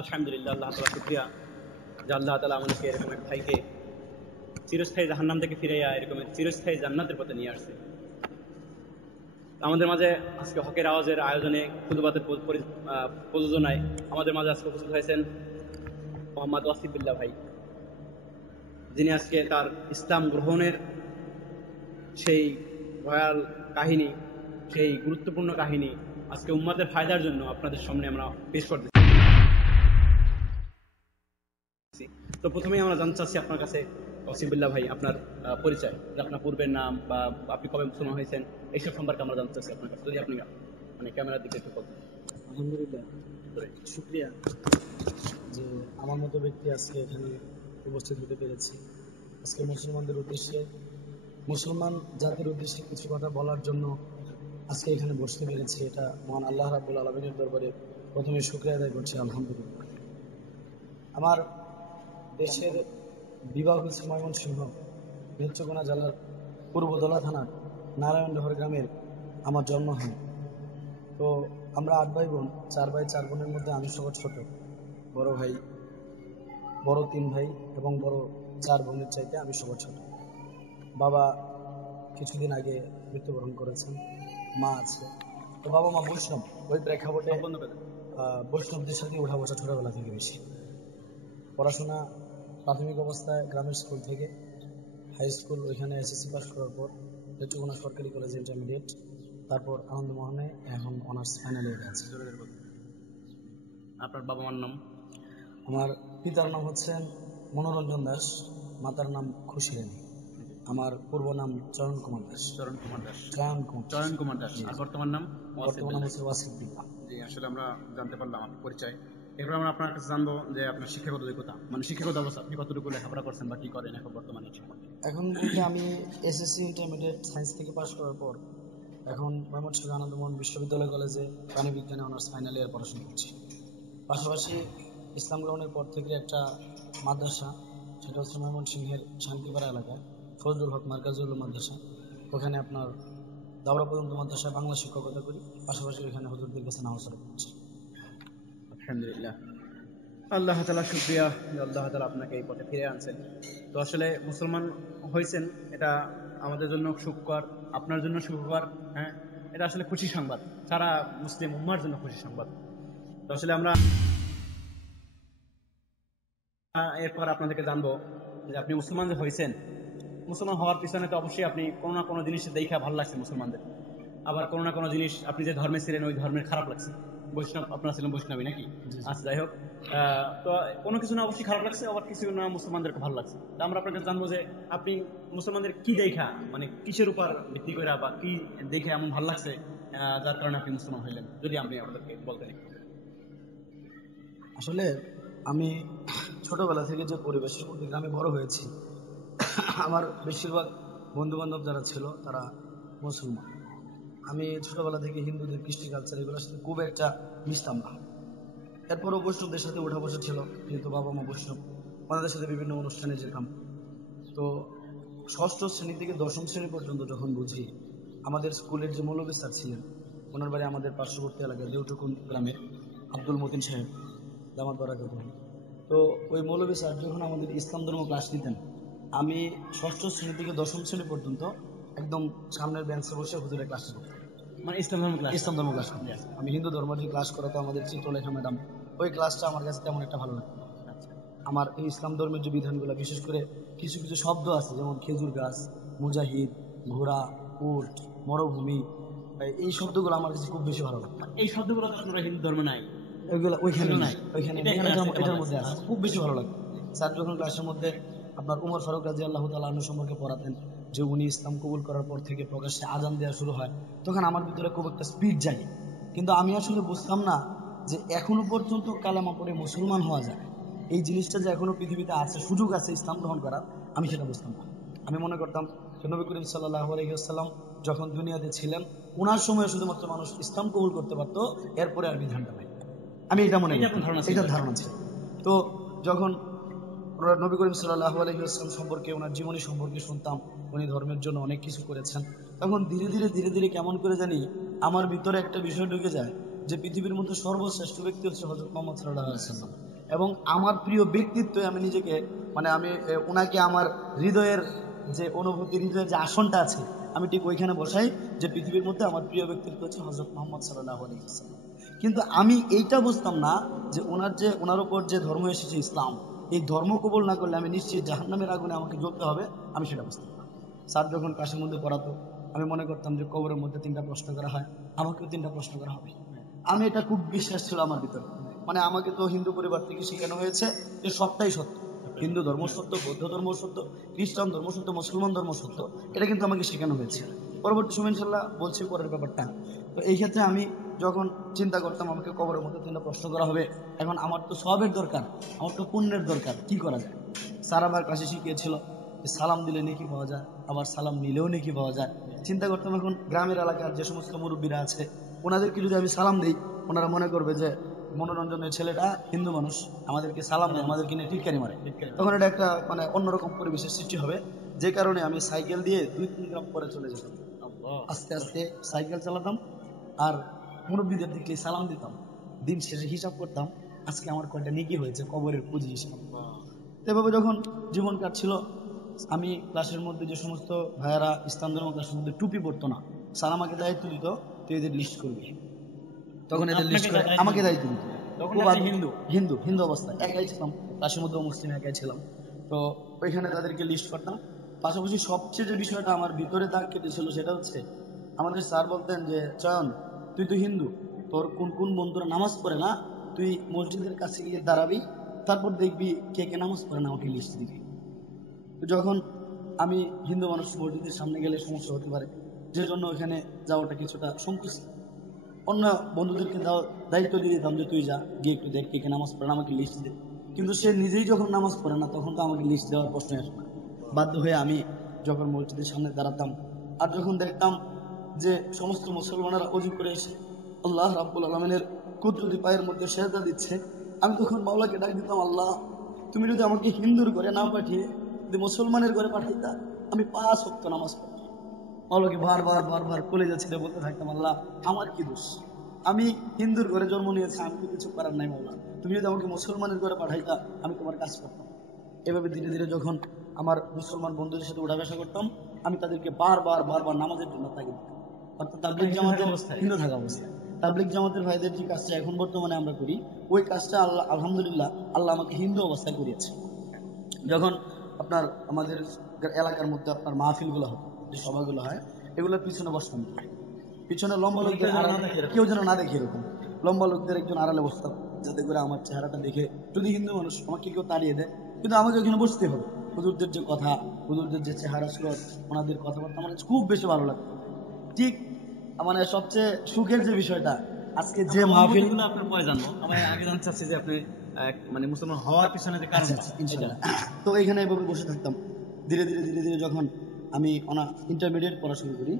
আলহামদুলিল্লাহ, আল্লাহ তাআলা শুকরিয়া যে আল্লাহ তাআলা আমাদেরকে এরকম এক ভাইকে চিরস্থায়ী জাহান্নাম থেকে ফিরাইয়া এরকম চিরস্থায়ী জান্নাতের পথে নিয়ে আসছে। আমাদের মাঝে আজকে হকের আওয়াজের আয়োজনে খুদবাতের প্রযোজনায় আমাদের মাঝে আজকে উপস্থিত হয়েছেন মোহাম্মদ ওয়াসিফুল্লাহ ভাই, যিনি আজকে তার ইসলাম গ্রহণের সেই ভয়াল কাহিনী, সেই গুরুত্বপূর্ণ কাহিনী আজকে উম্মাতের ফায়দার জন্য আপনাদের সামনে আমরা পেশ করতেছি। তো প্রথমেই আমরা জানতে চাচ্ছি আপনার কাছে ওয়াসিফুল্লাহ ভাই, আপনার পরিচয়, আপনার পূর্বের নাম বা আপনি কবে মুসলমান হয়েছেন এইসব সম্পর্কে আমরা জানতে চাচ্ছি আপনার কাছে, যদি আপনি মানে ক্যামেরার দিকে একটু বলতেন। আলহামদুলিল্লাহ, শুকরিয়া যে আমার মতো ব্যক্তি আজকে এখানে উপস্থিত হতে পেরেছি। আজকে মুসলমানদের উদ্দেশ্যে, মুসলমান জাতির উদ্দেশ্যে কিছু কথা বলার জন্য আজকে এখানে বসতে পেরেছি। এটা মহান আল্লাহ রাব্বুল আলামিনের দরবারে প্রথমে শুকরিয়া আদায় করছি, আলহামদুলিল্লাহ। আমার দেশের বিভাগ হচ্ছে ময়মনসিংহ, নেত্রকোনা জেলার পূর্বদলা থানার নারায়ণডহর গ্রামের আমার জন্ম হয়। তো আমরা 8 ভাই বোন, 4 ভাই 4 বোনের মধ্যে আমি সবার ছোট। বড় ভাই, বড় 3 ভাই এবং বড় 4 বোনের চাইতে আমি সবার ছোট। বাবা কিছুদিন আগে মৃত্যুবরণ করেছেন, মা আছে। তো বাবা মা বৈষ্ণব, ওই প্রেক্ষাপটে বৈষ্ণবদের সাথে উঠা বসা ছোটবেলা থেকে বেশি। পড়াশোনা প্রাথমিক অবস্থায় গ্রামের স্কুল থেকে, হাই স্কুল ওইখানে এসএসসি পাস করার পর নেত্রকোনা সরকারি কলেজ ইন্টারমিডিয়েট, তারপর আনন্দমোহনে এখন অনার্স ফাইনাল ইয়ারে আছে। আপনার বাবা মার নাম? আমার পিতার নাম হচ্ছেন মনোরঞ্জন দাস, মাতার নাম খুশি রানী। আমার পূর্ব নাম চরণ কুমার দাস। চয়ন কুমার দাস। আর বর্তমান নাম? বর্তমান নাম হচ্ছে ওয়াসিফুল্লাহ। জি, আসলে আমরা জানতে পারলাম আপনার পরিচয়। এরপর আমরা আপনার কাছে জানবো যে আপনার শিক্ষাগত যোগ্যতা, মানে শিক্ষাগত অবস্থা, আপনি কতটুকু লেখাপড়া করছেন বা কি করেন এখন বর্তমানে? এখন বলতে আমি এসএসসি ইন্টারমিডিয়েট সায়েন্স থেকে পাশ করার পর এখন ময়মনসিংহ আনন্দমোহন বিশ্ববিদ্যালয় কলেজে প্রাণী বিজ্ঞানে অনার্স ফাইনাল ইয়ার পড়াশোনা করছি। পাশাপাশি ইসলাম গ্রহণের পর থেকে একটা মাদ্রাসা, সেটা হচ্ছে ময়মনসিংহের শান্তিপাড়া এলাকায় ফজলুল হক মার্কাজুল মাদ্রাসা, ওখানে আপনার দাওরা পর্যন্ত মাদ্রাসায় বাংলা শিক্ষকতা করি। পাশাপাশি ওখানে হুজুরদের কাছে নামাজ পড়ছি। আলহামদুলিল্লাহ, আল্লাহ তাআলা শুকরিয়া যে আল্লাহ তাআলা আপনাকে এই পথে ফিরে আনছেন। তো আসলে মুসলমান হয়েছেন, এটা আমাদের জন্য সুখকর, আপনার জন্য সুখকর। হ্যাঁ, এটা আসলে খুশি সংবাদ, সারা মুসলিম উম্মার জন্য খুশি সংবাদ। তো আসলে আমরা এরপর আপনাদেরকে জানবো যে আপনি মুসলমান যে হয়েছেন, মুসলমান হওয়ার পিছনে তো অবশ্যই আপনি কোনো না কোনো জিনিস দেখা ভালো লাগছে মুসলমানদের, আবার কোনো না কোনো জিনিস আপনি যে ধর্মে ছিলেন ওই ধর্মের খারাপ লাগছে। বৈষ্ণব, আপনারা ছিলেন বৈষ্ণবী নাকি? আচ্ছা, যাই হোক, তো কোনো কিছু না অবশ্যই খারাপ লাগছে, আবার কিছু না মুসলমানদেরকে ভালো লাগছে। তা আমরা আপনাকে জানবো যে আপনি মুসলমানদের কি দেখা, মানে কিসের উপর ভিত্তি করে বা কি দেখে এমন ভালো লাগছে যার কারণে আপনি মুসলমান হইলেন, যদি আপনি আমাদেরকে বলতেন। আসলে আমি ছোটবেলা থেকে যে পরিবেশের মধ্যে গ্রামে বড় হয়েছি, আমার বেশিরভাগ বন্ধু বান্ধব যারা ছিল তারা মুসলমান। আমি ছোটবেলা থেকে হিন্দুদের কৃষ্টি কালচার এগুলোর সাথে খুব একটা মিশতাম না। এরপরও বৈষ্ণবদের সাথে উঠা বসা ছিল, যেহেতু বাবা মা বৈষ্ণব, ওনাদের সাথে বিভিন্ন অনুষ্ঠানে যেতাম। তো ষষ্ঠ শ্রেণী থেকে 10ম শ্রেণী পর্যন্ত যখন বুঝি, আমাদের স্কুলের যে মৌলভী স্যার ছিলেন, ওনার বাড়ি আমাদের পার্শ্ববর্তী এলাকায় দেউটুকুন গ্রামে, আব্দুল মতিন সাহেব, দামাত বারাকাত। তো ওই মৌলভী স্যার যখন আমাদের ইসলাম ধর্ম ক্লাস দিতেন, আমি ষষ্ঠ শ্রেণী থেকে 10ম শ্রেণী পর্যন্ত একদম সামনের বেঞ্চে বসে হুজুরের ক্লাস করতাম, মানে ইসলাম ধর্ম ক্লাস করতাম। আমি হিন্দু ধর্ম যে ক্লাস করাতো আমাদের চিত্রলেখা ম্যাডাম, ওই ক্লাসটা আমার কাছে তেমন একটা ভালো লাগতো। আমার এই ইসলাম ধর্মের যে বিধানগুলো, বিশেষ করে কিছু কিছু শব্দ আছে, যেমন খেজুর গাছ, মুজাহিদ, ঘোড়া, উট, মরুভূমি, এই শব্দগুলো আমার কাছে খুব বেশি ভালো লাগতো। এই শব্দগুলো তো আপনারা হিন্দু ধর্মে নাই, ওইগুলো ওইখানে নাই, এটার মধ্যে আছে, খুব বেশি ভালো লাগতো। স্যার যখন ক্লাসের মধ্যে আপনার উমর ফারুক রাদিয়াল্লাহু তাআলা আনহু সম্পর্কে পড়াতেন, যে উনি ইসলাম কবুল করার পর থেকে প্রকাশ্যে আজান দেওয়া শুরু হয়, তখন আমার ভিতরে খুব একটা স্পিড জাগে। কিন্তু আমি আসলে বুঝতাম না যে এখনো পর্যন্ত কালেমা পড়ে মুসলমান হওয়া যায়, এই জিনিসটা যে এখনো পৃথিবীতে আছে, সুযোগ আছে ইসলাম গ্রহণ করার, আমি সেটা বুঝতাম না। আমি মনে করতাম যে নবী করিম সাল্লাল্লাহু আলাইহি ওয়াসাল্লাম যখন দুনিয়াতে ছিলেন, ওনার সময় শুধুমাত্র মানুষ ইসলাম কবুল করতে পারতো, এরপরে আর বিধানটা নাই। আমি এটা মনে করতাম, এটার ধারণা ছিল। তো যখন নবী করিম সাল্লাল্লাহু আলাইহি ওয়াসাল্লাম সম্পর্কে, ওনার জীবনী সম্পর্কে শুনতাম, উনি ধর্মের জন্য অনেক কিছু করেছেন, তখন ধীরে ধীরে কেমন করে জানি আমার ভিতরে একটা বিষয় ঢুকে যায় যে পৃথিবীর মধ্যে সর্বশ্রেষ্ঠ ব্যক্তি হচ্ছে হযরত মুহাম্মদ সাল্লাল্লাহু আলাইহি ওয়াসাল্লাম। এবং আমার প্রিয় ব্যক্তিত্বে আমি নিজেকে মানে আমি ওনাকে আমার হৃদয়ের যে অনুভূতি, হৃদয়ের যে আসনটা আছে, আমি ঠিক ওইখানে বসাই যে পৃথিবীর মধ্যে আমার প্রিয় ব্যক্তিত্ব হচ্ছে হযরত মুহাম্মদ সাল্লাল্লাহু আলাইহি ওয়াসাল্লাম। কিন্তু আমি এইটা বুঝতাম না যে ওনার উপর যে ধর্ম এসেছে ইসলাম, এই ধর্ম কবুল না করলে আমি নিশ্চিত জাহান্নামের আগুনে আমাকে জ্বলতে হবে, আমি সেটা বুঝতাম না। স্যার যখন ক্লাসের মধ্যে পড়াতো, আমি মনে করতাম যে কবরের মধ্যে 3টা প্রশ্ন করা হয়, আমাকেও 3টা প্রশ্ন করা হবে। আমি এটা খুব বিশ্বাস ছিল আমার ভিতরে। মানে আমাকে তো হিন্দু পরিবার থেকে শেখানো হয়েছে যে সবটাই সত্য, হিন্দু ধর্ম সত্য, বৌদ্ধ ধর্ম সত্য, খ্রিস্টান ধর্ম সত্য, মুসলমান ধর্ম সত্য, এটা কিন্তু আমাকে শেখানো হয়েছে। পরবর্তী সময় ইনশাল্লাহ বলছি পরের ব্যাপারটা। তো এই ক্ষেত্রে আমি যখন চিন্তা করতাম আমাকে কবরের মধ্যে 3টা প্রশ্ন করা হবে, এখন আমার তো সওয়াবের দরকার, আমার তো পুণ্যের দরকার, কি করা যায়? স্যার আমার কাছে শিখিয়েছিল যে সালাম দিলে নেকি পাওয়া যায়, আবার সালাম নিলেও নেকি পাওয়া যায়। চিন্তা করতাম এখন গ্রামের এলাকার যে সমস্ত মুরব্বীরা আছে, ওনাদেরকে যদি আমি সালাম দিই, ওনারা মনে করবে যে মনোরঞ্জনের ছেলেটা হিন্দু মানুষ, আমাদেরকে সালাম দেয়, আমাদেরকে নিয়ে টিটকারি মারে। তখন এটা একটা মানে অন্যরকম পরিবেশের সৃষ্টি হবে, যে কারণে আমি সাইকেল দিয়ে 2-3 গ্রাম পরে চলে যেতাম, আস্তে আস্তে সাইকেল চালাতাম আর মুরব্বীদের দিকে সালাম দিতাম। দিন শেষে হিসাব করতাম আজকে আমার কয়টা নেকি হয়েছে, কবরের পুঁজি হিসাব। এভাবে যখন জীবন কাটছিল, আমি ক্লাসের মধ্যে যে সমস্ত ভাইয়ারা ইসলাম ধর্ম ক্লাসের মধ্যে টুপি পড়তো না, স্যার আমাকে দায়িত্ব দিত তুই এদের লিস্ট করবি। তখন এদের লিস্ট করে আমাকে দায়িত্ব দিত। হিন্দু হিন্দু অবস্থায় একাই ছিলাম, ক্লাসের মধ্যে মুসলিম একাই ছিলাম। তো ওইখানে তাদেরকে লিস্ট করতাম। পাশাপাশি সবচেয়ে যে বিষয়টা আমার ভিতরে দাগ কেটেছিল সেটা হচ্ছে আমাদের স্যার বলতেন যে চয়ন, তুই তো হিন্দু, তোর কোন কোন বন্ধুরা নামাজ পড়ে না, তুই মসজিদের কাছে গিয়ে দাঁড়াবি, তারপর দেখবি কে কে নামাজ পড়ে না, আমাকে লিস্ট দিবি। তো যখন আমি হিন্দু মানুষ, মসজিদের সামনে গেলে সমস্যা হতে পারে, যে জন্য ওখানে যাওয়াটা কিছুটা সংকোচ, অন্য বন্ধুদেরকে দায়িত্ব দিয়ে দিতাম যে তুই যা গিয়ে একটু দেখ কে নামাজ পড়ে, আমাকে লিস্ট দে। কিন্তু সে নিজেই যখন নামাজ পড়ে না, তখন তো আমাকে লিস্ট দেওয়ার প্রশ্ন আসে না। বাধ্য হয়ে আমি যখন মসজিদের সামনে দাঁড়াতাম আর যখন দেখতাম যে সমস্ত মুসলমানেরা অজু করে এসে আল্লাহ রাব্বুল আলামিনের কুদরতি পায়ের মধ্যে সেজদা দিচ্ছে, আমি তখন মাওলাকে ডাক দিতাম, আল্লাহ তুমি যদি আমাকে হিন্দুর ঘরে না পাঠিয়ে যদি মুসলমানের ঘরে পাঠাইতা, আমি 5 ওয়াক্ত নামাজ পড়তাম। মাওলাকে বারবার কোলে যাচ্ছি বলতে থাকতাম, আল্লাহ আমার কি দোষ, আমি হিন্দুর ঘরে জন্ম নিয়েছি, আমি তো কিছু করার নাই মাওলা, তুমি যদি আমাকে মুসলমানের ঘরে পাঠাইতা আমি তোমার কাজ করতাম। এভাবে ধীরে ধীরে যখন আমার মুসলমান বন্ধুদের সাথে উঠা বসা করতাম, আমি তাদেরকে বারবার নামাজের জন্য তাগিদ দিতাম। অর্থাৎ তাবলীগ জামাতের হিন্দু থাকা অবস্থায় তাবলীগ জামাতের ভাইদের যে কাজটা এখন বর্তমানে আমরা করি, ওই কাজটা আল্লাহ আলহামদুলিল্লাহ আল্লাহ আমাকে হিন্দু অবস্থায় করিয়েছে। যখন আপনার আমাদের এলাকার মধ্যে আপনার মাহফিল গুলো হয়, যে সভাগুলো হয়, এগুলোর পিছনে বসতাম, পিছনে লম্বা লোকদের কেউ যেন না দেখে, এরকম লম্বা লোকদের একজন আড়ালে বসতাম, যাতে করে আমার চেহারাটা দেখে যদি হিন্দু মানুষ আমাকে কেউ তাড়িয়ে দেয়, কিন্তু আমাকে ওখানে বসতে হবে। হুজুরদের যে কথা, হুজুরদের যে চেহারা সুরত, ওনাদের কথাবার্তা আমার খুব বেশি ভালো লাগে। ঠিক মানে সবচেয়ে সুখের যে বিষয়টা, আজকে যে মাহফিলগুলো আপনার পরে জানবো, আমি আগে জানতে চাচ্ছি যে আপনি মানে মুসলমান হওয়ার পিছনে যে কারণ। তো এখানে এভাবে বসে থাকতাম। ধীরে ধীরে যখন আমি ইন্টারমিডিয়েট পড়া শুরু করি,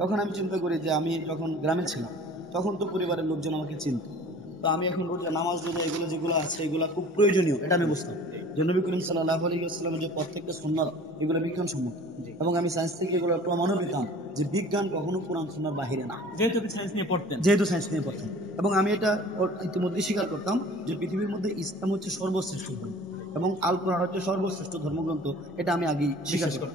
তখন আমি চিন্তা করি যে আমি যখন গ্রামে ছিলাম তখন তো পরিবারের লোকজন আমাকে চিনত। তো আমি এখন রোজা নামাজ রোজা এগুলো যেগুলো আছে এগুলো খুব প্রয়োজনীয়, এটা আমি বুঝতাম যে নবী করিম সাল্লাল্লাহু আলাইহি ওয়াসাল্লামের যে প্রত্যেকটা সুন্নাত এগুলো বিজ্ঞানসম্মত, এবং আমি সায়েন্স থেকে এগুলো প্রমাণও পেতাম যে বিজ্ঞান কখনো কোরআন সুন্নাহর বাহিরে না, যেহেতু সায়েন্স নিয়ে পড়তেন। এবং আমি এটা ইতিমধ্যে স্বীকার করতাম যে পৃথিবীর মধ্যে ইসলাম হচ্ছে সর্বশ্রেষ্ঠ ধর্ম এবং আল কোরআন হচ্ছে সর্বশ্রেষ্ঠ ধর্মগ্রন্থ, এটা আমি আগেই বিশ্বাস করি।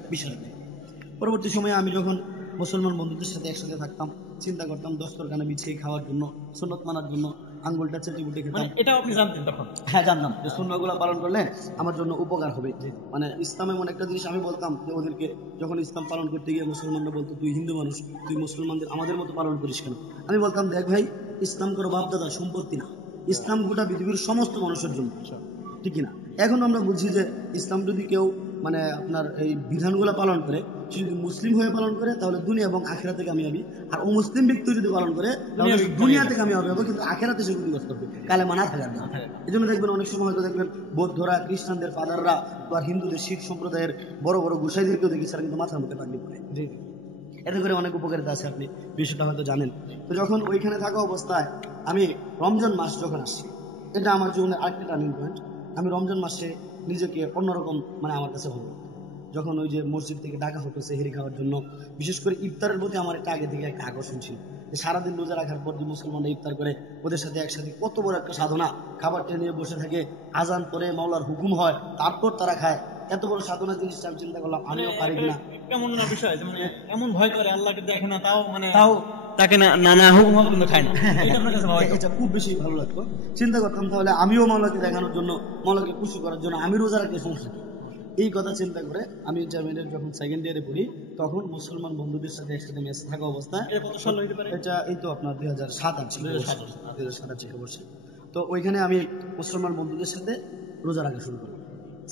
পরবর্তী সময়ে আমি যখন মুসলমান বন্ধুদের সাথে একসাথে থাকতাম, চিন্তা করতাম দস্তরখানা বিছিয়ে খাওয়ার জন্য, সুন্নত মানার জন্য, আঙ্গুলটা চেটে বুটে খেতাম। এটা আপনি জানতেন তখন? হ্যাঁ, জানতাম যে সুন্নাহগুলো পালন করলে আমার জন্য উপকার হবে। মানে ইসলাম এমন একটা জিনিস, আমি বলতাম যে ওদেরকে যখন ইসলাম পালন করতে গিয়ে মুসলমানরা বলতো তুই হিন্দু মানুষ, তুই মুসলমানদের আমাদের মতো পালন করিস কেন? আমি বলতাম দেখ ভাই, ইসলাম করো বাপ দাদা সম্পত্তি না, ইসলাম গোটা পৃথিবীর সমস্ত মানুষের জন্য, ঠিক না? এখন আমরা বুঝি যে ইসলাম যদি কেউ মানে আপনার এই বিধানগুলো পালন করে, সে যদি মুসলিম হয়ে পালন করে তাহলে দুনিয়া এবং আখিরাতে কামিয়াবি, আর অমুসলিম ব্যক্তি যদি পালন করে তাহলে দুনিয়াতে কামিয়াবি হবে, কিন্তু আখিরাতে সে ক্ষতিগ্রস্ত হবে, কালেমা না থাকার না। এই জন্য দেখবেন অনেক সময় হয়তো দেখবেন বৌদ্ধরা, খ্রিস্টানদের ফাদাররা বা হিন্দুদের শিখ সম্প্রদায়ের বড় বড় গোসাইদেরকেও দেখি তারা কিন্তু মাথার মধ্যে পাগড়ি পরে। এতে করে অনেক উপকারিতা আছে, আপনি বিষয়টা হয়তো জানেন। তো যখন ওইখানে থাকা অবস্থায় আমি রমজান মাস যখন আসছি, এটা আমার জীবনের আরেকটা টার্নিং পয়েন্ট। আমি রমজান মাসে নিজেকে অন্যরকম মানে আমার কাছে হলো, যখন ওই যে মসজিদ থেকে ডাকা হতো সেহরি খাওয়ার জন্য, বিশেষ করে ইফতারের প্রতি আমার একটা আগে থেকে একটা আকর্ষণ ছিল সারাদিন রোজা রাখার পর যে মুসলমানরা ইফতার করে ওদের সাথে একসাথে কত বড় একটা সাধনা, খাবারটা নিয়ে বসে থাকে, আজান পরে মাওলার হুকুম হয়, তারপর তারা খায়। এত বড় সাধনা জিনিসটা আমি চিন্তা করলাম আমিও পারি কিনা। কেমন না বিষয় যে মানে এমন ভয় করে আল্লাহকে দেখে না, তাও তাকে না হুকুম হবে কিন্তু খায় না। এটা আপনার কাছে ভালো লাগতো? এটা খুব বেশি ভালো লাগতো। চিন্তা করতাম তাহলে আমিও মাওলাকে দেখানোর জন্য, মাওলাকে খুশি করার জন্য আমি রোজা রাখলে সমস্যা কি? এই কথা চিন্তা করে আমি ইন্টারমিডিয়েট যখন সেকেন্ড ইয়ারে পড়ি তখন মুসলমান বন্ধুদের সাথে একসাথে মেসে থাকা অবস্থায়, এটা কত সাল হইতে পারে? এটা এই তো আপনার 2007 থেকে বসে। তো ওইখানে আমি মুসলমান বন্ধুদের সাথে রোজা রাখা শুরু করি,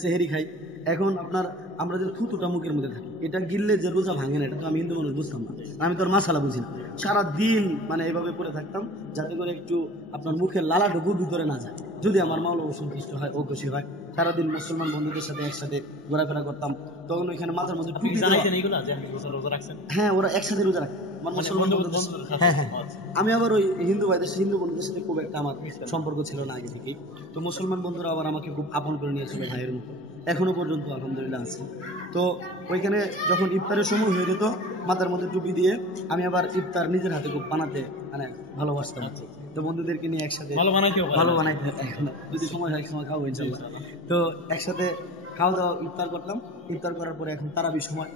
সেহেরি খাই। এখন আপনার আমরা যে থুতুটা মুখের মধ্যে থাকি, এটা গিললে যে রোজা ভাঙে না, এটা তো আমি হিন্দু মানুষ বুঝতাম না, আমি তো আর মাসালা বুঝি না। সারাদিন মানে এভাবে করে থাকতাম যাতে করে একটু আপনার মুখের লালাটুকু ভিতরে না যায়, যদি আমার মাওলা সন্তুষ্ট হয় ও খুশি হয়। সারাদিন মুসলমান বন্ধুদের সাথে একসাথে ঘোরাফেরা করতাম। তখন ওইখানে মাথার মধ্যে টুপি দেওয়া। হ্যাঁ, ওরা একসাথে রোজা রাখতো মুসলমান বন্ধুদের সাথে। হ্যাঁ, আমি আবার ওই হিন্দু ভাইদের সাথে, হিন্দু বন্ধুদের সাথে খুব একটা আমার সম্পর্ক ছিল না আগে থেকেই। তো মুসলমান বন্ধুরা আবার আমাকে খুব আপন করে নিয়েছিল ভাইয়ের মতো, এখনো পর্যন্ত আলহামদুলিল্লাহ আছে। তো ওইখানে যখন ইফতারের সময় হয়ে যেত মাথার মধ্যে টুপি দিয়ে আমি আবার ইফতার নিজের হাতে খুব বানাতে মানে ভালোবাসতাম। তো বন্ধুদেরকে নিয়ে একসাথে ভালো বানাইতে, এখন যদি সময় হয় সময় খাবো ইনশাআল্লাহ। তো একসাথে খাওয়া দাওয়া ইফতার করতাম। ইফতার করার পরে এখন তারাবির সময়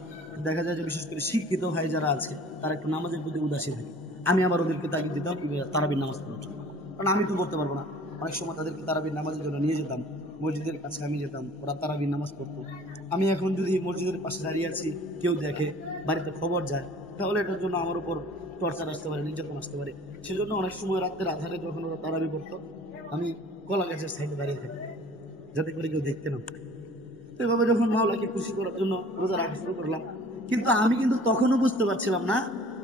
দেখা যায় যে বিশেষ করে শিক্ষিত ভাই যারা আছে তারা একটু নামাজের প্রতি উদাসীন থাকে। আমি আবার ওদেরকে তাগিদ দিতাম তারাবির নামাজ পড়ার জন্য, কারণ আমি তো পড়তে পারবো না। অনেক সময় তাদেরকে তারাবির নামাজের জন্য নিয়ে যেতাম, মসজিদের কাছে আমি যেতাম, ওরা তারাবির নামাজ পড়তো। আমি এখন যদি মসজিদের পাশে দাঁড়িয়ে আছি, কেউ দেখে, বাড়িতে খবর যায়, তাহলে এটার জন্য আমার উপর টর্চার আসতে পারে, নির্যাতন আসতে পারে। সেজন্য অনেক সময় রাতের আধারে যখন ওরা তারাবি পড়তো আমি কলা গাছের সাইডে দাঁড়িয়ে থাকি যাতে করে কেউ দেখতে না পারে। তো এভাবে যখন মাওলাকে খুশি করার জন্য রোজা রাখা শুরু করলাম, কিন্তু আমি তখনও বুঝতে পারছিলাম না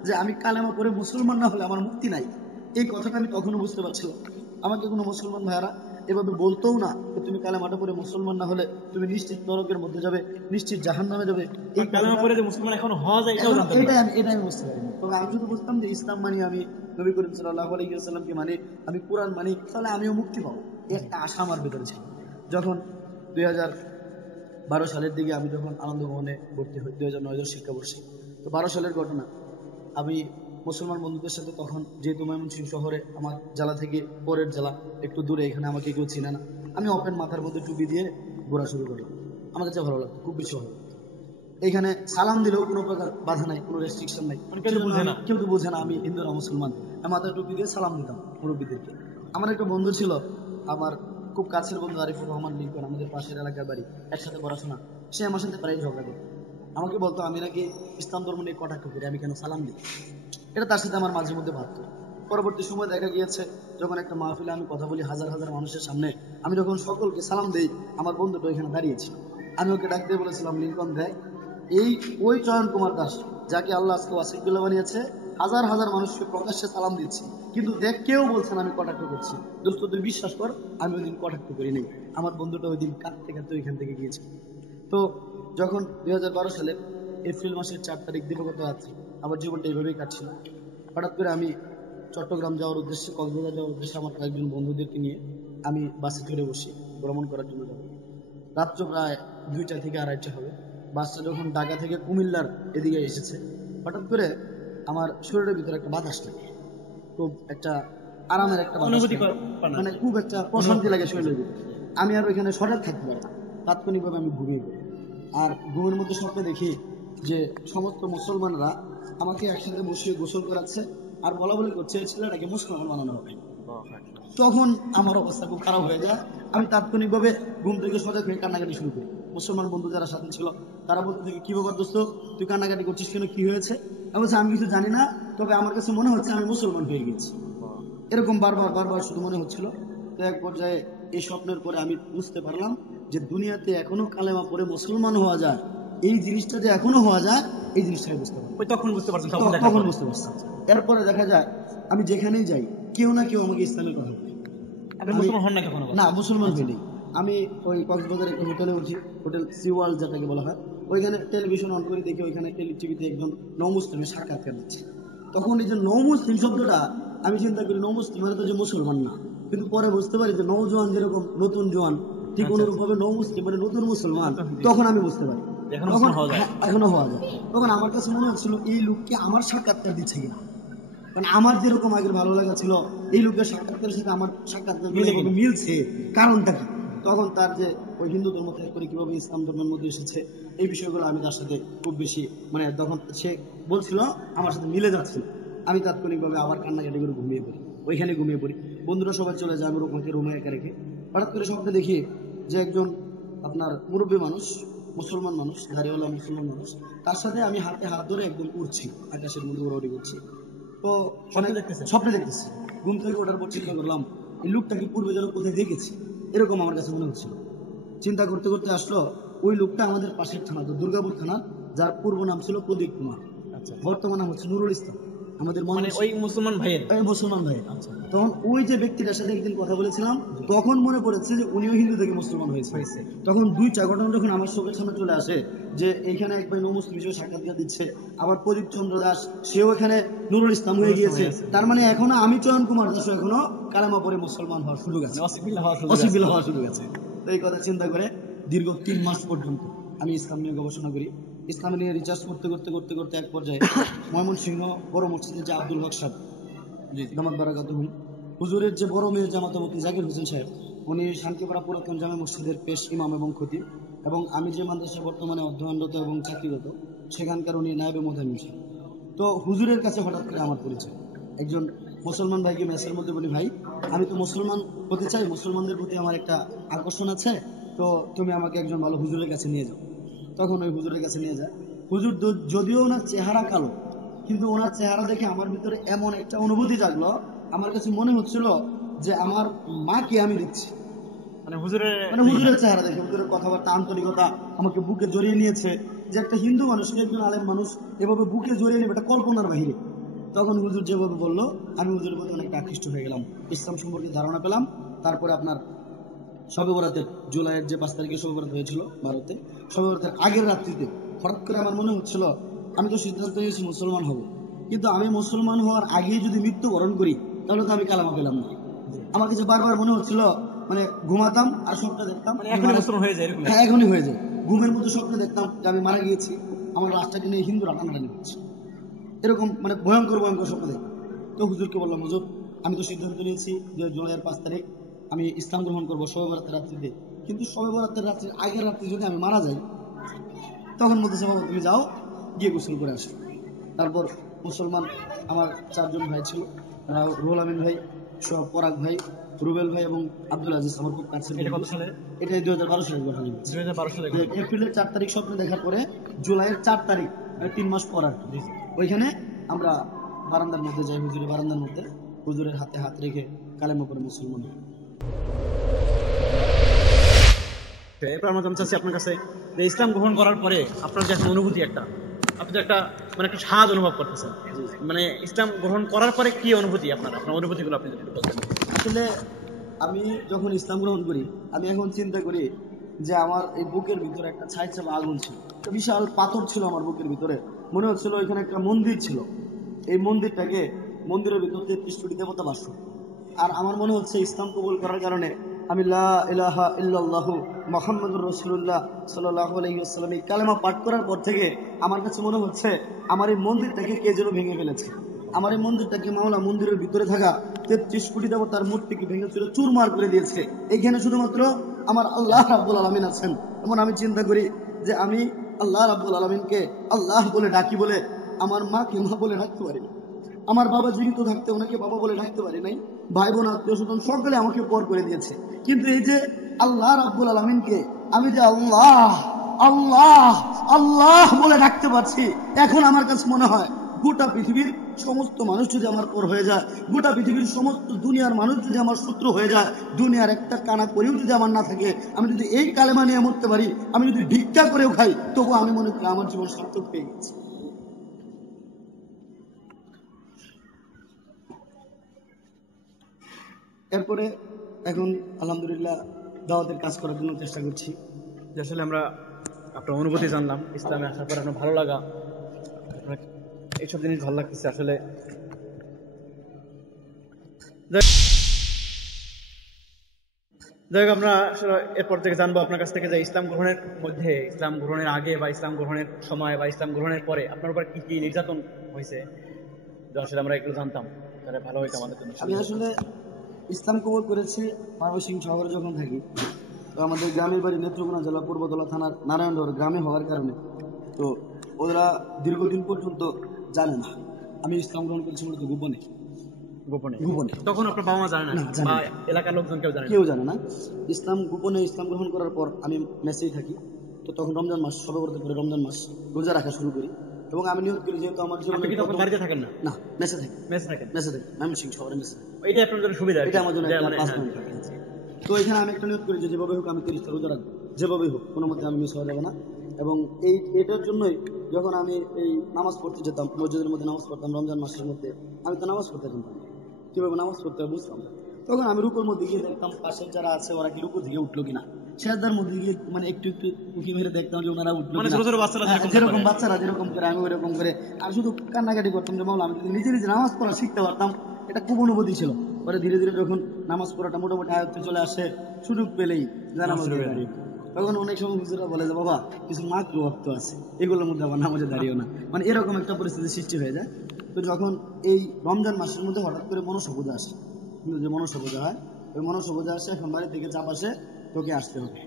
যে আমি কালেমা পড়ে মুসলমান না হলে আমার মুক্তি নাই। এই কথাটা আমি তখনও বুঝতে পারছিলাম। আমাকে কোনো মুসলমান ভাইয়ারা এভাবে বলতেও না যে তুমি কালেমাটা পড়ে মুসলমান না হলে তুমি নিশ্চিত নরকের মধ্যে যাবে, নিশ্চিত জাহান্নামে যাবে। এই কালেমা পড়ে যে মুসলমান এখন হওয়া যায় এটা আমি বুঝতে পারিনি। তবে আমি শুধু বুঝতাম যে ইসলাম মানি, আমি নবী করিম সাল্লাল্লাহু আলাইহি ওয়াসাল্লামকে মানি, আমি কোরআন মানি, তাহলে আমিও মুক্তি পাবো, একটা আশা আমার ভিতরে ছিল। যখন 2012 সালের দিকে আমি যখন আনন্দভবনে ভর্তি হই 2009 শিক্ষাবর্ষে, তো 12 সালের ঘটনা, আমি মুসলমান বন্ধুদের সাথে তখন যেহেতু ময়মনসিংহ শহরে আমার জেলা থেকে পরের জেলা একটু দূরে, এখানে আমাকে কেউ চিনে না, আমি ওপেন মাথার মধ্যে টুপি দিয়ে ঘোরা শুরু করলাম। আমার কাছে ভালো লাগতো, খুব বেশি ভালো লাগতো। এখানে সালাম দিলেও কোনো প্রকার বাধা নাই, কোনো রেস্ট্রিকশন নাই, কেউ তো বোঝে না আমি হিন্দু না মুসলমান। আমি মাথার টুপি দিয়ে সালাম দিতাম মুরব্বীদেরকে। আমার একটা বন্ধু ছিল, আমার খুব কাছের বন্ধু, আরিফুর রহমান লিঙ্কন, আমাদের পাশের এলাকার বাড়ি, একসাথে পড়াশোনা। সে আমার সাথে প্রায় ঝগড়া করতো, আমাকে বলতো আমি নাকি ইসলাম ধর্ম নিয়ে কটাক্ষ করি, আমি কেন সালাম দিই। এটা তার সাথে আমার মাঝে মধ্যে ভাবতো। পরবর্তী সময় দেখা গিয়েছে যখন একটা মাহফিলে আমি কথা বলি হাজার হাজার মানুষের সামনে, আমি যখন সকলকে সালাম দিই, আমার বন্ধুটা ওইখানে দাঁড়িয়েছিল। আমি ওকে ডাক দিয়ে বলেছিলাম, লিঙ্কন দেখ, ওই চয়ন কুমার দাস যাকে আল্লাহ আজকে ওয়াসিকুল্লাহ বানিয়েছে, হাজার হাজার মানুষকে প্রকাশ্যে সালাম দিচ্ছি, কিন্তু দেখ কেউ বলছেন আমি কটাক্ষ করছি। দোস্ত তুই বিশ্বাস কর, আমি ওই দিন কটাক্ষ করি নাই। আমার বন্ধুটা ওই দিন কাঁদতে কাঁদতে ওইখান থেকে গিয়েছে। তো যখন 2012 সালের এপ্রিল মাসের 4 তারিখ দিবগত রাত্রি, আমার জীবনটা এইভাবেই কাটছিল। হঠাৎ করে আমি চট্টগ্রাম যাওয়ার উদ্দেশ্যে, কক্সবাজার যাওয়ার উদ্দেশ্যে আমার কয়েকজন বন্ধুদেরকে নিয়ে আমি বাসে চড়ে বসি, ভ্রমণ করার জন্য যাব। রাত্র প্রায় 2টা থেকে 2:30 হবে। বাসটা যখন ঢাকা থেকে কুমিল্লার এদিকে এসেছে, হঠাৎ করে আমার শরীরের ভিতরে একটা বাতাস লাগে, খুব একটা আরামের একটা অনুভূতি, মানে খুব একটা প্রশান্তি লাগে শরীরের ভিতরে। আমি আর ওইখানে সজাগ থাকতে পারি না, তাৎক্ষণিকভাবে আমি ঘুমিয়ে পড়ি। আর ঘুমের মধ্যে স্বপ্নে দেখি যে সমস্ত মুসলমানরা আমাকে একসাথে বসিয়ে গোসল করাচ্ছে আর বলা বলি করছে ছেলেটাকে মুসলমান বানানো হবে। তখন আমার অবস্থা খুব খারাপ হয়ে যায়। আমি তাৎক্ষণিকভাবে ঘুম থেকে সজাগ হয়ে কান্নাকাটি শুরু করি। মুসলমান বন্ধু যারা সাথে ছিল তারা বলতে থাকে, কি ব্যাপার দোস্ত, তুই কান্নাকাটি করছিস কেন, কি হয়েছে? আমি বলছি আমি কিছু জানি না, তবে আমার কাছে মনে হচ্ছে আমি মুসলমান হয়ে গেছি। এরকম বারবার শুধু মনে হচ্ছিল। তো এক পর্যায়ে এই স্বপ্নের পরে আমি বুঝতে পারলাম যে দুনিয়াতে এখনো কালেমা পড়ে মুসলমান হওয়া যায়, এই জিনিসটা যে এখনো হওয়া যায়, এই জিনিসটাই বুঝতে পারলাম। তখন বুঝতে পারছি। এরপরে দেখা যায় আমি যেখানেই যাই কেউ না কেউ আমাকে ইসলামের কথা বলে। না, মুসলমান হইনি। আমি ওই কক্সবাজার একটা হোটেলে উঠি, হোটেল সি ওয়ার্ল্ড যেটাকে বলা হয়, ওইখানে টেলিভিশন অন করে দেখি ওইখানে টিভিতে একজন নৌ মুসলিমের সাক্ষাৎকার দিচ্ছে। তখন এই যে নৌ মুসলিম শব্দটা আমি চিন্তা করি, নৌ মুসলিম মানে তো যে মুসলমান না, কিন্তু পরে বুঝতে পারি যে নৌজওয়ান যেরকম নতুন জোয়ান, ঠিক অনুরূপ ভাবে নৌ মুসলিম মানে নতুন মুসলমান। তখন আমি বুঝতে পারি এখনো হওয়া যায়। তখন আমার কাছে মনে হচ্ছিল এই লোককে আমার সাক্ষাৎকার দিচ্ছে কিনা। কারণ আমার যেরকম আগের ভালো লাগা ছিল এই লোকের সাক্ষাৎকারের সাথে আমার সাক্ষাৎকার মিলছে, কারণটা কি? তখন তার যে ওই হিন্দু ধর্ম ত্যাগ করে কিভাবে ইসলাম ধর্মের মধ্যে এসেছে এই বিষয়গুলো আমি তার সাথে খুব বেশি মানে তখন সে বলছিল আমার সাথে মিলে যাচ্ছিল, আমি তাৎক্ষণিকভাবে আবার কান্নাকাটি করে ঘুমিয়ে পড়ি, ওইখানে ঘুমিয়ে পড়ি। বন্ধুরা সবাই চলে যায়, আমি ওখানে রুমে একা রেখে হঠাৎ করে স্বপ্নে দেখি যে একজন আপনার মুরব্বী মানুষ, মুসলমান মানুষ, দাড়িওয়ালা মুসলমান মানুষ, তার সাথে আমি হাতে হাত ধরে একদম উড়ছি, আকাশের মধ্যে উড়াউড়ি করছি। তো স্বপ্নে দেখতেছি, ঘুম থেকে ওঠার পর চিন্তা করলাম এই লোকটাকে পূর্বে যেন কোথায় দেখেছি, এরকম আমার কাছে মনে হচ্ছিল। চিন্তা করতে করতে আসলো ওই লোকটা আমাদের পাশের থানা, তো দুর্গাপুর থানা, যার পূর্ব নাম ছিল প্রদীপ কুমার, বর্তমান নাম হচ্ছে নুরুল ইসলাম, আমাদের ওই মুসলমান ভাইয়ের মুসলমান ভাই। তখন ওই যে ব্যক্তিটার সাথে একদিন কথা বলেছিলাম, তখন মনে পড়েছে যে উনিও হিন্দু থেকে মুসলমান হয়েছে। তখন 2-4 ঘটনা যখন আমার চোখের সামনে চলে আসে যে এইখানে এক ভাই মুসলিম হিসেবে সাক্ষাৎকার দিচ্ছে, আবার প্রদীপ চন্দ্র দাস সেও এখানে নুরুল ইসলাম হয়ে গিয়েছে, তার মানে এখনো আমি চয়ন কুমার দাস এখনো কালেমা পড়ে মুসলমান হওয়ার সুযোগ আছে, অসিবিল হওয়ার সুযোগ আছে। তো এই কথা চিন্তা করে দীর্ঘ 3 মাস পর্যন্ত আমি ইসলাম নিয়ে গবেষণা করি, ইসলাম নিয়ে রিসার্চ করতে করতে করতে করতে এক পর্যায়ে ময়মনসিংহ বড় মসজিদে যে আব্দুল হক সাহেব দামাত বারাকাতুহু, হুজুরের যে বড় মেয়ে জামাতে মুফতি জাকির হোসেন সাহেব, উনি শান্তিপাড়া পুরাতন জামে মসজিদের পেশ ইমাম এবং খতিব, এবং আমি যে মাদ্রাসায় বর্তমানে অধ্যয়নরত এবং চাকরিরত সেখানকার উনি নায়েবে মুতামিম সাহেব। তো হুজুরের কাছে হঠাৎ করে আমার পরিচয়, একজন মুসলমান ভাইকে মেসের মধ্যে বলি, ভাই আমি তো মুসলমান হতে চাই, মুসলমানদের প্রতি আমার একটা আকর্ষণ আছে, তো তুমি আমাকে একজন ভালো হুজুরের কাছে নিয়ে যাও। তখন ওই হুজুরের কাছে নিয়ে যায়। হুজুর যদিও ওনার চেহারা কালো, কিন্তু ওনার চেহারা দেখে আমার ভিতরে এমন একটা অনুভূতি জাগলো, আমার কাছে মনে হচ্ছিল যে আমার মাকে আমি দেখছি। মানে হুজুরের চেহারা দেখে, হুজুরের কথাবার্তা, আন্তরিকতা আমাকে বুকে জড়িয়ে নিয়েছে, যে একটা হিন্দু মানুষকে একজন আলেম মানুষ এভাবে বুকে জড়িয়ে নেবে এটা কল্পনার বাহিরে। তখন হুজুর যেভাবে বললো আমি হুজুরের প্রতি অনেকটা আকৃষ্ট হয়ে গেলাম, ইসলাম সম্পর্কে ধারণা পেলাম। তারপরে আপনার শবে বরাতের জুলাইয়ের যে 5 তারিখে শবে বরাত হয়েছিল ভারতে, শবে বরাতের আগের রাত্রিতে হঠাৎ করে আমার মনে হচ্ছিল আমি তো সিদ্ধান্ত নিয়েছি মুসলমান হব, কিন্তু আমি মুসলমান হওয়ার আগেই যদি মৃত্যুবরণ করি তাহলে তো আমি কালেমা পেলাম না। আমার কাছে বারবার মনে হচ্ছিল, মানে ঘুমাতাম আর স্বপ্ন দেখতাম এখনই হয়ে যায়, ঘুমের মধ্যে স্বপ্ন দেখতাম যে আমি মারা গিয়েছি, আমার লাশটাকে নিয়ে হিন্দুরা টানাটানি করছে, এরকম মানে ভয়ঙ্কর ভয়ঙ্কর স্বপ্ন দেখতাম। তো হুজুরকে বললাম, হুজুর আমি তো সিদ্ধান্ত নিয়েছি যে জুলাইয়ের 5 তারিখ আমি ইসলাম গ্রহণ করবো শবে বরাতের রাত্রিতে, কিন্তু শবে বরাতের রাত্রির আগের রাত্রি যদি আমি মারা যাই, তখন বলতেছে বাবা তুমি যাও গিয়ে গোসল করে আসো। তারপর মুসলমান আমার 4 জন ভাই ছিল, রুহুল আমিন ভাই, পরাগ ভাই, রুবেল ভাই এবং আব্দুল আজিজ আমার খুব কাছে। এটা 2012 সালের ঘটনা, 2012 সালে এপ্রিলের 4 তারিখ স্বপ্ন দেখার পরে জুলাইয়ের 4 তারিখ 3 মাস পর আর কি, ওইখানে আমরা বারান্দার মধ্যে যাই, হুজুরের বারান্দার মধ্যে, হুজুরের হাতে হাত রেখে কালেমা পড়ে মুসলমান। এরপর আমরা জানতে চাচ্ছি আপনার কাছে যে ইসলাম গ্রহণ করার পরে আপনার যে একটা অনুভূতি, আপনি একটা মানে একটা স্বাদ অনুভব করতেছেন, মানে ইসলাম গ্রহণ করার পরে কি অনুভূতি আপনার অনুভূতিগুলো আপনি যদি বলতেন। আসলে আমি যখন ইসলাম গ্রহণ করি আমি এখন চিন্তা করি যে আমার এই বুকের ভিতরে একটা ছাইচাপা আগুন ছিল, একটা বিশাল পাথর ছিল আমার বুকের ভিতরে, মনে হচ্ছিল ওইখানে একটা মন্দির ছিল, এই মন্দিরের ভিতর 33 কোটি দেবতা বাস। আর আমার মনে হচ্ছে ইসলাম কবুল করার কারণে আমি লা ইলাহা ইল্লাল্লাহু মুহাম্মাদুর রাসূলুল্লাহ সাল্লাল্লাহু আলাইহি ওয়াসাল্লাম এই কালেমা পাঠ করার পর থেকে আমার কাছে মনে হচ্ছে আমার এই মন্দিরটাকে কে যেন ভেঙে ফেলেছে, আমার এই মন্দিরটাকে মাওলা মন্দিরের ভিতরে থাকা 33 কোটি দেবতার মূর্তিকে ভেঙে চুরে চুরমার করে দিয়েছে, এখানে শুধুমাত্র আমার আল্লাহ রাব্বুল আলামিন আছেন। এমন আমি চিন্তা করি যে আমি আল্লাহ রাব্বুল আলামিনকে আল্লাহ বলে ডাকি বলে আমার মাকে মা বলে ডাকতে পারি, আমার বাবা জীবিত থাকতে ওনাকে বাবা বলে ডাকতে পারি নাই, ভাই বোন আত্মীয় স্বজন সকলে আমাকে পর করে দিয়েছে, কিন্তু এই যে আল্লাহ রাব্বুল আলামিনকে আমি যে আল্লাহ আল্লাহ আল্লাহ বলে ডাকতে পারছি, এখন আমার কাছে মনে হয় গোটা পৃথিবীর সমস্ত মানুষ যদি আমার পর হয়ে যায়, গোটা পৃথিবীর সমস্ত দুনিয়ার মানুষ যদি আমার শত্রু হয়ে যায়, দুনিয়ার একটা কানা করেও যদি আমার না থাকে, আমি যদি এই কালেমা নিয়ে মরতে পারি, আমি যদি ভিক্ষা করেও খাই, তবু আমি মনে করি আমার জীবন সার্থক পেয়ে গেছে। এরপরে এখন আলহামদুলিল্লাহ দাওয়াতের কাজ করার জন্য চেষ্টা করছি। আসলে আমরা আপনার অনুভূতি জানলাম, ইসলামে আসার পর আপনার ভালো লাগা, এইসব জিনিস ভালো লাগতেছে আসলে। যাই হোক, আমরা এরপর থেকে জানবো আপনার কাছ থেকে যে ইসলাম গ্রহণের মধ্যে, ইসলাম গ্রহণের আগে বা ইসলাম গ্রহণের সময় বা ইসলাম গ্রহণের পরে আপনার উপর কি কি নির্যাতন হয়েছে, আসলে আমরা একটু জানতাম তাহলে ভালো হইতো আমাদের জন্য। আমি আসলে ইসলাম কবুল করেছি ময়মনসিংহ শহরে যখন থাকি। তো আমাদের গ্রামের বাড়ি নেত্রকোনা জেলা পূর্বতলা থানার নারায়ণগড় গ্রামে হওয়ার কারণে তো ওরা দীর্ঘদিন পর্যন্ত জানে না আমি ইসলাম গ্রহণ করেছি মূলত গোপনে। গোপনে গোপনে তখন আপনার বাবা মা জানে না না, জানে বা না। এলাকার লোকজন কেউ জানে না? কেউ জানে না। গোপনে ইসলাম গ্রহণ করার পর আমি মেসেই থাকি। তো তখন রমজান মাস, সবে করতে করে রমজান মাস রোজা রাখা শুরু করি এবং আমি নিয়ত করি যেহেতু আমার জীবনে আপনি কি তখন বাড়িতে থাকেন না? না, মেসে থাকি। মেসে থাকেন? মেসে থাকি, ময়মনসিংহ শহরে মেসে থাকি। এটা আপনার জন্য সুবিধা আর কি। এটা আমার জন্য যে একটা মানে, প্লাস হ্যাঁ। পয়েন্ট থাকে। তো এখানে আমি একটা নিয়ত করি যে যেভাবে হোক আমি 30টা রোজা রাখবো, যেভাবে হোক কোনো মতে আমি মিস হওয়া যাবে না। এবং এটার জন্যই যখন আমি এই নামাজ পড়তে যেতাম, মসজিদের মধ্যে নামাজ পড়তাম রমজান মাসের মধ্যে, আমি তো নামাজ পড়তে যেতাম, কিভাবে নামাজ পড়তে হবে বুঝতাম না। তখন আমি রুকুর মধ্যে গিয়ে দেখতাম পাশের যারা আছে ওরা কি রুকু থেকে উঠলো কিনা, সেজদার মধ্যে গিয়ে মানে একটু একটু উঁকি মেরে দেখতাম যে ওনারা উঠলো মানে কিনা। ছোট ছোট বাচ্চারা হ্যাঁ, যেরকম যেরকম করে। বাচ্চারা যেরকম করে আমি ওইরকম করে আর শুধু কান্নাকাটি করতাম যে মাওলা আমি যদি নিজে নিজে নামাজ পড়া শিখতে পারতাম। এটা খুব অনুভূতি ছিল। পরে ধীরে ধীরে যখন নামাজ পড়াটা মোটামুটি আয়ত্তে চলে আসে, সুযোগ পেলেই নামাজে দাঁড়িয়ে, তখন অনেক সময় হুজুররা বলে যে বাবা কিছু মাকরু ওয়াক্ত আছে, এগুলোর মধ্যে আবার নামাজে দাঁড়িয়েও না, মানে এরকম একটা পরিস্থিতির সৃষ্টি হয়ে যায়। তো যখন এই রমজান মাসের মধ্যে হঠাৎ করে মনসা পূজা আসে, যে মনসা পূজা হয়, ওই মনসা পূজা আসে, এখন বাড়ি থেকে চাপ আসে তোকে আসতে হবে।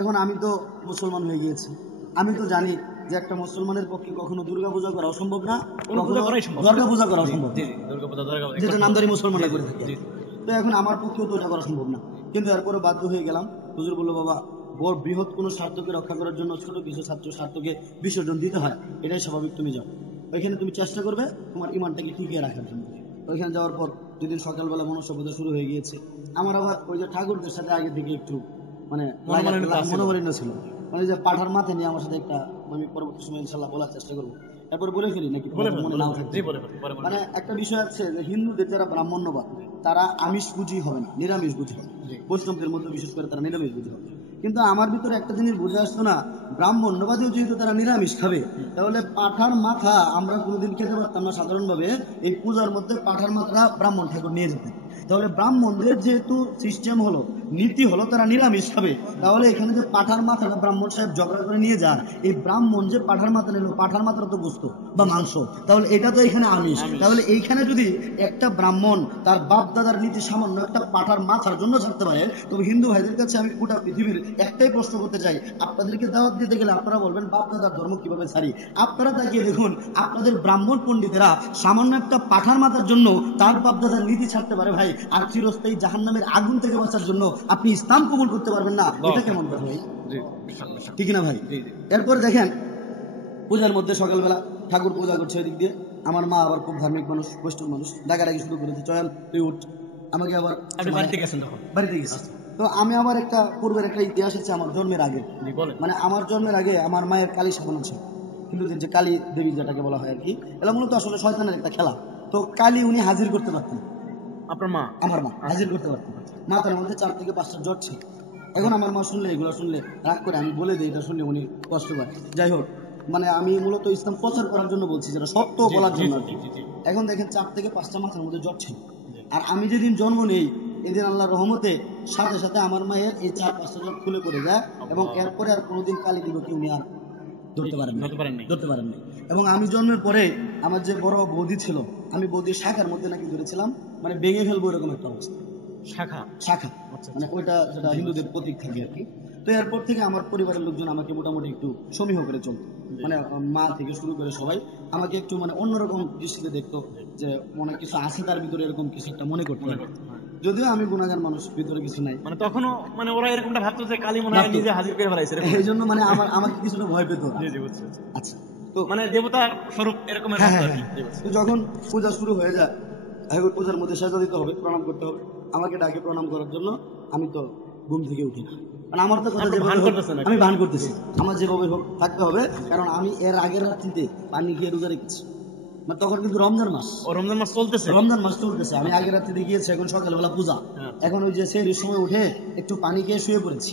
এখন আমি তো মুসলমান হয়ে গিয়েছি, আমি তো জানি যে একটা মুসলমানের পক্ষে কখনো দুর্গা পূজা করা অসম্ভব না, কখনো দুর্গা পূজা করা অসম্ভব, যেটা নামদারি মুসলমানরা করে থাকে। তো এখন আমার পক্ষেও তো ওটা করা সম্ভব না, কিন্তু এরপরে বাধ্য হয়ে গেলাম। হুজুর বললো বাবা বড় বৃহৎ কোনো স্বার্থকে রক্ষা করার জন্য ছোট কিছু স্বার্থকে বিসর্জন দিতে হয়, এটাই স্বাভাবিক, তুমি যাও ওইখানে, তুমি চেষ্টা করবে তোমার ইমানটাকে টিকিয়ে রাখার জন্য। ওইখানে যাওয়ার পর যেদিন সকালবেলা মনসা পূজা শুরু হয়ে গিয়েছে, আমার আবার ওই যে ঠাকুরদের সাথে আগে থেকে একটু মানে মনোমালিন্য ছিল, মানে যে পাঠার মাথায় নিয়ে আমার সাথে একটা, আমি পরবর্তী সময় ইনশাল্লাহ বলার চেষ্টা করবো, এরপর বলে ফেলি নাকি মনে নাও থাকবে। মানে একটা বিষয় আছে যে হিন্দুদের যারা ব্রাহ্মণ্যবাদ তারা আমিষ বুঝি হবে না, নিরামিষ বুঝি হবে, বৈষ্ণবদের মধ্যে বিশেষ করে তারা নিরামিষ বুঝি হবে। কিন্তু আমার ভিতরে একটা জিনিস বুঝে আসতো না, ব্রাহ্মণ্যবাদীও যেহেতু তারা নিরামিষ খাবে, তাহলে পাঠার মাথা আমরা কোনোদিন খেতে পারতাম না। সাধারণভাবে এই পূজার মধ্যে পাঠার মাথা ব্রাহ্মণ ঠাকুর নিয়ে যেতেন। তাহলে ব্রাহ্মণদের যেহেতু সিস্টেম হলো, নীতি হলো তারা নিরামিষ খাবে, তাহলে এখানে যে পাঠার মাথাটা ব্রাহ্মণ সাহেব ঝগড়া করে নিয়ে যান, এই ব্রাহ্মণ যে পাঠার মাথা নিল, পাঠার মাথাটা তো গোস্ত বা মাংস, তাহলে এটা তো এখানে আমিষ। তাহলে এইখানে যদি একটা ব্রাহ্মণ তার বাপ দাদার নীতি সামান্য একটা পাঠার মাথার জন্য ছাড়তে পারে, তবে হিন্দু ভাইদের কাছে আমি গোটা পৃথিবীর একটাই প্রশ্ন করতে চাই, আপনাদেরকে দাওয়াত দিতে গেলে আপনারা বলবেন বাপ দাদার ধর্ম কিভাবে ছাড়ি? আপনারা তাকিয়ে দেখুন, আপনাদের ব্রাহ্মণ পণ্ডিতেরা সামান্য একটা পাঠার মাথার জন্য তার বাপ দাদার নীতি ছাড়তে পারে ভাই, আর চিরস্থায়ী জাহান্নামের আগুন থেকে বাঁচার জন্য আপনি ইসলাম কবুল করতে পারবেন না, এটা কেমন কথা ভাই? ঠিক না ভাই? এরপর দেখেন পূজার মধ্যে সকালবেলা ঠাকুর পূজা করছে, ওই দিক দিয়ে আমার মা আবার খুব ধার্মিক মানুষ, বৈষ্ণব মানুষ, ডাকাডাকি শুরু করেছে, চল তুই উঠ। আমাকে আবার বাড়িতে গেছে। তো আমি আবার একটা পূর্বের একটা ইতিহাস আছে আমার জন্মের আগে, মানে আমার জন্মের আগে আমার মায়ের কালী সাধনা ছিল, হিন্দুদের যে কালী দেবী যেটাকে বলা হয় আর কি, এটা মূলত আসলে শয়তানের একটা খেলা। তো কালী উনি হাজির করতে পারতেন, আপনার মা? আমার মা হাজির করতে পারতেন। মাথার মধ্যে 4 থেকে 5টা জ্বর ছিল। এখন আমার মা শুনলে, এগুলো শুনলে রাগ করে, আমি বলে দিই এটা শুনলে উনি কষ্ট পায়। যাই হোক, মানে আমি মূলত ইসলাম প্রচার করার জন্য বলছি, যেটা সত্য বলার জন্য। এখন দেখেন 4 থেকে 5টা মাথার মধ্যে জ্বর ছিল, আর আমি যেদিন জন্ম নেই এদিন আল্লাহর রহমতে সাথে সাথে আমার মায়ের এই 4-5টা জ্বর খুলে পড়ে যায়, এবং এরপরে আর কোনোদিন কালী দিবকে উনি আর ধরতে পারেন না। এবং আমি জন্মের পরে আমার যে বড় বৌদি ছিল, আমি বৌদির শাখার মধ্যে নাকি ধরেছিলাম, মানে ভেঙে ফেলবো এরকম একটা অবস্থা। শাখা মানে ওইটা যেটা হিন্দুদের প্রতীক থাকে আর কি। তো এরপর থেকে আমার পরিবারের লোকজন আমাকে মোটামুটি একটু সমীহ করে চলতো, মানে মা থেকে শুরু করে সবাই আমাকে একটু মানে অন্যরকম দৃষ্টিতে দেখতো, যে মনে কিছু আছে তার ভিতরে, এরকম কিছু একটা মনে করতো। যদিও আমি গুণাগার মানুষ, ভিতরে কিছু নাই, মানে তখনও মানে ওরা এরকমটা ভাবতো যে কালী মনে হয় নিজে হাজির করে ফেলাইছে, এই জন্য মানে আমাকে কিছুটা ভয় পেত। আচ্ছা, তো মানে দেবতা স্বরূপ এরকম। তো যখন পূজা শুরু হয়ে যায়, পূজার মধ্যে সাজা দিতে হবে, প্রণাম করতে হবে, আমাকে ডাকে প্রণাম করার জন্য। আমি তো ঘুম থেকে উঠি না, মানে আমার তো কথা আমি ভান করতেছি, আমার যেভাবে হোক থাকতে হবে, কারণ আমি এর আগের রাত্রিতে পানি খেয়ে রোজা রেখেছি। মানে তখন কিন্তু রমজান মাস চলতেছে, আমি আগের রাত্রিতে গিয়েছি, এখন সকালবেলা পূজা, এখন ওই যে সেই সময় উঠে একটু পানি খেয়ে শুয়ে পড়েছি,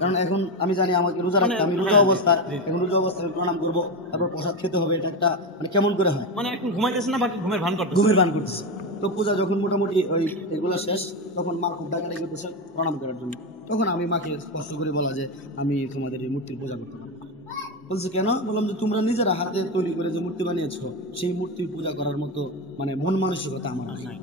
কারণ এখন আমি জানি আমাকে রোজা রাখতে, আমি রোজা অবস্থায়, এখন রোজা অবস্থায় প্রণাম করবো, তারপর প্রসাদ খেতে হবে, এটা একটা মানে কেমন করে হয়, মানে এখন ঘুমাইতেছে না, বাকি ঘুমের ভান করতেছে। তো পূজা যখন মোটামুটি ওই এগুলা শেষ, তখন মা খুব ডাকাডাকি করতেছে প্রণাম করার জন্য। তখন আমি মাকে স্পষ্ট করে বলা যে আমি তোমাদের এই মূর্তির পূজা করতে পারবো, বলছে কেন? বললাম যে তোমরা নিজেরা হাতে তৈরি করে যে মূর্তি বানিয়েছো সেই মূর্তি পূজা করার মতো মানে মন মানসিকতা আমার নাই।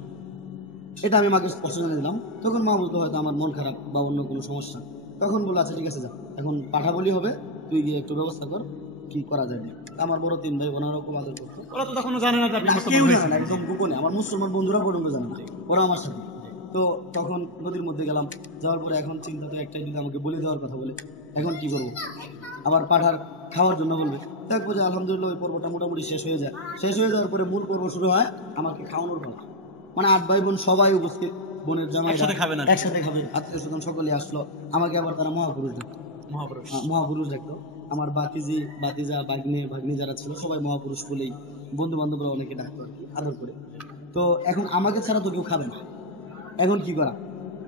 এটা আমি মাকে স্পষ্ট জানিয়ে দিলাম। তখন মা বলতো হয়তো আমার মন খারাপ বা অন্য কোনো সমস্যা। তখন বললো আচ্ছা ঠিক আছে যা, এখন পাঠা বলি হবে, তুই গিয়ে একটু ব্যবস্থা কর কি করা যাবে। আমার বড় 3 ভাই ওনারাও খুব আদর করতো। ওরা তো তখনও জানে না যে আপনি না, মুসলমান কেউ জানে হয়েছেন। না, একদম গোপনে। আমার মুসলমান বন্ধুরা পর্যন্ত জানে না, ওরা আমার সাথে। তো তখন নদীর মধ্যে গেলাম, যাওয়ার পরে এখন চিন্তা তো একটাই, যদি আমাকে বলে দেওয়ার কথা বলে এখন কি করবো, আবার পাঠার খাওয়ার জন্য বলবে। দেখবো যে আলহামদুলিল্লাহ ওই পর্বটা মোটামুটি শেষ হয়ে যায়। শেষ হয়ে যাওয়ার পরে মূল পর্ব শুরু হয় আমাকে খাওয়ানোর পর। মানে 8 ভাই বোন সবাই উপস্থিত, বোনের জামাই একসাথে খাবেন আর কি। একসাথে খাবে, আত্মীয় স্বজন সকলে আসলো। আমাকে আবার তারা মহাপুরুষ ডাকতো, মহাপুরুষ। মহাপুরুষ ডাকতো। আমার বাতিজি বাতিজা ভাগ্নে ভাগ্নি যারা ছিল সবাই মহাপুরুষ বলেই, বন্ধু বান্ধবরা অনেকে ডাকতো আর কি আদর করে। তো এখন আমাকে ছাড়া তো কেউ খাবে না, এখন কি করা?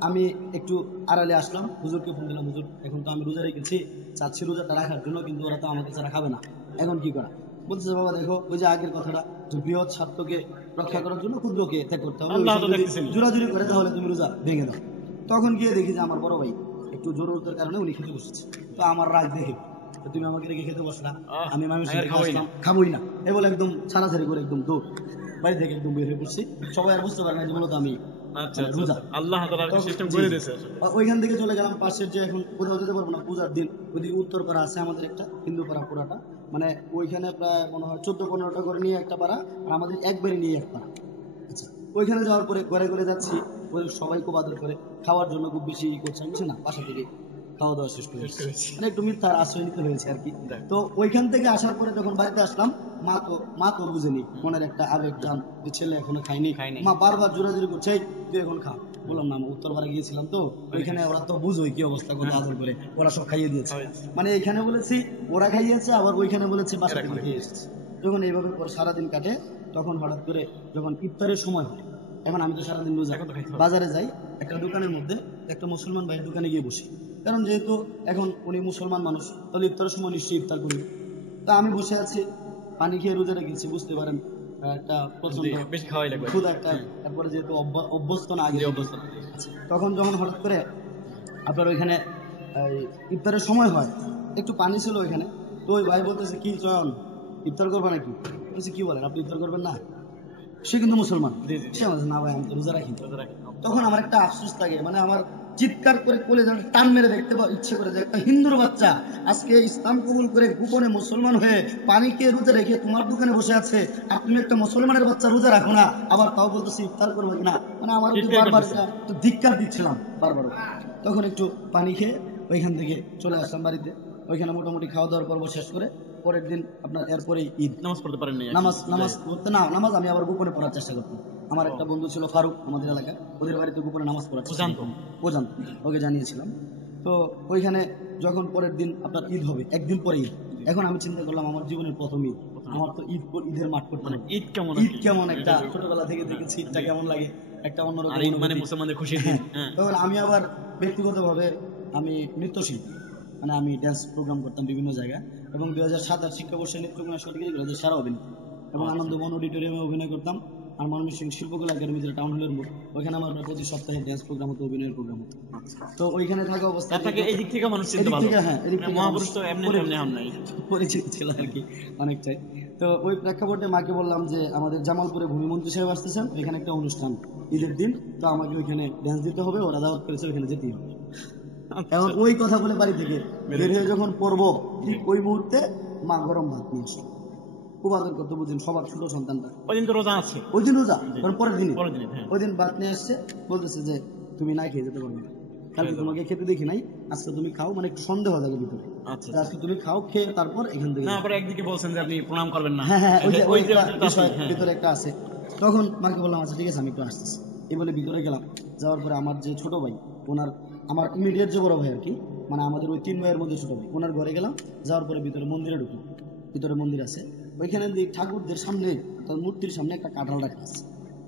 আমি একটু আড়ালে আসলাম, হুজুরকে ফোন দিলাম, হুজুর এখন তো আমি রোজা রেখেছি, চাচ্ছি রোজাটা রাখার জন্য, কিন্তু ওরা তো আমাকে ছাড়া খাবে না, এখন কি করা? বলছে বাবা দেখো ওই যে আগের কথাটা, যে বৃহৎ স্বার্থকে রক্ষা করার জন্য ক্ষুদ্রকে ত্যাগ করতে হবে, আল্লাহ ওই তো সব যদি দেখতেছেন। জোরাজুরি করে তাহলে তুমি রোজা ভেঙে দাও। তখন গিয়ে দেখি যে আমার বড় ভাই একটু জরুরতের কারণে উনি খেতে বসেছে। তো আমার রাগ দেখে, তো তুমি আমাকে রেখে খেতে বসলা, আমি আমি আর মানুষের খাবোই না। খাবোই না এ বলে একদম ছাড়াছাড়ি করে একদম দৌড় বাড়ি থেকে একদম বের হয়ে পড়ছি। সবাই আর বুঝতে পারে না যে মূলত আমি আচ্ছা আচ্ছা, রোজা। আচ্ছা। আল্লাহ তাআলা তখন- সিস্টেম জি, করে জি। দিয়েছে আসলে। ওইখান থেকে চলে গেলাম পাশের, যে এখন কোথাও যেতে পারবো না পূজার দিন, ওইদিকে উত্তর পাড়া আছে আমাদের একটা, হিন্দু পাড়া পুরাটা, মানে ওইখানে প্রায় মনে হয় 14-15টা করে নিয়ে একটা পাড়া, আর আমাদের একবারে নিয়ে এক পাড়া। আচ্ছা, ওইখানে যাওয়ার পরে ঘরে ঘরে যাচ্ছি, ওই সবাই খুব আদর করে খাওয়ার জন্য খুব বেশি করছে, আমি বলছি না বাসা থেকে খাওয়া দাওয়া শেষ করে এসেছি। মানে একটু মিথ্যার আশ্রয় নিতে হয়েছে আর কি। তো ওইখান থেকে আসার পরে যখন বাড়িতে আসলাম, মা তো বুঝেনি, মনের একটা আবেগ টান, যে ছেলে এখনো খাইনি। মা বারবার জোরাজুরি করছে, "এই, তুই এখন খা।" বললাম না, আমি উত্তরপাড়া গিয়েছিলাম তো ওইখানে ওরা তো বুঝোই কি অবস্থা, কত আদর করে ওরা সব খাইয়ে দিয়েছে। মানে এখানে বলেছি ওরা খাইয়েছে, আবার ওইখানে বলেছে বাসা থেকে খেয়ে এসেছে। যখন এইভাবে পরে সারাদিন কাটে, তখন হঠাৎ করে যখন ইফতারের সময় হয়, এখন আমি তো সারাদিন রোজা, এখন তো খাইতে হবে। বাজারে যাই, একটা দোকানের মধ্যে একটা মুসলমান ভাইয়ের দোকানে গিয়ে বসি, কারণ যেহেতু এখন উনি মুসলমান মানুষ, তাহলে ইফতারের সময় নিশ্চয়ই ইফতার করি। তা আমি বসে আছি, পানি খেয়ে রোজা রেখেছি, বুঝতে পারেন একটা প্রচন্ড বেশি খাওয়াই লাগবে। ক্ষুধা একটা, তারপরে যেহেতু অভ্যস্ত না আগে অভ্যস্ত। তখন যখন হঠাৎ করে আপনার ওইখানে এই ইফতারের সময় হয়, একটু পানি ছিল ওইখানে, তো ওই ভাই বলতেছে কি চয়ন ইফতার করবা নাকি? বলছি কি বলেন, আপনি ইফতার করবেন না? সে কিন্তু মুসলমান, সে বলছে না ভাই আমি তো রোজা রাখি। তখন আমার একটা আফসোস লাগে, মানে আমার চিৎকার করে কোলে যেন টান মেরে দেখতে ইচ্ছে করে, যে একটা হিন্দুর বাচ্চা আজকে ইসলাম কবুল করে গোপনে মুসলমান হয়ে পানি খেয়ে রোজা রেখে তোমার দোকানে বসে আছে, আর তুমি একটা মুসলমানের বাচ্চা রোজা রাখো না, আবার তাও বলতেছি ইফতার করবো কিনা। মানে আমার বারবার ধিক্কার দিচ্ছিলাম বারবার। তখন একটু পানি খেয়ে ওইখান থেকে চলে আসলাম বাড়িতে। ওইখানে মোটামুটি খাওয়া দাওয়ার পর্ব শেষ করে পরের দিন আপনার এরপরেই ঈদ। নামাজ পড়তে পারেন নামাজ পড়তে না, নামাজ আমি আবার গোপনে পড়ার চেষ্টা করতাম। আমার একটা বন্ধু ছিল ফারুক, আমাদের এলাকায়, ওদের বাড়িতে গোপনে নামাজ পড়ার চেষ্টা করতাম। ও জানতো, ওকে জানিয়েছিলাম। তো ওইখানে যখন পরের দিন আপনার ঈদ হবে, একদিন পরে ঈদ, এখন আমি চিন্তা করলাম আমার জীবনের প্রথম ঈদ, আমার তো ঈদের মাঠ করতে হবে। ঈদ কেমন, ঈদ কেমন একটা ছোটবেলা থেকে দেখেছি, ঈদটা কেমন লাগে, একটা অন্যরকম মানে মুসলমানদের খুশির দিন। তখন আমি আবার ব্যক্তিগতভাবে আমি নৃত্যশিল্পী, মানে আমি ড্যান্স প্রোগ্রাম করতাম বিভিন্ন জায়গায়, এবং 2007 শিক্ষাবর্ষে নৃত্যকলা সরকারি কলেজের সারা অভিনয়, এবং আনন্দবন অডিটোরিয়ামে অভিনয় করতাম। আর ময়মনসিংহ শিল্পকলা একাডেমি যেটা টাউন হলের মোড়, ওখানে আমার প্রতি সপ্তাহে ড্যান্স প্রোগ্রাম হতো, অভিনয়ের প্রোগ্রাম হতো। তো ওইখানে থাকা অবস্থায় আপনাকে এই দিক থেকে মানুষ চিনতে ভালো। হ্যাঁ, এদিক থেকে মহাপুরুষ তো এমনি এমনি হন নাই, পরিচিত ছিল আর কি অনেকটাই। তো ওই প্রেক্ষাপটে মাকে বললাম যে আমাদের জামালপুরে ভূমিমন্ত্রী সাহেব আসতেছেন, এখানে একটা অনুষ্ঠান ঈদের দিন, তো আমাকে ওইখানে ড্যান্স দিতে হবে, ওরা দাওয়াত করেছে, ওইখানে যেতেই হবে। এখন ওই কথা বলে বাড়ি থেকে বের হয়ে যখন পড়বো, ঠিক ওই মুহূর্তে মা গরম ভাত নিয়ে আসে, খুব আদর করতে, বুঝলেন সবার ছোট সন্তানটা। ওই দিন তো রোজা আছে, ওই দিন রোজা, কারণ পরের দিন হ্যাঁ। ওই দিন ভাত নিয়ে আসছে, বলতেছে যে তুমি না খেয়ে যেতে পারবে না, কালকে তোমাকে খেতে দেখি নাই, আজকে তুমি খাও, মানে একটু সন্দেহ থাকে ভিতরে, আচ্ছা আজকে তুমি খাও, খেয়ে তারপর এখান থেকে। না, পরে একদিকে বলছেন যে আপনি প্রণাম করবেন না। হ্যাঁ হ্যাঁ, ওই যে একটা বিষয় ভিতরে একটা আছে। তখন মাকে বললাম আচ্ছা ঠিক আছে আমি একটু আসতেছি, এই বলে ভিতরে গেলাম। যাওয়ার পরে আমার যে ছোট ভাই, ওনার আমার ইমিডিয়েট যে বড় ভাই আর কি, মানে আমাদের ওই 3 ভাইয়ের মধ্যে ছোট ভাই, ওনার ঘরে গেলাম। যাওয়ার পরে ভিতরে মন্দিরে ঢুকলাম, ভিতরে মন্দির আছে, ওইখানে ঠাকুরদের সামনে, তার মূর্তির সামনে একটা কাঁঠাল রাখা আছে।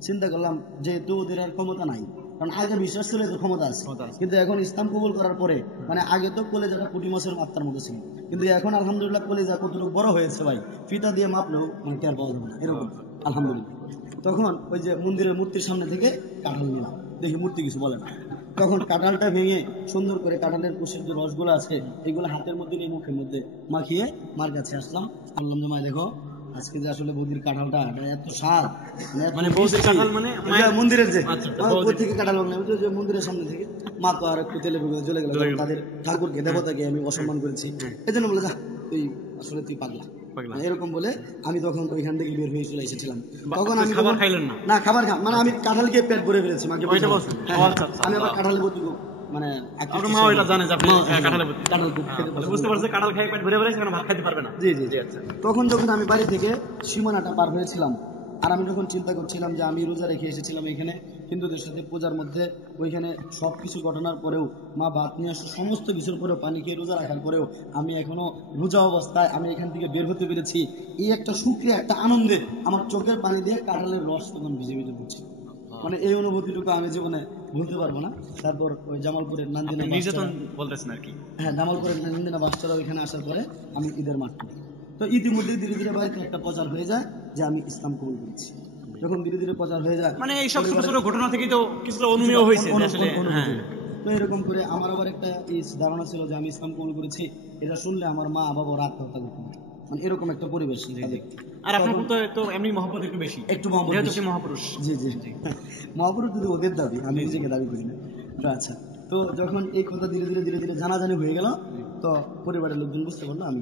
চিন্তা করলাম যেহেতু ওদের আর ক্ষমতা নাই, কারণ আগে বিশ্বাস ছিল এদের ক্ষমতা আছে, কিন্তু এখন ইসলাম কবুল করার পরে, মানে আগে তো কলেজাটা পুঁটি মাছের মাত্রার মতো ছিল, কিন্তু এখন আলহামদুলিল্লাহ কলেজা কতটুকু বড় হয়েছে ভাই, ফিতা দিয়ে মাপলেও মানে টের পাওয়া যাবে না এরকম, আলহামদুলিল্লাহ। তখন ওই যে মন্দিরের মূর্তির সামনে থেকে কাঁঠাল নিলাম, দেখি মূর্তি কিছু বলে না। তখন কাঁঠালটা ভেঙে সুন্দর করে কাঁঠালের কোষের যে রসগুলো আছে এগুলো হাতের মধ্যে নিয়ে মুখের মধ্যে মাখিয়ে মার কাছে আসলাম, বললাম যে মা দেখো আজকে যে আসলে বৌদির কাঁঠালটা এত স্বাদ, মানে বৌদির কাঁঠাল মানে মন্দিরের যে বৌদির থেকে কাঁঠাল যে মন্দিরের সামনে থেকে মা তো আর একটু তেলে ভেঙে চলে গেল, তাদের ঠাকুরকে দেবতাকে আমি অসম্মান করেছি, এই জন্য বলে যা তুই আসলে তুই পাগলা এরকম বলে আমি তখন ওইখান থেকে বের হয়ে চলে এসেছিলাম। তখন আমি খাবার খাইলেন না? খাবার মানে আমি কাঁঠালকে পেট ভরে ফেলেছি মাকে, আমি আবার কাঁঠালের প্রতি মানে মা ওইটা জানে যে আপনি কাঁঠাল বুঝতে পারছে, কাঁঠাল খেয়ে পেট ভরে ফেলেছে, কারণ ভাত খাইতে পারবে না। জি জি জি। আচ্ছা, তখন যখন আমি বাড়ি থেকে সীমানাটা পার হয়েছিলাম আর আমি যখন চিন্তা করছিলাম যে আমি রোজা রেখে এসেছিলাম এখানে হিন্দুদের সাথে পূজার মধ্যে, ওইখানে সবকিছু ঘটনার পরেও মা ভাত নিয়ে আসে, সমস্ত কিছুর পরেও পানি খেয়ে রোজা রাখার পরেও আমি এখনো রোজা অবস্থায় আমি এখান থেকে বের হতে পেরেছি, এই একটা শুকরিয়া, একটা আনন্দে আমার চোখের পানি দিয়ে কাঁঠালের রস তখন ভিজে ভিজে পড়ছে। মানে এই অনুভূতিটুকু আমি জীবনে ভুলতে পারবো না। তারপর ওই জামালপুরের নান্দিনা নির্যাতন বলতেছেন আর কি, হ্যাঁ জামালপুরের নান্দিনা বাসচারা ওইখানে আসার পরে আমি ঈদের মাঠ করি। তো ইতিমধ্যে ধীরে ধীরে বাড়িতে একটা প্রচার হয়ে যায় যে আমি ইসলাম কবুল করেছি। যখন ধীরে ধীরে প্রচার হয়ে যায়, মানে এই সব ছোট ছোট ঘটনা থেকেই তো কিছুটা অনুমেয় হয়েছে আসলে। তো এরকম করে আমার আবার একটা এই ধারণা ছিল যে আমি ইসলাম কবুল করেছি, এটা শুনলে আমার মা বাবা আত্মহত্যা করতে পারে, মানে এরকম একটা পরিবেশ। আর আপনার তো এমনি মহব্বত একটু বেশি, একটু মহাপুরুষ। জি জি জি, মহাপুরুষ যদি ওদের দাবি, আমি নিজেকে দাবি করি না। আচ্ছা, তো যখন এই কথা ধীরে ধীরে ধীরে ধীরে জানাজানি হয়ে গেল, তো পরিবারের লোকজন বুঝতে পারলো আমি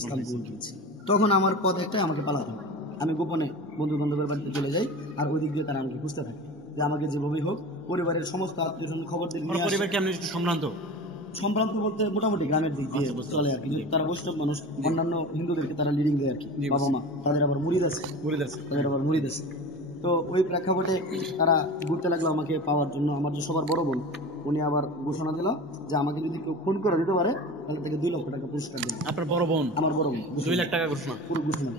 ইসলাম কবুল করেছি। তখন আমার পথ একটাই, আমাকে পালাতে হবে। আমি গোপনে বন্ধু বান্ধবের বাড়িতে চলে যাই, আর ওই দিক দিয়ে তারা আমাকে খুঁজতে থাকে যে আমাকে যেভাবেই হোক পরিবারের সমস্ত আত্মীয় স্বজন খবর দিয়ে পরিবারকে আপনি একটু সম্ভ্রান্ত বলতে মোটামুটি গ্রামের দিক দিয়ে চলে আর কি। তারা বৈষ্ণব মানুষ, অন্যান্য হিন্দুদেরকে তারা লিডিং দেয় আর কি, বাবা মা তাদের আবার মুরিদ আছে, তো ওই প্রেক্ষাপটে তারা ঘুরতে লাগলো আমাকে পাওয়ার জন্য। আমার যে সবার বড় বোন, উনি আবার ঘোষণা দিল যে আমাকে যদি কেউ ফোন করে দিতে পারে তাহলে তাকে 2 লক্ষ টাকা পুরস্কার দেবে। আপনার বড় বোন? আমার বড় বোন 2 লাখ টাকা ঘোষণা, পুরো ঘোষণা।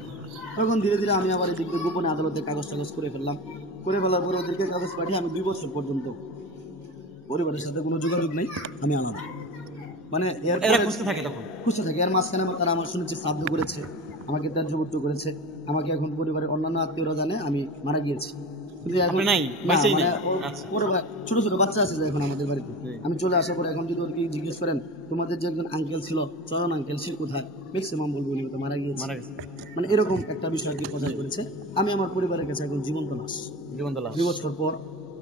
তখন ধীরে ধীরে আমি আবার এদিক দিয়ে গোপনে আদালতে কাগজ করে ফেললাম। করে ফেলার পরে ওদেরকে কাগজ পাঠিয়ে আমি 2 বছর পর্যন্ত পরিবারের সাথে কোনো যোগাযোগ নেই, আমি আলাদা। মানে খুঁজতে থাকে এর মাঝখানে তারা আমার শুনেছি শ্রাদ্ধ করেছে, আমাকে ত্যায্যপুত্র করেছে, আমাকে এখন পরিবারের অন্যান্য আত্মীয়রা জানে আমি মারা গিয়েছি। ছোট ছোট বাচ্চা আছে যে এখন আমাদের বাড়িতে, আমি চলে আসার পরে এখন যদি ওদেরকে জিজ্ঞেস করেন তোমাদের যে একজন আঙ্কেল ছিল চরণ আঙ্কেল, সে কোথায়, ম্যাক্সিমাম বলবো উনি তো মারা গিয়েছে। মানে এরকম একটা বিষয় কি প্রচার করেছে। আমি আমার পরিবারের কাছে এখন জীবন্ত লাশ। 2 বছর পর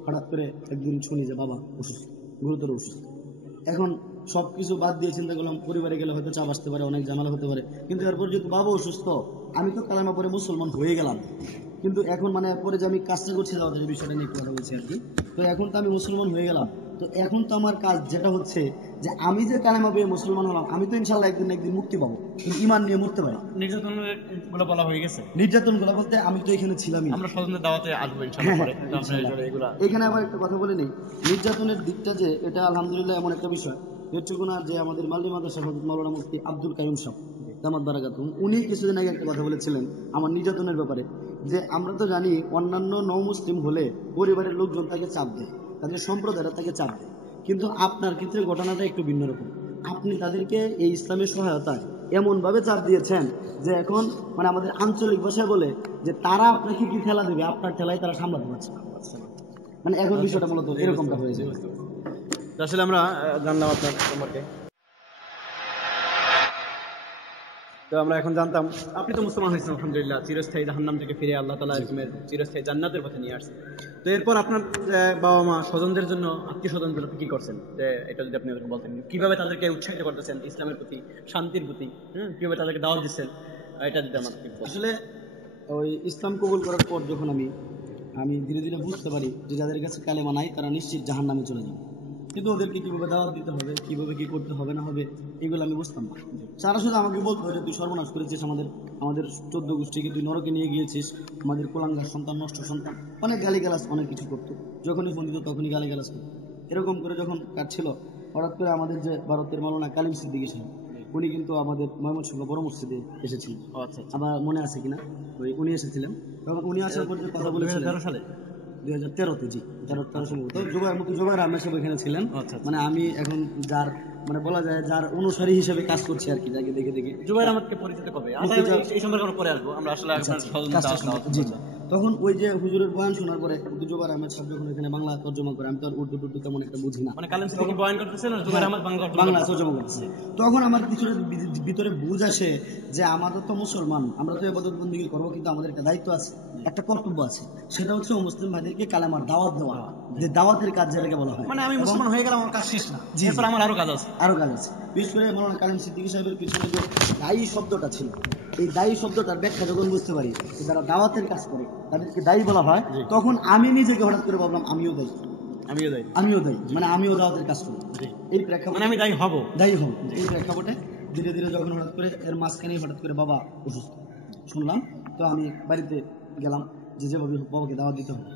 হঠাৎ করে একদিন শুনি যে বাবা অসুস্থ, গুরুতর অসুস্থ। এখন সবকিছু বাদ দিয়ে চিন্তা করলাম পরিবারে গেলে হয়তো চাপ আসতে পারে, অনেক ঝামেলা হতে পারে, কিন্তু এরপর যেহেতু বাবা অসুস্থ, আমি তো কালেমা পরে মুসলমান হয়ে গেলাম, কিন্তু এখন মানে পরে যে আমি কাজটা করছি তাদের বিষয়টা নিয়ে কথা বলছি আর কি। তো এখন তো আমি মুসলমান হয়ে গেলাম, তো এখন তো আমার কাজ যেটা হচ্ছে যে আমি যে কালেমা পেয়ে মুসলমান হলাম, আমি তো ইনশাল্লাহ একদিন মুক্তি পাবো, কিন্তু ঈমান নিয়ে মরতে পারি। নির্যাতন গুলো বলা হয়ে গেছে, নির্যাতন গুলো বলতে আমি তো এখানে ছিলামই, আমরা স্বজনদের দাওয়াতে আসবো ইনশাআল্লাহ। এখানে আবার একটা কথা বলে নেই, নির্যাতনের দিকটা যে এটা আলহামদুলিল্লাহ এমন একটা বিষয়, এটুকুনা যে আমাদের মাল্লি মাদ্রাসা হযরত মাওলানা মুফতি আব্দুল কাইয়ুম সাহেব দামাত বারাকাতুহু, উনি কিছুদিন আগে একটা কথা বলেছিলেন আমার নির্যাতনের ব্যাপারে, যে আমরা তো জানি অন্যান্য নও মুসলিম হলে পরিবারের লোকজন তাকে চাপ দেয়, তাদের সম্প্রদায়রা তাকে চাপ দেয়, কিন্তু আপনার ক্ষেত্রে ঘটনাটা একটু ভিন্ন রকম। আপনি তাদেরকে এই ইসলামের সহায়তায় এমন ভাবে চাপ দিয়েছেন যে এখন মানে আমাদের আঞ্চলিক ভাষায় বলে যে তারা আপনাকে কি ঠেলা দেবে, আপনার ঠেলায় তারা সামলাতে পারছে না। মানে এখন বিষয়টা মূলত এরকমটা হয়েছে। আসলে আমরা জানলাম আপনার সম্পর্কে, তো আমরা এখন জানতাম আপনি তো মুসলমান হয়েছেন আলহামদুলিল্লাহ, চিরস্থায়ী জাহান্নাম থেকে ফিরে আল্লাহ তাআলা এরকমের চিরস্থায়ী জান্নাতের পথে নিয়ে আসছেন। তো এরপর আপনার বাবা মা স্বজনদের জন্য, আত্মীয় স্বজনদের কি করছেন, এটা যদি আপনি বলতেন, কিভাবে তাদেরকে উৎসাহিত করতেছেন ইসলামের প্রতি, শান্তির প্রতি, কিভাবে তাদেরকে দাওয়াত দিচ্ছেন, এটা যদি আমাকে আসলে ওই ইসলাম কবুল করার পর যখন আমি ধীরে ধীরে বুঝতে পারি যে যাদের কাছে কালেমা নাই তারা নিশ্চিত জাহান্নামে চলে যাবে, কিন্তু ওদেরকে কিভাবে দাওয়াত দিতে হবে, কিভাবে কি করতে হবে না হবে এগুলো আমি বুঝতাম না। সারা শুধু আমাকে বলতো যে তুই সর্বনাশ করেছিস আমাদের 14 গোষ্ঠীকে, তুই নরকে নিয়ে গিয়েছিস, আমাদের কুলাঙ্গার সন্তান, নষ্ট সন্তান, অনেক গালিগালাজ অনেক কিছু করতো, যখনই ফোন দিত তখনই গালিগালাজ করতো। এরকম করে যখন কাটছিল, হঠাৎ করে আমাদের যে ভারতের মাওলানা কালিম সিদ্দিকী সাহেব, উনি কিন্তু আমাদের ময়মনসিংহ বড় মসজিদে এসেছিলেন। আবার মনে আছে কিনা, উনি এসেছিলেন। তখন উনি আসার পর যে কথা বলেছিলেন 2013 সালে, 2013-তে, জি 13 সম্ভবত, জুবাইর আহমেদ সাহেব এখানে ছিলেন। মানে আমি এখন যার মানে বলা যায় যার অনুসারী হিসেবে কাজ করছি আর কি, যাকে দেখে দেখে। জুবাইর আহমেদকে পরিচিত কবে, এই সম্পর্কে আমরা পরে আসবো, আমরা আসলে আপনার তখন ওই যে হুজুরের বয়ান শোনার পরে জুবাইর আহমেদ সাহেব যখন এখানে বাংলা তর্জমা করে, আমি তো আর উর্দু টুর্দু তেমন একটা বুঝি না, মানে কালেম সিদ্দিকী বয়ান করতেছেন আর জুবাইর আহমেদ বাংলা তর্জমা করতেছে। তখন আমার কিছুটা ভিতরে বুঝ আসে যে আমাদের তো মুসলমান, আমরা তো ইবাদত বন্দেগী করবো, কিন্তু আমাদের একটা দায়িত্ব আছে, একটা কর্তব্য আছে, সেটা হচ্ছে মুসলিম ভাইদেরকে কালেমার দাওয়াত দেওয়া, যে দাওয়াতের কাজ যেটাকে বলা হয়। মানে আমি মুসলমান হয়ে গেলাম, আমার কাজ শেষ না, এরপর আমার আরো কাজ আছে। আরো কাজ আছে। বিশেষ করে মাওলানা কালেম সিদ্দিকী সাহেবের পিছনে যে দায়ী শব্দটা ছিল, এই দায়ী শব্দটার ব্যাখ্যা যখন বুঝতে পারি যে যারা দাওয়াতের কাজ করে তাদেরকে দায়ী বলা হয়, তখন আমি নিজেকে হঠাৎ করে ভাবলাম আমিও দায়ী, মানে আমিও দাওয়াতের কাজ করি। এই প্রেক্ষাপটে আমি দায়ী হব। এই প্রেক্ষাপটে ধীরে ধীরে যখন হঠাৎ করে এর মাঝখানে হঠাৎ করে বাবা অসুস্থ শুনলাম, তো আমি বাড়িতে গেলাম যে যেভাবে বাবাকে দাওয়াত দিতে হবে।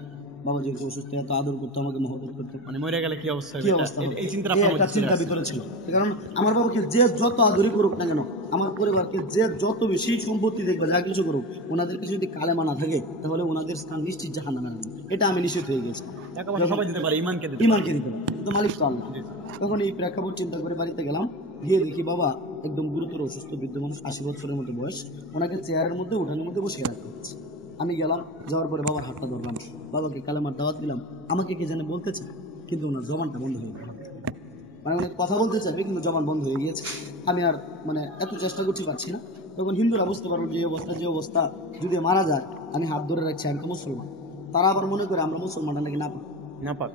বাবা যেহেতু অসুস্থ, এত আদর করতো, আমাকে মহব্বত করতো, মানে মরে গেলে কি অবস্থা হবে, এই চিন্তা ভিতরে ছিল। কারণ আমার বাবাকে যে যত আদরই করুক না কেন, আমার পরিবারকে যে যত বেশি সম্পত্তি দেখবে, যা কিছু করুক, ওনাদের কাছে যদি কালেমা না থাকে তাহলে ওনাদের স্থান নিশ্চিত জাহান্নামে, এটা আমি নিশ্চিত হয়ে গেছি। সবাই দিতে পারে, ইমানকে দিতে পারে, তো মালিক তো আল্লাহ। তখন এই প্রেক্ষাপট চিন্তা করে বাড়িতে গেলাম, গিয়ে দেখি বাবা একদম গুরুতর অসুস্থ, বৃদ্ধ মানুষ, 80 বছরের মতো বয়স, ওনাকে চেয়ারের মধ্যে উঠানের মধ্যে বসিয়ে রাখতে হচ্ছে। আমি গেলাম, যাওয়ার পরে বাবার হাতটা ধরলাম, বাবাকে কালেমার দাওয়াত দিলাম। আমাকে কি জানে বলতেছে, কিন্তু ওনার জবানটা বন্ধ হয়ে গেল, মানে অনেক কথা বলতে চাইবে কিন্তু জবান বন্ধ হয়ে গিয়েছে। আমি আর মানে এত চেষ্টা করছি, পারছি না। তখন হিন্দুরা বুঝতে পারবো যে অবস্থা যদি মারা যায়, আমি হাত ধরে রাখছি, আমি তো মুসলমান। তারা আবার মনে করে আমরা মুসলমানরা নাকি নাপাক,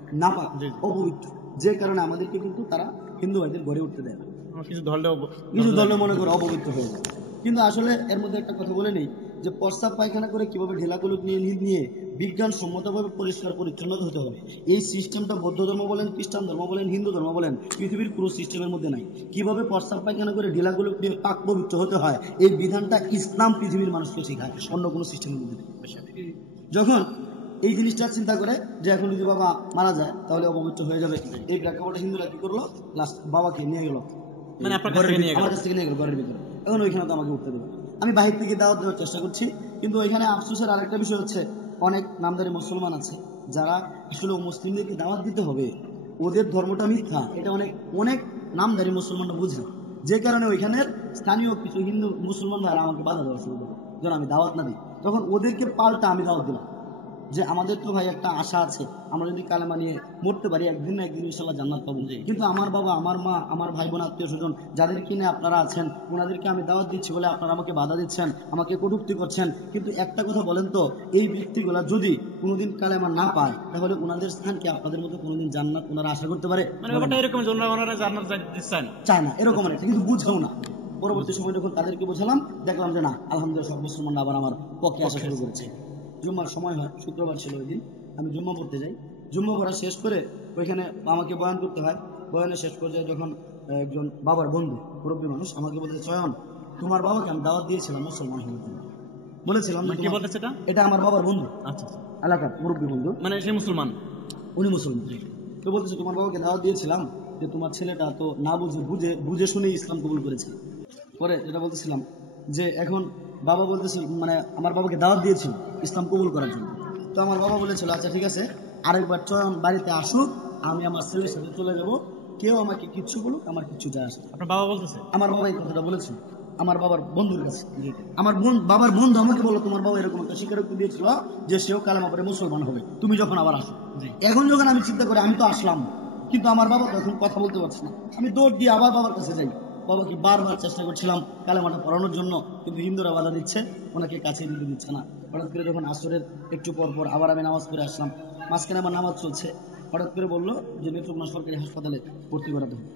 অপবিত্র, যে কারণে আমাদেরকে কিন্তু তারা হিন্দু ভাইদের গড়ে উঠতে দেয় না, কিছু ধরলে মনে করে অপবিত্র হয়ে যায়। কিন্তু আসলে এর মধ্যে একটা কথা বলে নেই যে প্রস্রাব পায়খানা করে কিভাবে ঢেলাগুলো নিয়ে বিজ্ঞান সম্মতভাবে পরিষ্কার পরিচ্ছন্নতা হতে হবে, এই সিস্টেমটা বৌদ্ধ ধর্ম বলেন, খ্রিস্টান ধর্ম বলেন, হিন্দু ধর্ম বলেন, পৃথিবীর পুরো সিস্টেমের মধ্যে নাই। কিভাবে প্রস্রাব পায়খানা করে ঢেলাগুলো নিয়ে পাক পবিত্র হতে হয়, এই বিধানটা ইসলাম পৃথিবীর মানুষকে শেখায়, অন্য কোনো সিস্টেমের মধ্যে নেই। যখন এই জিনিসটা চিন্তা করে যে এখন যদি বাবা মারা যায় তাহলে অপবিত্র হয়ে যাবে, এই প্রেক্ষাপটে হিন্দুরা কি করলো, লাস্ট বাবাকে নিয়ে গেল, মানে আমার কাছ থেকে নিয়ে গেল ঘরের ভিতরে। এখন ওইখানে তো আমাকে উঠতে দেবে, আমি বাহির থেকে দাওয়াত দেওয়ার চেষ্টা করছি। কিন্তু ওইখানে আফসোসের আরেকটা বিষয় হচ্ছে, অনেক নামদারি মুসলমান আছে যারা আসলে মুসলিমদেরকে দাওয়াত দিতে হবে, ওদের ধর্মটা মিথ্যা, এটা অনেক নামদারি মুসলমানরা বুঝে, যে কারণে ওইখানের স্থানীয় কিছু হিন্দু মুসলমান ভাইরা আমাকে বাধা দেওয়া শুরু করে, যেন আমি দাওয়াত না দিই। তখন ওদেরকে পাল্টা আমি দাওয়াত দিলাম যে আমাদের তো ভাই একটা আশা আছে, আমরা যদি কালেমা নিয়ে মরতে পারি একদিন না একদিন ইনশাল্লাহ জান্নাত পাবো। কিন্তু আমার বাবা, আমার মা, আমার ভাই বোন, আত্মীয় স্বজন যাদের কিনে আপনারা আছেন, ওনাদেরকে আমি দাওয়াত দিচ্ছি বলে আপনারা আমাকে বাধা দিচ্ছেন, আমাকে কটূক্তি করছেন। কিন্তু একটা কথা বলেন তো, এই ব্যক্তিগুলা যদি কোনোদিন কালেমা না পায় তাহলে ওনাদের স্থান কি আপনাদের মতো কোনোদিন জান্নাত ওনারা আশা করতে পারে? মানে ব্যাপারটা এরকম যে ওনারা জান্নাত চায় না, এরকম একটা, কিন্তু বুঝাও না। পরবর্তী সময় যখন তাদেরকে বোঝালাম, দেখলাম যে না, আলহামদুলিল্লাহ সব মুসলমান আবার আমার পক্ষে আসা শুরু করেছে। জুম্মার সময় হয়, শুক্রবার ছিল ওই দিন, আমি জুম্মা পড়তে যাই। জুম্মা পড়া শেষ করে ওইখানে আমাকে বয়ান করতে হয়। বয়ানে শেষ পর্যায়ে যখন একজন বাবার বন্ধু, মুরব্বী মানুষ, আমাকে বলতে, চয়ন, তোমার বাবাকে আমি দাওয়াত দিয়েছিলাম মুসলমান হওয়ার জন্য, বলেছিলাম। এটা আমার বাবার বন্ধু, আচ্ছা এলাকার মুরব্বী বন্ধু, মানে সে মুসলমান, উনি মুসলমান। তো বলতেছে তোমার বাবাকে দাওয়াত দিয়েছিলাম যে তোমার ছেলেটা তো না বুঝে শুনে ইসলাম কবুল করেছে। পরে যেটা বলতেছিলাম যে এখন বাবা বলতেছিল, মানে আমার বাবাকে দাওয়াত দিয়েছিল ইসলাম কবুল করার জন্য। তো আমার বাবা বলেছিল আচ্ছা ঠিক আছে, আরেকবার চয়ন বাড়িতে আসুক, আমি আমার ছেলের সাথে চলে যাব, কেউ আমাকে কিচ্ছু বলুক, আমার কিচ্ছু যায় আসে। আপনার বাবা বলতেছে? আমার বাবা এই কথাটা বলেছিল আমার বাবার বন্ধুর কাছে। আমার বাবার বন্ধু আমাকে বললো তোমার বাবা এরকম একটা স্বীকারোক্তি দিয়েছিল যে সেও কালেমা পড়ে মুসলমান হবে, তুমি যখন আবার আসো। এখন যখন আমি চিন্তা করি আমি তো আসলাম, কিন্তু আমার বাবা তো এখন কথা বলতে পারছে না, আমি দৌড় দিয়ে আবার বাবার কাছে যাই। বাবাকে বারবার চেষ্টা করছিলাম কালেমাটা পড়ানোর জন্য, কিন্তু হিন্দুরা বাধা দিচ্ছে, ওনাকে কাছে দিতে দিচ্ছে না। হঠাৎ করে যখন আসরের একটু পর পর আবার আমি নামাজ পড়ে আসলাম, মাঝখানে আমার নামাজ চলছে, হঠাৎ করে বললো যে নেত্রকোনা সরকারি হাসপাতালে ভর্তি করাতে হবে।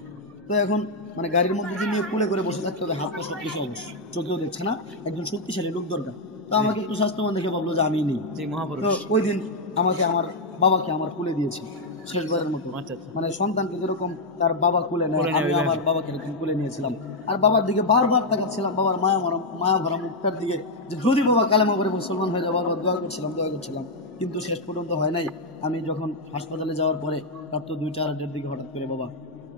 তো এখন মানে গাড়ির মধ্যে দিয়ে নিয়ে কুলে করে বসে থাকতে হবে, হাত পা সব কিছু অবশ্য চোখেও দেখছে না, একজন শক্তিশালী লোক দরকার। তো আমাকে একটু স্বাস্থ্যবান দেখে ভাবলো যে আমি নেই। তো ওই দিন আমাকে আমার বাবাকে আমার কুলে দিয়েছে শেষবারের মতো। মানে সন্তানকে যেরকম তার বাবা কুলে নেয়, আমি আমার বাবাকে এরকম কুলে নিয়েছিলাম। আর বাবার দিকে বারবার তাকাচ্ছিলাম, বাবার মায়া ভরা মুখটার দিকে, যে যদি বাবা কালেমা করে মুসলমান হয়ে যায়। বারবার দোয়া করছিলাম, কিন্তু শেষ পর্যন্ত হয় নাই। আমি যখন হাসপাতালে যাওয়ার পরে রাত 2-4-এর দিকে হঠাৎ করে বাবা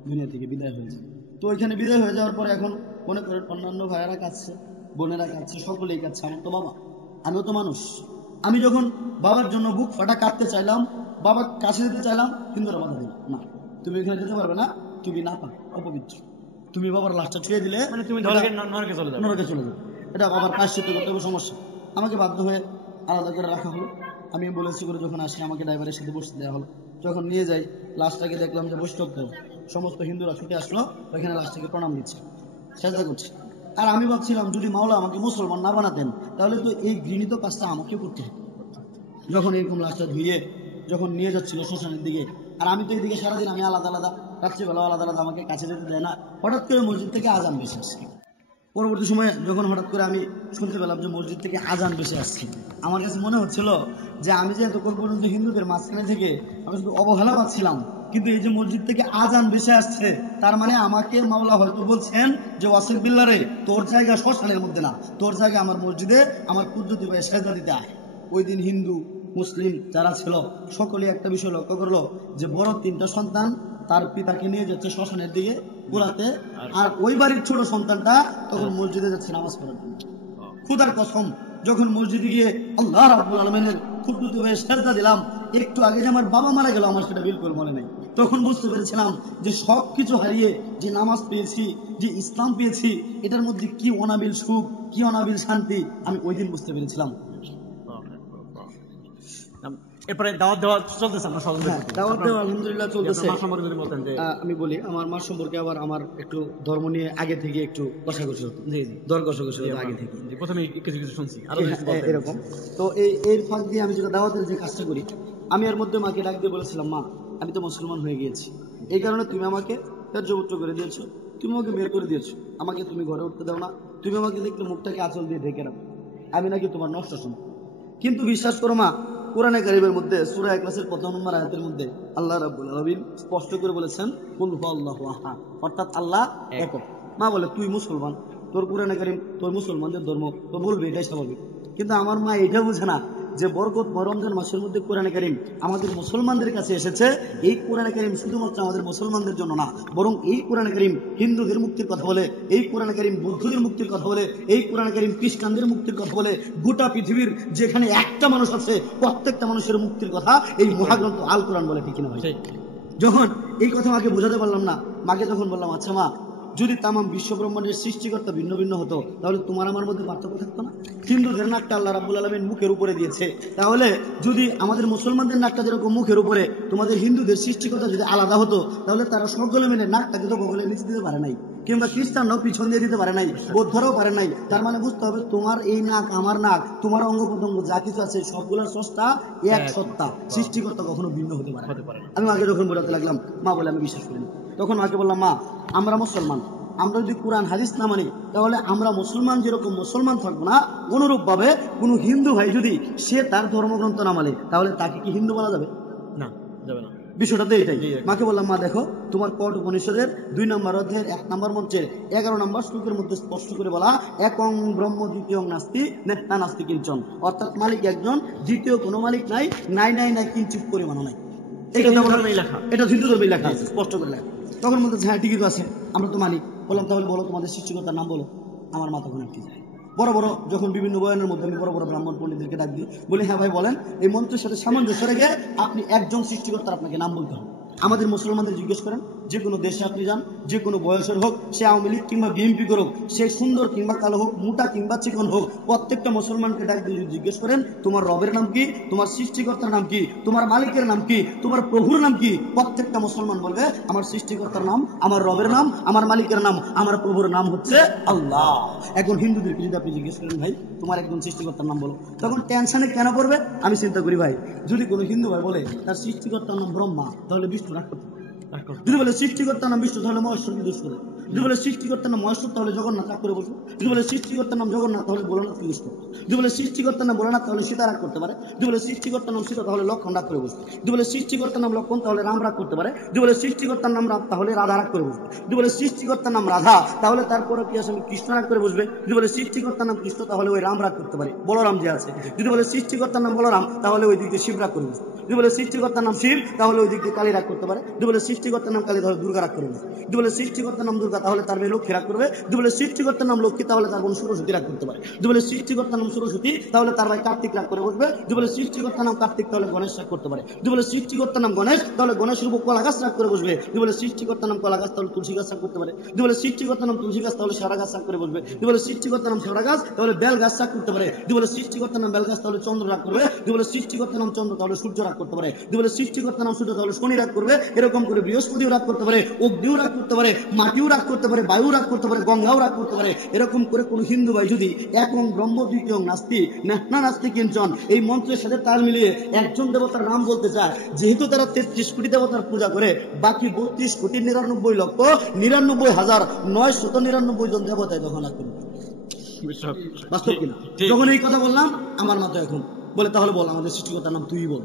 দুনিয়া থেকে বিদায় হয়েছে। তো ওইখানে বিদায় হয়ে যাওয়ার পরে এখন মনে করেন অন্যান্য ভাইয়েরা কাঁদছে, বোনেরা কাঁদছে, সকলেই কাঁদছে, আমার তো বাবা, আমিও তো মানুষ। আমি যখন বাবার জন্য বুক ফাটা কাঁদতে চাইলাম, বাবার কাছে যেতে চাইলাম, হিন্দুরা বাধা দিল, না তুমি এখানে যেতে পারবে না, তুমি না পাক, অপবিত্র, তুমি বাবার লাশটা ছুঁয়ে দিলে মানে তুমি নরকে চলে যাবে, এটা বাবার প্রায়শ্চিত্ত করতে হবে, সমস্যা। আমাকে বাধ্য হয়ে আলাদা করে রাখা হলো। আমি বলেছি করে যখন আসি আমাকে ড্রাইভারের সাথে বসতে দেওয়া হলো। যখন নিয়ে যাই লাশটাকে দেখলাম যে বৈষ্ণব সমস্ত হিন্দুরা ছুটে আসলো, ওইখানে লাশটাকে প্রণাম দিচ্ছে, চেষ্টা করছে। আর আমি ভাবছিলাম যদি মাওলা আমাকে মুসলমান না বানাতেন তাহলে তো এই ঘৃণিত কাজটা আমাকে করতে হতো। যখন এরকম লাশটা ধুয়ে যখন নিয়ে যাচ্ছিল শ্মশানের দিকে, আর আমি তো এইদিকে সারাদিন আমি আলাদা আলাদা, রাত্রিবেলা আলাদা আলাদা, আমাকে কাছে যেতে দেয় না। হঠাৎ করে মসজিদ থেকে আজান ভেসে আসছে। পরবর্তী সময়ে যখন হঠাৎ করে আমি শুনতে পেলাম যে মসজিদ থেকে আজান ভেসে আসছে, আমার কাছে মনে হচ্ছিল যে আমি যে এতক্ষণ পর্যন্ত হিন্দুদের মাঝখানে থেকে আমি শুধু অবহেলা পাচ্ছিলাম, কিন্তু এই যে মসজিদ থেকে আজান ভেসে আসছে তার মানে আমাকে মাওলা হয়তো বলছেন যে ওয়াসিফ বিল্লাহ রে, তোর জায়গা শ্মশানের মধ্যে না, তোর জায়গা আমার মসজিদে, আমার কুদরতি ভাই সেজদা দিতে আয়। ওই দিন হিন্দু মুসলিম যারা ছিল সকলে একটা বিষয় লক্ষ্য করলো যে বড় 3টা সন্তান তার পিতাকে নিয়ে যাচ্ছে শ্মশানের দিকে ঘোরাতে, আর ওই বাড়ির ছোট সন্তানটা তখন মসজিদে যাচ্ছে নামাজ পড়ার জন্য। খোদার কসম, যখন মসজিদে গিয়ে আল্লাহ রাব্বুল আলামিনের কুদরতি ভাই সেজদা দিলাম, একটু আগে যে আমার বাবা মারা গেল আমার সেটা বিলকুল মনে নেই। তখন বুঝতে পেরেছিলাম যে সবকিছু হারিয়ে যে নামাজ পেয়েছি, যে ইসলাম পেয়েছি, এটার মধ্যে কি অনাবিল সুখ, কি অনাবিল শান্তি, আমি ওই দিন বুঝতে পেরেছিলাম। এরপরে দাওয়াত দেওয়া চলতেছে, আমরা দাওয়াত দেওয়া আলহামদুলিল্লাহ চলতেছে। আমি বলি আমার মা সম্পর্কে আবার আমার একটু ধর্ম নিয়ে আগে থেকে একটু কষাকষি হতো, দর কষাকষি হতো আগে থেকে, প্রথমে কিছু কিছু শুনছি এরকম। তো এর ফাঁক দিয়ে আমি যেটা দাওয়াতের যে কাজটা করি, আমি এর মধ্যে মাকে ডাক দিয়ে বলেছিলাম, মা আমি তো মুসলমান হয়ে গিয়েছি, এই কারণে তুমি আমাকে ত্যায্যপুত্র করে দিয়েছো, তুমি আমাকে বের করে দিয়েছো, আমাকে তুমি ঘরে উঠতে দাও না, তুমি আমাকে দেখলে মুখটাকে আঁচল দিয়ে ঢেকে রাখো, আমি নাকি তোমার নষ্ট শুনি। কিন্তু বিশ্বাস করো মা, কোরআনে কারীমের মধ্যে সূরা ইখলাসের 1 নম্বর আয়াতের মধ্যে আল্লাহ রাব্বুল আলামিন স্পষ্ট করে বলেছেন কুল হুয়াল্লাহু আহাদ, অর্থাৎ আল্লাহ একক। মা বলে তুই মুসলমান, তোর কোরআনে কারীম তোর মুসলমানদের ধর্ম, তো বলবি, এটাই স্বাভাবিক। কিন্তু আমার মা এটা বুঝে না যে বরকত রমজান মাসের মধ্যে কোরআনে কারীম আমাদের মুসলমানদের কাছে এসেছে। এই কোরআনে কারীম শুধুমাত্র আমাদের মুসলমানদের জন্য না, বরং এই কোরআনে কারীম হিন্দুদের মুক্তির কথা বলে, এই কোরআনে কারীম বৌদ্ধদের মুক্তির কথা বলে, এই কোরআনে কারীম খ্রিস্টানদের মুক্তির কথা বলে। গোটা পৃথিবীর যেখানে একটা মানুষ আছে প্রত্যেকটা মানুষের মুক্তির কথা এই মহাগ্রন্থ আল কোরআন বলে, ঠিক না ভাই? যখন এই কথা মাকে বোঝাতে পারলাম না, মাকে তখন বললাম, আচ্ছা মা, যদি তামাম বিশ্ব ব্রহ্মাণ্ডের সৃষ্টিকর্তা ভিন্ন ভিন্ন হতো তাহলে তোমার আমার মধ্যে পার্থক্য থাকতো না? হিন্দুদের নাকটা আল্লাহ রাব্বুল আলামিন মুখের উপরে দিয়েছে, তাহলে যদি আমাদের মুসলমানদের নাকটা যেরকম মুখের উপরে, তোমাদের হিন্দুদের সৃষ্টিকর্তা যদি আলাদা হতো তাহলে তারা সকলে মিলে নাকটাকে তো বগলের নিচে দিতে পারে নাই, কিংবা খ্রিস্টানরাও পিছন দিয়ে দিতে পারে নাই, বৌদ্ধরাও পারে নাই। তার মানে বুঝতে হবে তোমার এই নাক আমার নাক, তোমার অঙ্গ প্রত্যঙ্গ যা কিছু আছে সবগুলোর স্রষ্টা এক সত্তা, সৃষ্টিকর্তা কখনো ভিন্ন হতে পারে না। আমি মাকে যখন বোঝাতে লাগলাম, মা বলে আমি বিশ্বাস করিনি। তখন মাকে বললাম, মা আমরা মুসলমান, আমরা যদি কোরআন হাদিস না মানি তাহলে আমরা মুসলমান যেরকম মুসলমান থাকবো না, অনুরূপ ভাবে কোন হিন্দু ভাই যদি সে তার ধর্মগ্রন্থ না মানে তাহলে তাকে কি হিন্দু বলা যাবে? না, যাবে না। বিষয়টা তো এটাই। মাকে বললাম, মা দেখো তোমার কট উপনিষদের 2 নম্বর অধ্যায়ের 1 নম্বর মন্ত্রের 11 নম্বর শ্লোকের মধ্যে স্পষ্ট করে বলা, একং ব্রহ্ম দ্বিতীয় নাস্তি নেতা নাস্তি কিঞ্চন, অর্থাৎ মালিক একজন, দ্বিতীয় কোনো মালিক নাই, নাই নাই নাই কিঞ্চিত পরিমাণও নাই। এটা হিন্দু ধর্মে লেখা আছে, স্পষ্ট করে লেখা। তখন বলতে হ্যাঁ ঠিকই তো আছে, আমরা তো মানি। বললাম তাহলে বলো তোমাদের সৃষ্টিকর্তার নাম বলো। আমার মা তখন আটকে যায়। বড় বড় যখন বিভিন্ন বয়ানের মধ্যে আমি বড় বড় ব্রাহ্মণ পণ্ডিতদেরকে ডাক দিই, বলি হ্যাঁ ভাই বলেন, এই মন্ত্রের সাথে সামঞ্জস্য রেখে আপনি একজন সৃষ্টিকর্তার আপনাকে নাম বলতে হবে। আমাদের মুসলমানদের জিজ্ঞেস করেন, যে কোনো দেশে আপনি যান, যে কোনো বয়সের হোক, সে আওয়ামী লীগ কিংবা বিএনপি করুক, সে সুন্দর কিংবা কালো হোক, মোটা কিংবা চিকন হোক, প্রত্যেকটা মুসলমানকে ডাক দিয়ে জিজ্ঞেস করেন তোমার রবের নাম কি, তোমার সৃষ্টিকর্তার নাম কি, তোমার মালিকের নাম কি, তোমার প্রভুর নাম কি? প্রত্যেকটা মুসলমান বলবে আমার সৃষ্টিকর্তার নাম, আমার রবের নাম, আমার মালিকের নাম, আমার প্রভুর নাম হচ্ছে আল্লাহ। এখন হিন্দুদেরকে যদি আপনি জিজ্ঞেস করেন ভাই তোমার একজন সৃষ্টিকর্তার নাম বলো, তখন টেনশনে কেন পড়বে? আমি চিন্তা করি ভাই, যদি কোনো হিন্দু ভাই বলে তার সৃষ্টিকর্তার নাম ব্রহ্মা, তাহলে বিষ্ণু রাগ করতে পারে। যদি বলে সৃষ্টিকর্তার নাম বিষ্ণু তাহলে মহেশ্বরকে দোষ করে। যদি বলে সৃষ্টিকর্তার নাম মহেশ্বর তাহলে জগন্নাথ রাগ করে বসবে। যদি বলে সৃষ্টিকর্তার নাম জগন্নাথ তাহলে ভোলানাথকে দোষ করবে। যদি বলে সৃষ্টিকর্তার নাম ভোলানাথ তাহলে সীতা রাগ করতে পারে। যদি বলে সৃষ্টিকর্তার নাম সীতা তাহলে লক্ষণ রাগ করে বসবে। যদি বলে সৃষ্টিকর্তার নাম লক্ষণ তাহলে রাম রাগ করতে পারে। যদি বলে সৃষ্টিকর্তার নাম রাম তাহলে রাধা রাগ করে বসবে। যদি বলে সৃষ্টিকর্তার নাম রাধা তাহলে তারপরে কি আসলে কৃষ্ণ রাগ করে বসবে। যদি বলে সৃষ্টিকর্তার নাম কৃষ্ণ তাহলে ওই রাম রাগ করতে পারে, বলরাম যে আছে। যদি বলে সৃষ্টিকর্তার নাম বলরাম তাহলে ওই দিক দিয়ে শিব রাগ করে বসবে। যদি বলে সৃষ্টিকর্তার নাম শিব তাহলে ওই দিক দিয়ে কালী রাগ করতে পারে। যদি বলে সৃষ্টিকর্তার নাম কালী তাহলে দুর্গা রাগ করে বসবে। যদি বলে সৃষ্টিকর্তার নাম দুর্গা তাহলে তার মেয়ে লক্ষ্মী রাগ করবে। যদি বলে সৃষ্টিকর্তার নাম লক্ষ্মী তাহলে তার বোন সরস্বতী রাগ করতে পারে। যদি বলে সৃষ্টিকর্তার নাম সরস্বতী তাহলে তার ভাই কার্তিক রাগ করে বসবে। যদি বলে সৃষ্টিকর্তার নাম কার্তিক তাহলে গণেশ রাগ করতে পারে। যদি বলে সৃষ্টিকর্তার নাম গণেশ তাহলে গণেশের উপর কলা গাছ রাগ করে বসবে। যদি বলে সৃষ্টিকর্তার নাম কলা গাছ তাহলে তুলসী গাছ রাগ করতে পারে। যদি বলে সৃষ্টিকর্তার নাম তুলসী গাছ তাহলে শেওড়া গাছ রাগ করে বসবে। যদি বলে সৃষ্টিকর্তার নাম শেওড়া গাছ তাহলে বেল গাছ রাগ করতে পারে। যদি বলে সৃষ্টিকর্তার নাম বেল গাছ তাহলে চন্দ্র রাগ করবে। যদি বলে সৃষ্টিকর্তার নাম চন্দ্র তাহলে সূর্য রাগ করতে পারে। যদি বলে সৃষ্টিকর্তার নাম সূর্য তাহলে শনি রাগ করবে। এরকম করে বৃহস্পতিও রাগ করতে পারে, অগ্নিও রাগ করতে পারে, মাটিও রাগ করতে পারে, বায়ু রাগ করতে পারে, গঙ্গাও রাগ করতে পারে। এরকম করে কোন হিন্দু ভাই যদি একং ব্রহ্ম দ্বিতীয় নাস্তি না নাস্তি কিঞ্চন এই মন্ত্রের সাথে তাল মিলিয়ে একজন দেবতার নাম বলতে চায়, যেহেতু তারা 33 কোটি দেবতার পূজা করে, বাকি 32 কোটি 99,99,999 জন দেবতায় তখন রাগ করবে। বাস্তব কিনা? যখন এই কথা বললাম আমার মাথায় এখন বলে তাহলে বল আমাদের সৃষ্টিকর্তার নাম তুই বল।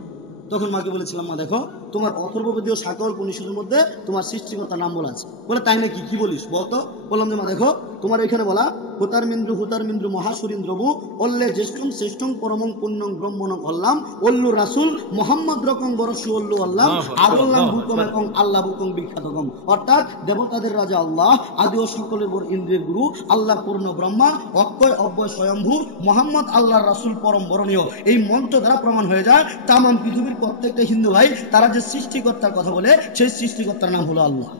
তখন মাকে বলেছিলাম, মা দেখো তোমার অথর্ববেদীয় সাকল উপনিষদের মধ্যে তোমার সৃষ্টিকর্তার নাম বলা আছে। বলে তাই নাকি, কি বলিস বলতো? বললাম যে মা দেখো তোমার এখানে বলা হুতারমিন্দ্র মহাসুরিন্দ্রবু অল্লে জ্যেষ্ঠম শ্রেষ্ঠং পরমং পুণ্যং ব্রহ্মণং অল্লাম অল্লু রাসুল মোহাম্মদ রকম বরসু অল্লু আল্লাহ আবল্লাম বুকম এবং আল্লাহ বুকম বিখ্যাতকম। অর্থাৎ দেবতাদের রাজা আল্লাহ, আদি ও সকলের বর ইন্দ্রের গুরু, আল্লাহ পূর্ণ ব্রহ্মা, অক্ষয় অব্যয় স্বয়ম্ভু, মোহাম্মদ আল্লাহর রাসুল পরম বরণীয়। এই মন্ত্র দ্বারা প্রমাণ হয়ে যায় তামাম পৃথিবীর প্রত্যেকটা হিন্দু ভাই তারা যে সৃষ্টিকর্তার কথা বলে সেই সৃষ্টিকর্তার নাম হলো আল্লাহ।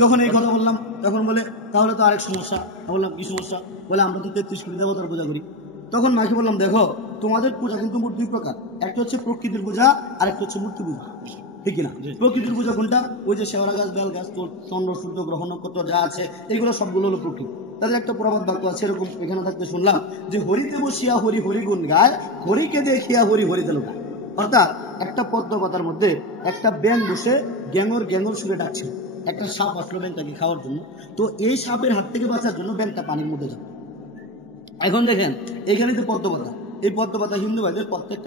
যখন এই কথা বললাম তখন বলে তাহলে তো আরেক সমস্যা। বললাম কি সমস্যা? বলে আমরা তো 33 কোটি দেবতার পূজা করি। তখন মাকে বললাম দেখো তোমাদের পূজা কিন্তু মোট দুই প্রকার, একটা হচ্ছে প্রকৃতির পূজা আর একটা হচ্ছে মূর্তি পূজা, ঠিক কিনা? প্রকৃতির পূজা কোনটা? ওই যে শেওড়া গাছ, বেল গাছ, চন্দ্র সূর্য গ্রহ নক্ষত্র যা আছে এগুলো সবগুলো হলো প্রকৃতি। তাদের একটা প্রবাদ বাক্য আছে এরকম, এখানে থাকতে শুনলাম যে হরিতে বসিয়া হরি হরি গুণ গায়, হরিকে দেখিয়া হরি হরিতে লোকায়। অর্থাৎ একটা পদ্ম পাতার মধ্যে একটা ব্যাঙ বসে গ্যাঙর গ্যাঙর সুরে ডাকছে। একটা সাপ আসলো ব্যাঙটাকে খাওয়ার জন্য, তো এই সাপের হাত থেকে বাঁচার জন্য ব্যাঙটা পানির মধ্যে যাবে। এখন দেখেন এখানে তো পদ্ম পাতা, এই পদ্ম পাতা হিন্দু ভাইদের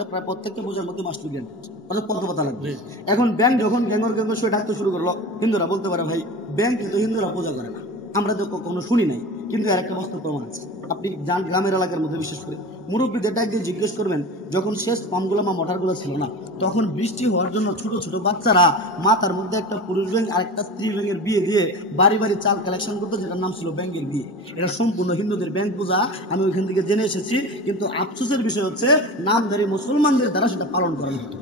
প্রায় প্রত্যেকটা পূজার মধ্যে মাস্টার জ্ঞান, অর্থাৎ পদ্ম পাতা লাগবে। এখন ব্যাঙ যখন গ্যাঙর গ্যাঙর সুরে ডাকতে শুরু করলো, হিন্দুরা বলতে পারে ভাই ব্যাঙ কিন্তু হিন্দুরা পূজা করে না, আমরা তো কখনো শুনি নাই, কিন্তু এর একটা বাস্তব প্রমাণ আছে। আপনি যান গ্রামের এলাকার মধ্যে বিশেষ করে মুরব্বীদের ডাক দিয়ে জিজ্ঞেস করবেন, যখন শেষ পামগুলো বা মঠারগুলো ছিল না তখন বৃষ্টি হওয়ার জন্য ছোট ছোট বাচ্চারা মাথার মধ্যে একটা পুরুষ ব্যাঙ আর একটা স্ত্রী ব্যাঙের বিয়ে দিয়ে বাড়ি বাড়ি চাল কালেকশন করতো, যেটার নাম ছিল ব্যাঙের বিয়ে। এটা সম্পূর্ণ হিন্দুদের ব্যাঙ পূজা, আমি ওইখান থেকে জেনে এসেছি। কিন্তু আফসোসের বিষয় হচ্ছে নামধারী মুসলমানদের দ্বারা সেটা পালন করা হতো।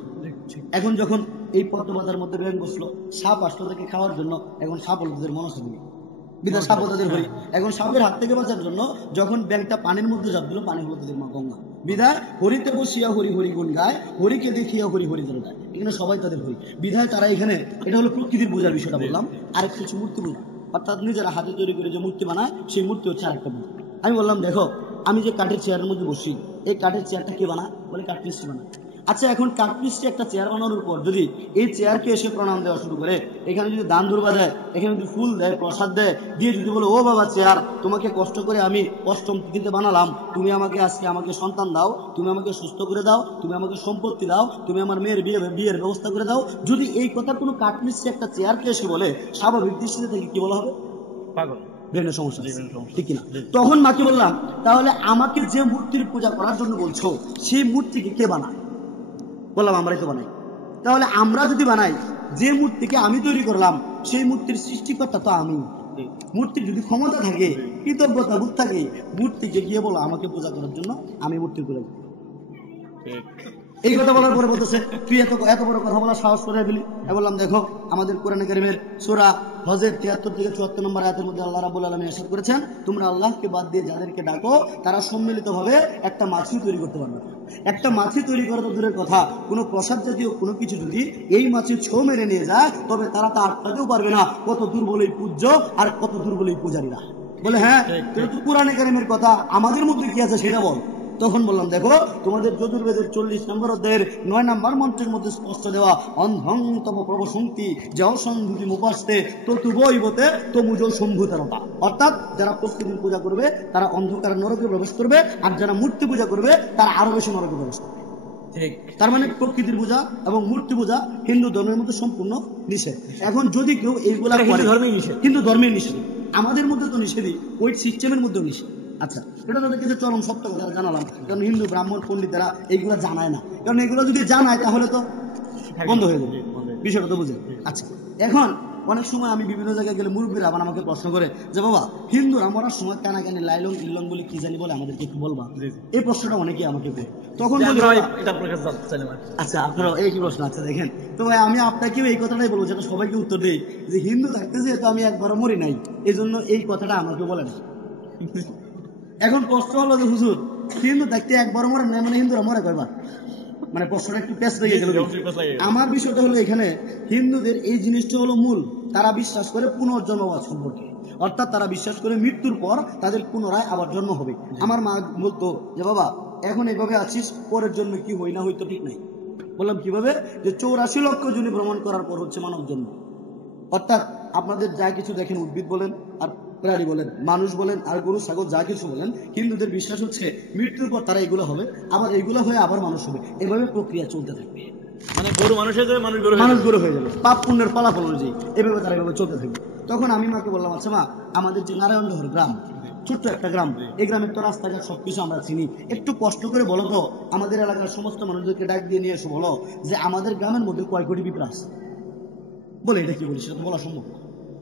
এখন যখন এই পদ্ম পাতার মধ্যে ব্যাঙ বসলো, সাপ আসলো তাকে খাওয়ার জন্য, এখন সাপ হলো তাদের মনসা বিধায় সাপ তাদের হরি। এখন সাপের হাত থেকে বাঁচার জন্য যখন ব্যাঙটা পানির মধ্যে চাপ দিল, পানি হলো তাদের মা গঙ্গা। বিধায় হরিতে বসিয়া হরি হরি গুণ গায়, হরিকে দেখিয়া হরি হরি দেয়। এখানে সবাই তাদের হরি, বিধায় তারা এখানে, এটা হলো প্রকৃতির পূজার বিষয়টা বললাম। আরেকটা হচ্ছে মূর্তি পূজা, অর্থাৎ নিজেরা হাতে তৈরি করে যে মূর্তি বানায় সেই মূর্তি হচ্ছে আরেকটা পূজা। আমি বললাম দেখো আমি যে কাঠের চেয়ারের মধ্যে বসি, এই কাঠের চেয়ারটা কে বানায়? বলে কাঠমিস্ত্রি বানায়। আচ্ছা এখন কাঠমিস্ত্রি একটা চেয়ার বানানোর পর যদি এই চেয়ারকে এসে প্রণাম দেওয়া শুরু করে, এখানে যদি দান দুর্বা দেয়, এখানে যদি ফুল দেয়, প্রসাদ দেয়, দিয়ে যদি বলে ও বাবা চেয়ার তোমাকে কষ্ট করে আমি অষ্টম তিথিতে বানালাম, তুমি আমাকে আজকে আমাকে সন্তান দাও, তুমি আমাকে সুস্থ করে দাও, তুমি আমাকে সম্পত্তি দাও, তুমি আমার মেয়ের বিয়ের ব্যবস্থা করে দাও, যদি এই কথা কোনো কাঠমিস্ত্রি একটা চেয়ারকে এসে বলে, স্বাভাবিক দৃষ্টিতে থেকে কি বলা হবে? পাগল, ব্রেনের সমস্যা, ঠিক কিনা? তখন মাকে বললাম তাহলে আমাকে যে মূর্তির পূজা করার জন্য বলছো সেই মূর্তিকে কে বানায়? বললাম আমরাই তো বানাই। তাহলে আমরা যদি বানাই, যে মূর্তিকে আমি তৈরি করলাম সেই মূর্তির সৃষ্টিকর্তা তো আমি। মূর্তির যদি ক্ষমতা থাকে, কৃতজ্ঞতা বোধ থাকে, মূর্তিকে গিয়ে বলো আমাকে পূজা করার জন্য, আমি মূর্তির পূজা করি। এই কথা বলার পরে বলতেছে তুই এত বড় কথা বলা সাহস করে দিলি। বললাম দেখো আমাদের কোরআনে কারিমের সূরা হজের 73 থেকে 74 নম্বর আয়াতের মধ্যে আল্লাহ রাব্বুল আলামিন ইরশাদ করেছেন, তোমরা আল্লাহকে বাদ দিয়ে যাদেরকে ডাকো তারা সম্মিলিতভাবে একটা মাছি তৈরি করতে পারবে। একটা মাছি তৈরি করা তো দূরের কথা, কোনো প্রসাদ জাতীয় কোনো কিছু যদি এই মাছি ছো মেরে নিয়ে যায় তবে তারা তা আটকাতেও পারবে না। কত দুর্বলই পূজ্য আর কত দুর্বলই পূজারীরা। বলে হ্যাঁ এটা তো কোরআনে কারিমের কথা, আমাদের মধ্যে কি আছে সেটা বল। তখন বললাম দেখো তোমাদের যজুর্বেদের 40 নম্বর অধ্যায়ের 9 নম্বর মন্ত্রের মধ্যে স্পষ্ট দেওয়া, অন্ধং তব প্রবসন্তি যাও সন্ধুতি মুপাস্তে ততুবৈবতে তমুজ সম্ভূতারতা। অর্থাৎ যারা প্রকৃতির পূজা করবে তারা অন্ধকার নরকে প্রবেশ করবে, আর যারা মূর্তি পূজা করবে তারা আরো বেশি নরকে প্রবেশ করবে। তার মানে প্রকৃতির পূজা এবং মূর্তি পূজা হিন্দু ধর্মের মধ্যে সম্পূর্ণ নিষেধ। এখন যদি কেউ এইগুলা হিন্দু ধর্মের নিষেধ, আমাদের মধ্যে তো নিষেধই, ওই সিস্টেমের মধ্যেও নিষেধ। আচ্ছা এটা তাদের কাছে চরম সত্য কথা জানালাম, কারণ হিন্দু ব্রাহ্মণ পণ্ডিতেরা এইগুলো জানায় না, কারণ এগুলো যদি জানায় তাহলে তো বন্ধ হয়ে যাবে, বিষয়টা তো বুঝে। আচ্ছা এখন অনেক সময় আমি বিভিন্ন জায়গায় গেলে মুরব্বীরা আবার আমাকে প্রশ্ন করে যে বাবা হিন্দুরা মরার সময় কানাকানি লাইলং ইলং বলে কি জানি বলে আমাদেরকে একটু বলবা। এই প্রশ্নটা অনেকেই আমাকে করে, তখন আচ্ছা আপনারা এই কি প্রশ্ন, আচ্ছা দেখেন তো ভাই আমি আপনাকেও এই কথাটাই বলবো যেটা সবাইকে উত্তর দিই, যে হিন্দু থাকতে যেহেতু আমি একবারও মরি নাই এই জন্য এই কথাটা আমাকে বলে না। এখন প্রশ্ন হলো যে হুজুর হিন্দু থাকতে একবারও মরে নাই মানে হিন্দুরা মরে কয়বার, মানে প্রশ্নটা একটু পেঁচ লেগে গেল। আমার বিষয়টা হলো এখানে হিন্দুদের এই জিনিসটা হলো মূল, তারা বিশ্বাস করে পুনর্জন্মবাদ সম্পর্কে, অর্থাৎ তারা বিশ্বাস করে মৃত্যুর পর তাদের পুনরায় আবার জন্ম হবে। আমার মা বলতো যে বাবা এখন এইভাবে আছিস পরের জন্য কি হই না হইতো ঠিক নাই। বললাম কিভাবে, যে 84 লক্ষ জনি ভ্রমণ করার পর হচ্ছে মানব জন্ম। অর্থাৎ আপনাদের যা কিছু দেখেন উদ্ভিদ বলেন আর প্রাণী বলেন মানুষ বলেন আর গরু ছাগল যা কিছু বলেন, হিন্দুদের বিশ্বাস হচ্ছে মৃত্যুর পর তারা এগুলো হবে, আবার এইগুলো হয়ে আবার মানুষ হবে, এভাবে প্রক্রিয়া চলতে থাকবে। মানে গরু মানুষ হয়ে যাবে, মানুষ গরু হয়ে যাবে, পাপ পুণ্যের ফলাফল অনুযায়ী এভাবে তারা এভাবে চলতে থাকবে। তখন আমি মাকে বললাম আচ্ছা মা আমাদের যে নারায়ণগড় গ্রাম, ছোট্ট একটা গ্রাম, এই গ্রামের তো রাস্তাঘাট সবকিছু আমরা চিনি, একটু কষ্ট করে বলো তো আমাদের এলাকার সমস্ত মানুষদেরকে ডাক দিয়ে নিয়ে এসে বলো যে আমাদের গ্রামের মধ্যে কয় কোটি পিঁপড়া আছে। বলে এটা কি বলি, সেটা তো বলা সম্ভব না।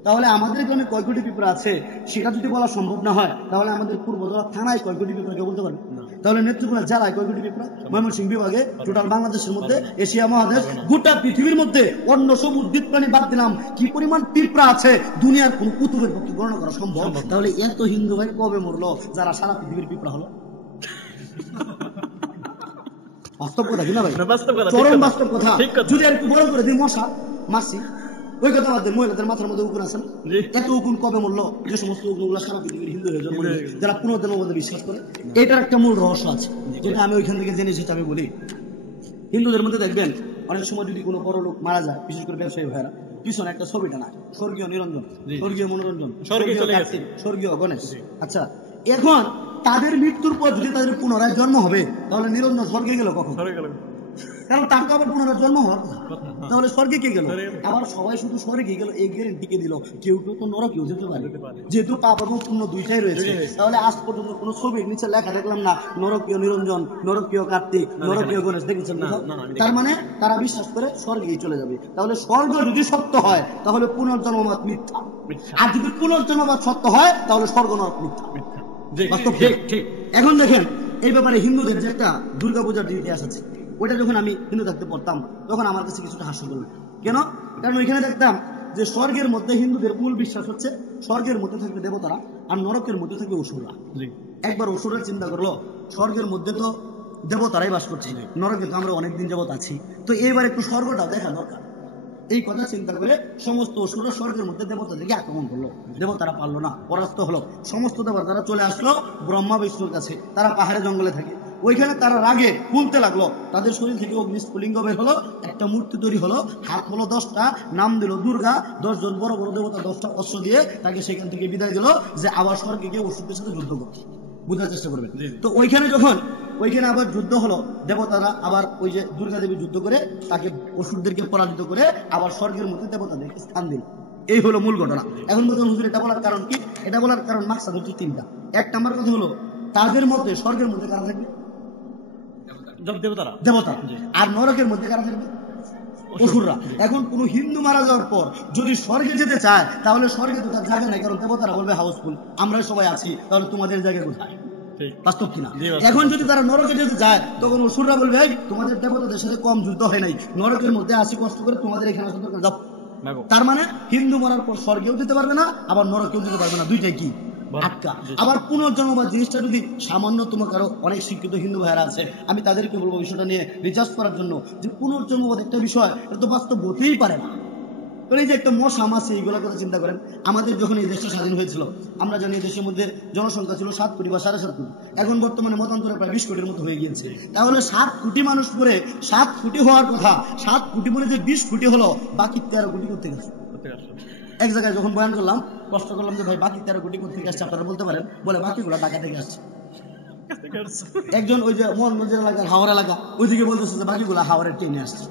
তাহলে আমাদের গ্রামে কয় কোটি পিঁপড়া আছে সেটা যদি বলা সম্ভব না হয়, তাহলে আমাদের পূর্বজলা থানায় কয় কোটি পিঁপড়া কেউ বলতে পারবে? তাহলে নেত্রকোনা জেলায় কয় কোটি পিঁপড়া, ময়মনসিংহ বিভাগে, টোটাল বাংলাদেশের মধ্যে, এশিয়া মহাদেশ, গোটা পৃথিবীর মধ্যে অন্য সব উদ্ভিদ প্রাণী বাদ দিলাম কি পরিমাণ পিঁপড়া আছে দুনিয়ার কোন কুতুবের পক্ষে গণনা করা সম্ভব। তাহলে এত হিন্দু ভাই কবে মরলো যারা সারা পৃথিবীর পিঁপড়া হলো? বাস্তব কথা কিনা ভাই, চরম বাস্তব কথা। যদি আর একটু বড় করে দিই মশা মাসি, ওই কথা বাদ দেন, মহিলাদের মাথার মধ্যে উকুন আছেন, এত উকুন কবে মরলো? যে সমস্ত উকুনগুলো সারা পৃথিবীর হিন্দু হয়ে জন্ম যারা পুনর্জন্মবাদে বিশ্বাস করে। এটার একটা মূল রহস্য আছে যেটা আমি ওইখান থেকে জেনেছি, আমি বলি হিন্দুদের মধ্যে দেখবেন অনেক সময় যদি কোনো বড় লোক মারা যায়, বিশেষ করে ব্যবসায়ী ভাইয়েরা, পিছনে একটা ছবি টানা, স্বর্গীয় নিরঞ্জন, স্বর্গীয় মনোরঞ্জন, স্বর্গীয় গণেশ। আচ্ছা এখন তাদের মৃত্যুর পর যদি তাদের পুনরায় জন্ম হবে তাহলে নিরঞ্জন স্বর্গে গেল কখন? কারণ তার তো আবার পুনরায় জন্ম হওয়ার কথা, তাহলে স্বর্গে কে গেল? আবার সবাই শুধু স্বর্গে গেল এই গ্যারেন্টিকে দিল, কেউ কেউ তো নরকেও যেতে পারে, যেহেতু পাপ এবং পুণ্য দুইটাই রয়েছে। তাহলে আজ পর্যন্ত কোনো ছবির নিচে লেখা দেখলাম না নরকীয় নিরঞ্জন, নরকীয় কার্তিক, নরকীয় গণেশ, দেখেছেন? তার মানে তারা বিশ্বাস করে স্বর্গেই চলে যাবে। তাহলে স্বর্গ যদি সত্য হয় তাহলে পুনর্জন্মবাদ মিথ্যা, আর যদি পুনর্জন্মবাদ সত্য হয় তাহলে স্বর্গ নরক মিথ্যা। এখন দেখেন এই ব্যাপারে হিন্দুদের যে একটা দুর্গাপূজার যে ইতিহাস আছে, ওইটা যখন আমি হিন্দু থাকতে পড়তাম তখন আমার কাছে কিছুটা হাস্যকর। কেন? কারণ ওইখানে দেখতাম যে স্বর্গের মধ্যে হিন্দুদের মূল বিশ্বাস হচ্ছে স্বর্গের মধ্যে থাকবে দেবতারা আর নরকের মধ্যে থাকবে অসুররা। একবার অসুরের চিন্তা করলো, স্বর্গের মধ্যে তো দেবতারাই বাস করছে, নরকে তো আমরা অনেকদিন যাবত আছি, তো এইবার একটু স্বর্গটা দেখা দরকার। এই কথা চিন্তা করে সমস্ত অসুররা স্বর্গের মধ্যে দেবতাদেরকে আক্রমণ করলো, দেবতারা পারলো না, পরাস্ত হলো। সমস্ত দেবতারা চলে আসলো ব্রহ্মা বিষ্ণুর কাছে, তারা পাহাড়ে জঙ্গলে থাকে। ওইখানে তারা রাগে ফুলতে লাগলো, তাদের শরীর থেকে অগ্নিস্ফুলিঙ্গ বের হলো, একটা মূর্তি তৈরি হলো, হাত হলো 10টা, নাম দিল দুর্গা, 10 জন বড় বড় দেবতা 10টা অস্ত্র দিয়ে তাকে সেখান থেকে বিদায় দিল যে আবার স্বর্গে গিয়ে অসুরদের সাথে যুদ্ধ করতে। বোঝার চেষ্টা করবেন তো ওইখানে যখন ওইখানে আবার যুদ্ধ হলো, দেবতারা আবার ওই যে দুর্গা দেবী যুদ্ধ করে তাকে অসুরদেরকে পরাজিত করে আবার স্বর্গের মধ্যে দেবতাদেরকে স্থান দিল। এই হলো মূল ঘটনা। এখন বলতে হুজুর এটা বলার কারণ কি? এটা বলার কারণ মাকসাদ হচ্ছে 3টা। 1 নাম্বার কথা হলো তাদের মধ্যে স্বর্গের মধ্যে কারা থাকবে? দেবতা। আর নরকের মধ্যে কারা থাকবে? অসুররা। এখন কোন হিন্দু মারা যাওয়ার পর যদি স্বর্গে যেতে চায় তাহলে স্বর্গে তো তার জায়গা নাই, কারণ দেবতারা বলবে হাউসফুল, আমরা সবাই আছি, তাহলে তোমাদের জায়গা কোথায়? বাস্তব কিনা? এখন যদি তারা নরকে যেতে চায় তখন অসুররা বলবে এই তোমাদের দেবতাদের সাথে কম যুদ্ধ হয় নাই, নরকের মধ্যে আসি কষ্ট করে, তোমাদের এখানে আসা দরকার, যাও। তার মানে হিন্দু মরার পর স্বর্গেও যেতে পারবে না, আবার নরকেও যেতে পারবে না, দুইটাই কি আটকা। আবার পুনর্জন্মবাদ জিনিসটা যদি সামান্যতম কারো অনেক শিক্ষিত হিন্দু ভাইরা আছে, আমি তাদেরকে বলবো বিষয়টা নিয়ে রিসার্চ করার জন্য, যে পুনর্জন্মবাদ একটা বিষয় এটা তো বাস্তব হতেই পারে না। এই যে একটা মশা মাছি এইগুলোর কথা চিন্তা করেন, আমাদের যখন এই দেশটা স্বাধীন হয়েছিল আমরা জানি এই দেশের মধ্যে জনসংখ্যা ছিল 7 কোটি বা 7.5 কোটি, এখন বর্তমানে মতান্তরে প্রায় 20 কোটির মতো হয়ে গিয়েছে। তাহলে 7 কোটি মানুষ পরে 7 কোটি হওয়ার কথা, 7 কোটি বলে যে 20 কোটি হলো, বাকি 13 কোটি করতে গেছে। এক জায়গায় যখন বয়ান করলাম প্রশ্ন করলাম যে ভাই বাকি 13 কোটি কোথা থেকে আসছে আপনারা বলতে পারেন? বলে বাকিগুলো ঢাকা থেকে আসছে। একজন ওই যে মোহনগঞ্জের এলাকার হাওড়া এলাকা ওইদিকে বলতেছে যে বাকিগুলো হাওড়ের ট্রেনে আসছে।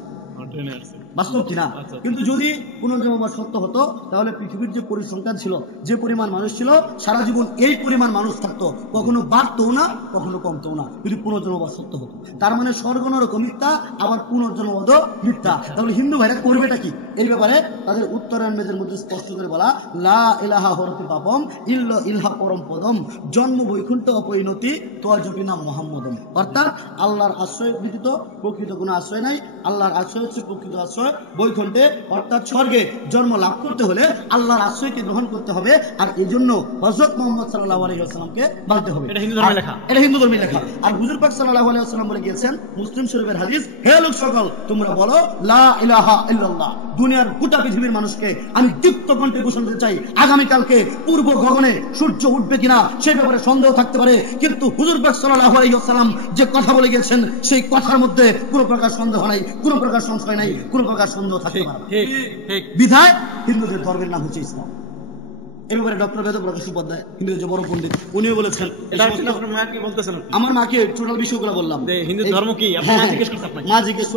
বাস্তব কিনা? কিন্তু যদি পুনর্জন্মবাদ সত্য হতো তাহলে পৃথিবীর যে পরিসংখ্যান ছিল, যে পরিমাণ মানুষ ছিল, সারা জীবন এই পরিমাণ মানুষ থাকতো, কখনো বাড়তো না কখনো কমতো না, যদি পুনর্জন্মবাদ সত্য হতো। তার মানে স্বর্গ নরক মিথ্যা, আবার পুনর্জন্মবাদও মিথ্যা। তাহলে হিন্দু ভাইরা করবেটা কি? এই ব্যাপারে তাদের উত্তরায়ণ মেজের মধ্যে স্পষ্ট করে বলা, লা ইলাহা হরতি পাপম ইল্ল ইলহা পরম পদম জন্ম বৈকুণ্ঠ অপরিণতি তোয়াজপি নাম মোহাম্মদম। অর্থাৎ আল্লাহর আশ্রয় ব্যতীত প্রকৃত কোনো আশ্রয় নাই। আল্লাহর আশ্রয় হচ্ছে প্রকৃত আশ্রয় বৈকুণ্ঠে, অর্থাৎ স্বর্গে জন্ম লাভ করতে হলে আল্লাহর আশ্রয়কে গ্রহণ করতে হবে। আর এই জন্য হযরত মুহাম্মদ সাল্লাল্লাহু আলাইহি ওয়াসাল্লামকে মানতে হবে। এটা হিন্দু ধর্মে লেখা, এটা হিন্দু ধর্মে লেখা। আর হুজুর পাক সাল্লাল্লাহু আলাইহি ওয়াসাল্লাম বলে গিয়েছেন, মুসলিম শরীফের হাদিস, হে লোক সকল তোমরা বলো লা ইলাহা ইল্লাল্লাহ। দুনিয়ার গোটা পৃথিবীর মানুষকে আমি দীপ্ত কণ্ঠে ঘোষণা দিতে চাই, আগামীকালকে পূর্ব গগনে সূর্য উঠবে কিনা সে ব্যাপারে সন্দেহ থাকতে পারে, কিন্তু হুজুর পাক সাল্লাল্লাহু আলাইহি ওয়াসাল্লাম যে কথা বলে গিয়েছেন সেই কথার মধ্যে কোনো প্রকার সন্দেহ নাই, কোনো প্রকার সংশয় নাই, কোনো প্রকার সন্দেহ থাকতে পারে না। বিধায় হিন্দুদের ধর্মের নাম হচ্ছে ইসলাম। এই ব্যাপারে ডক্টর বেদপ্রকাশ উপাধ্যায় হিন্দুদের যে বড় পণ্ডিত, উনিও বলেছেন। আমার মাকে টোটাল বিষয়গুলো বললাম, হিন্দু ধর্ম কি মা জিজ্ঞেস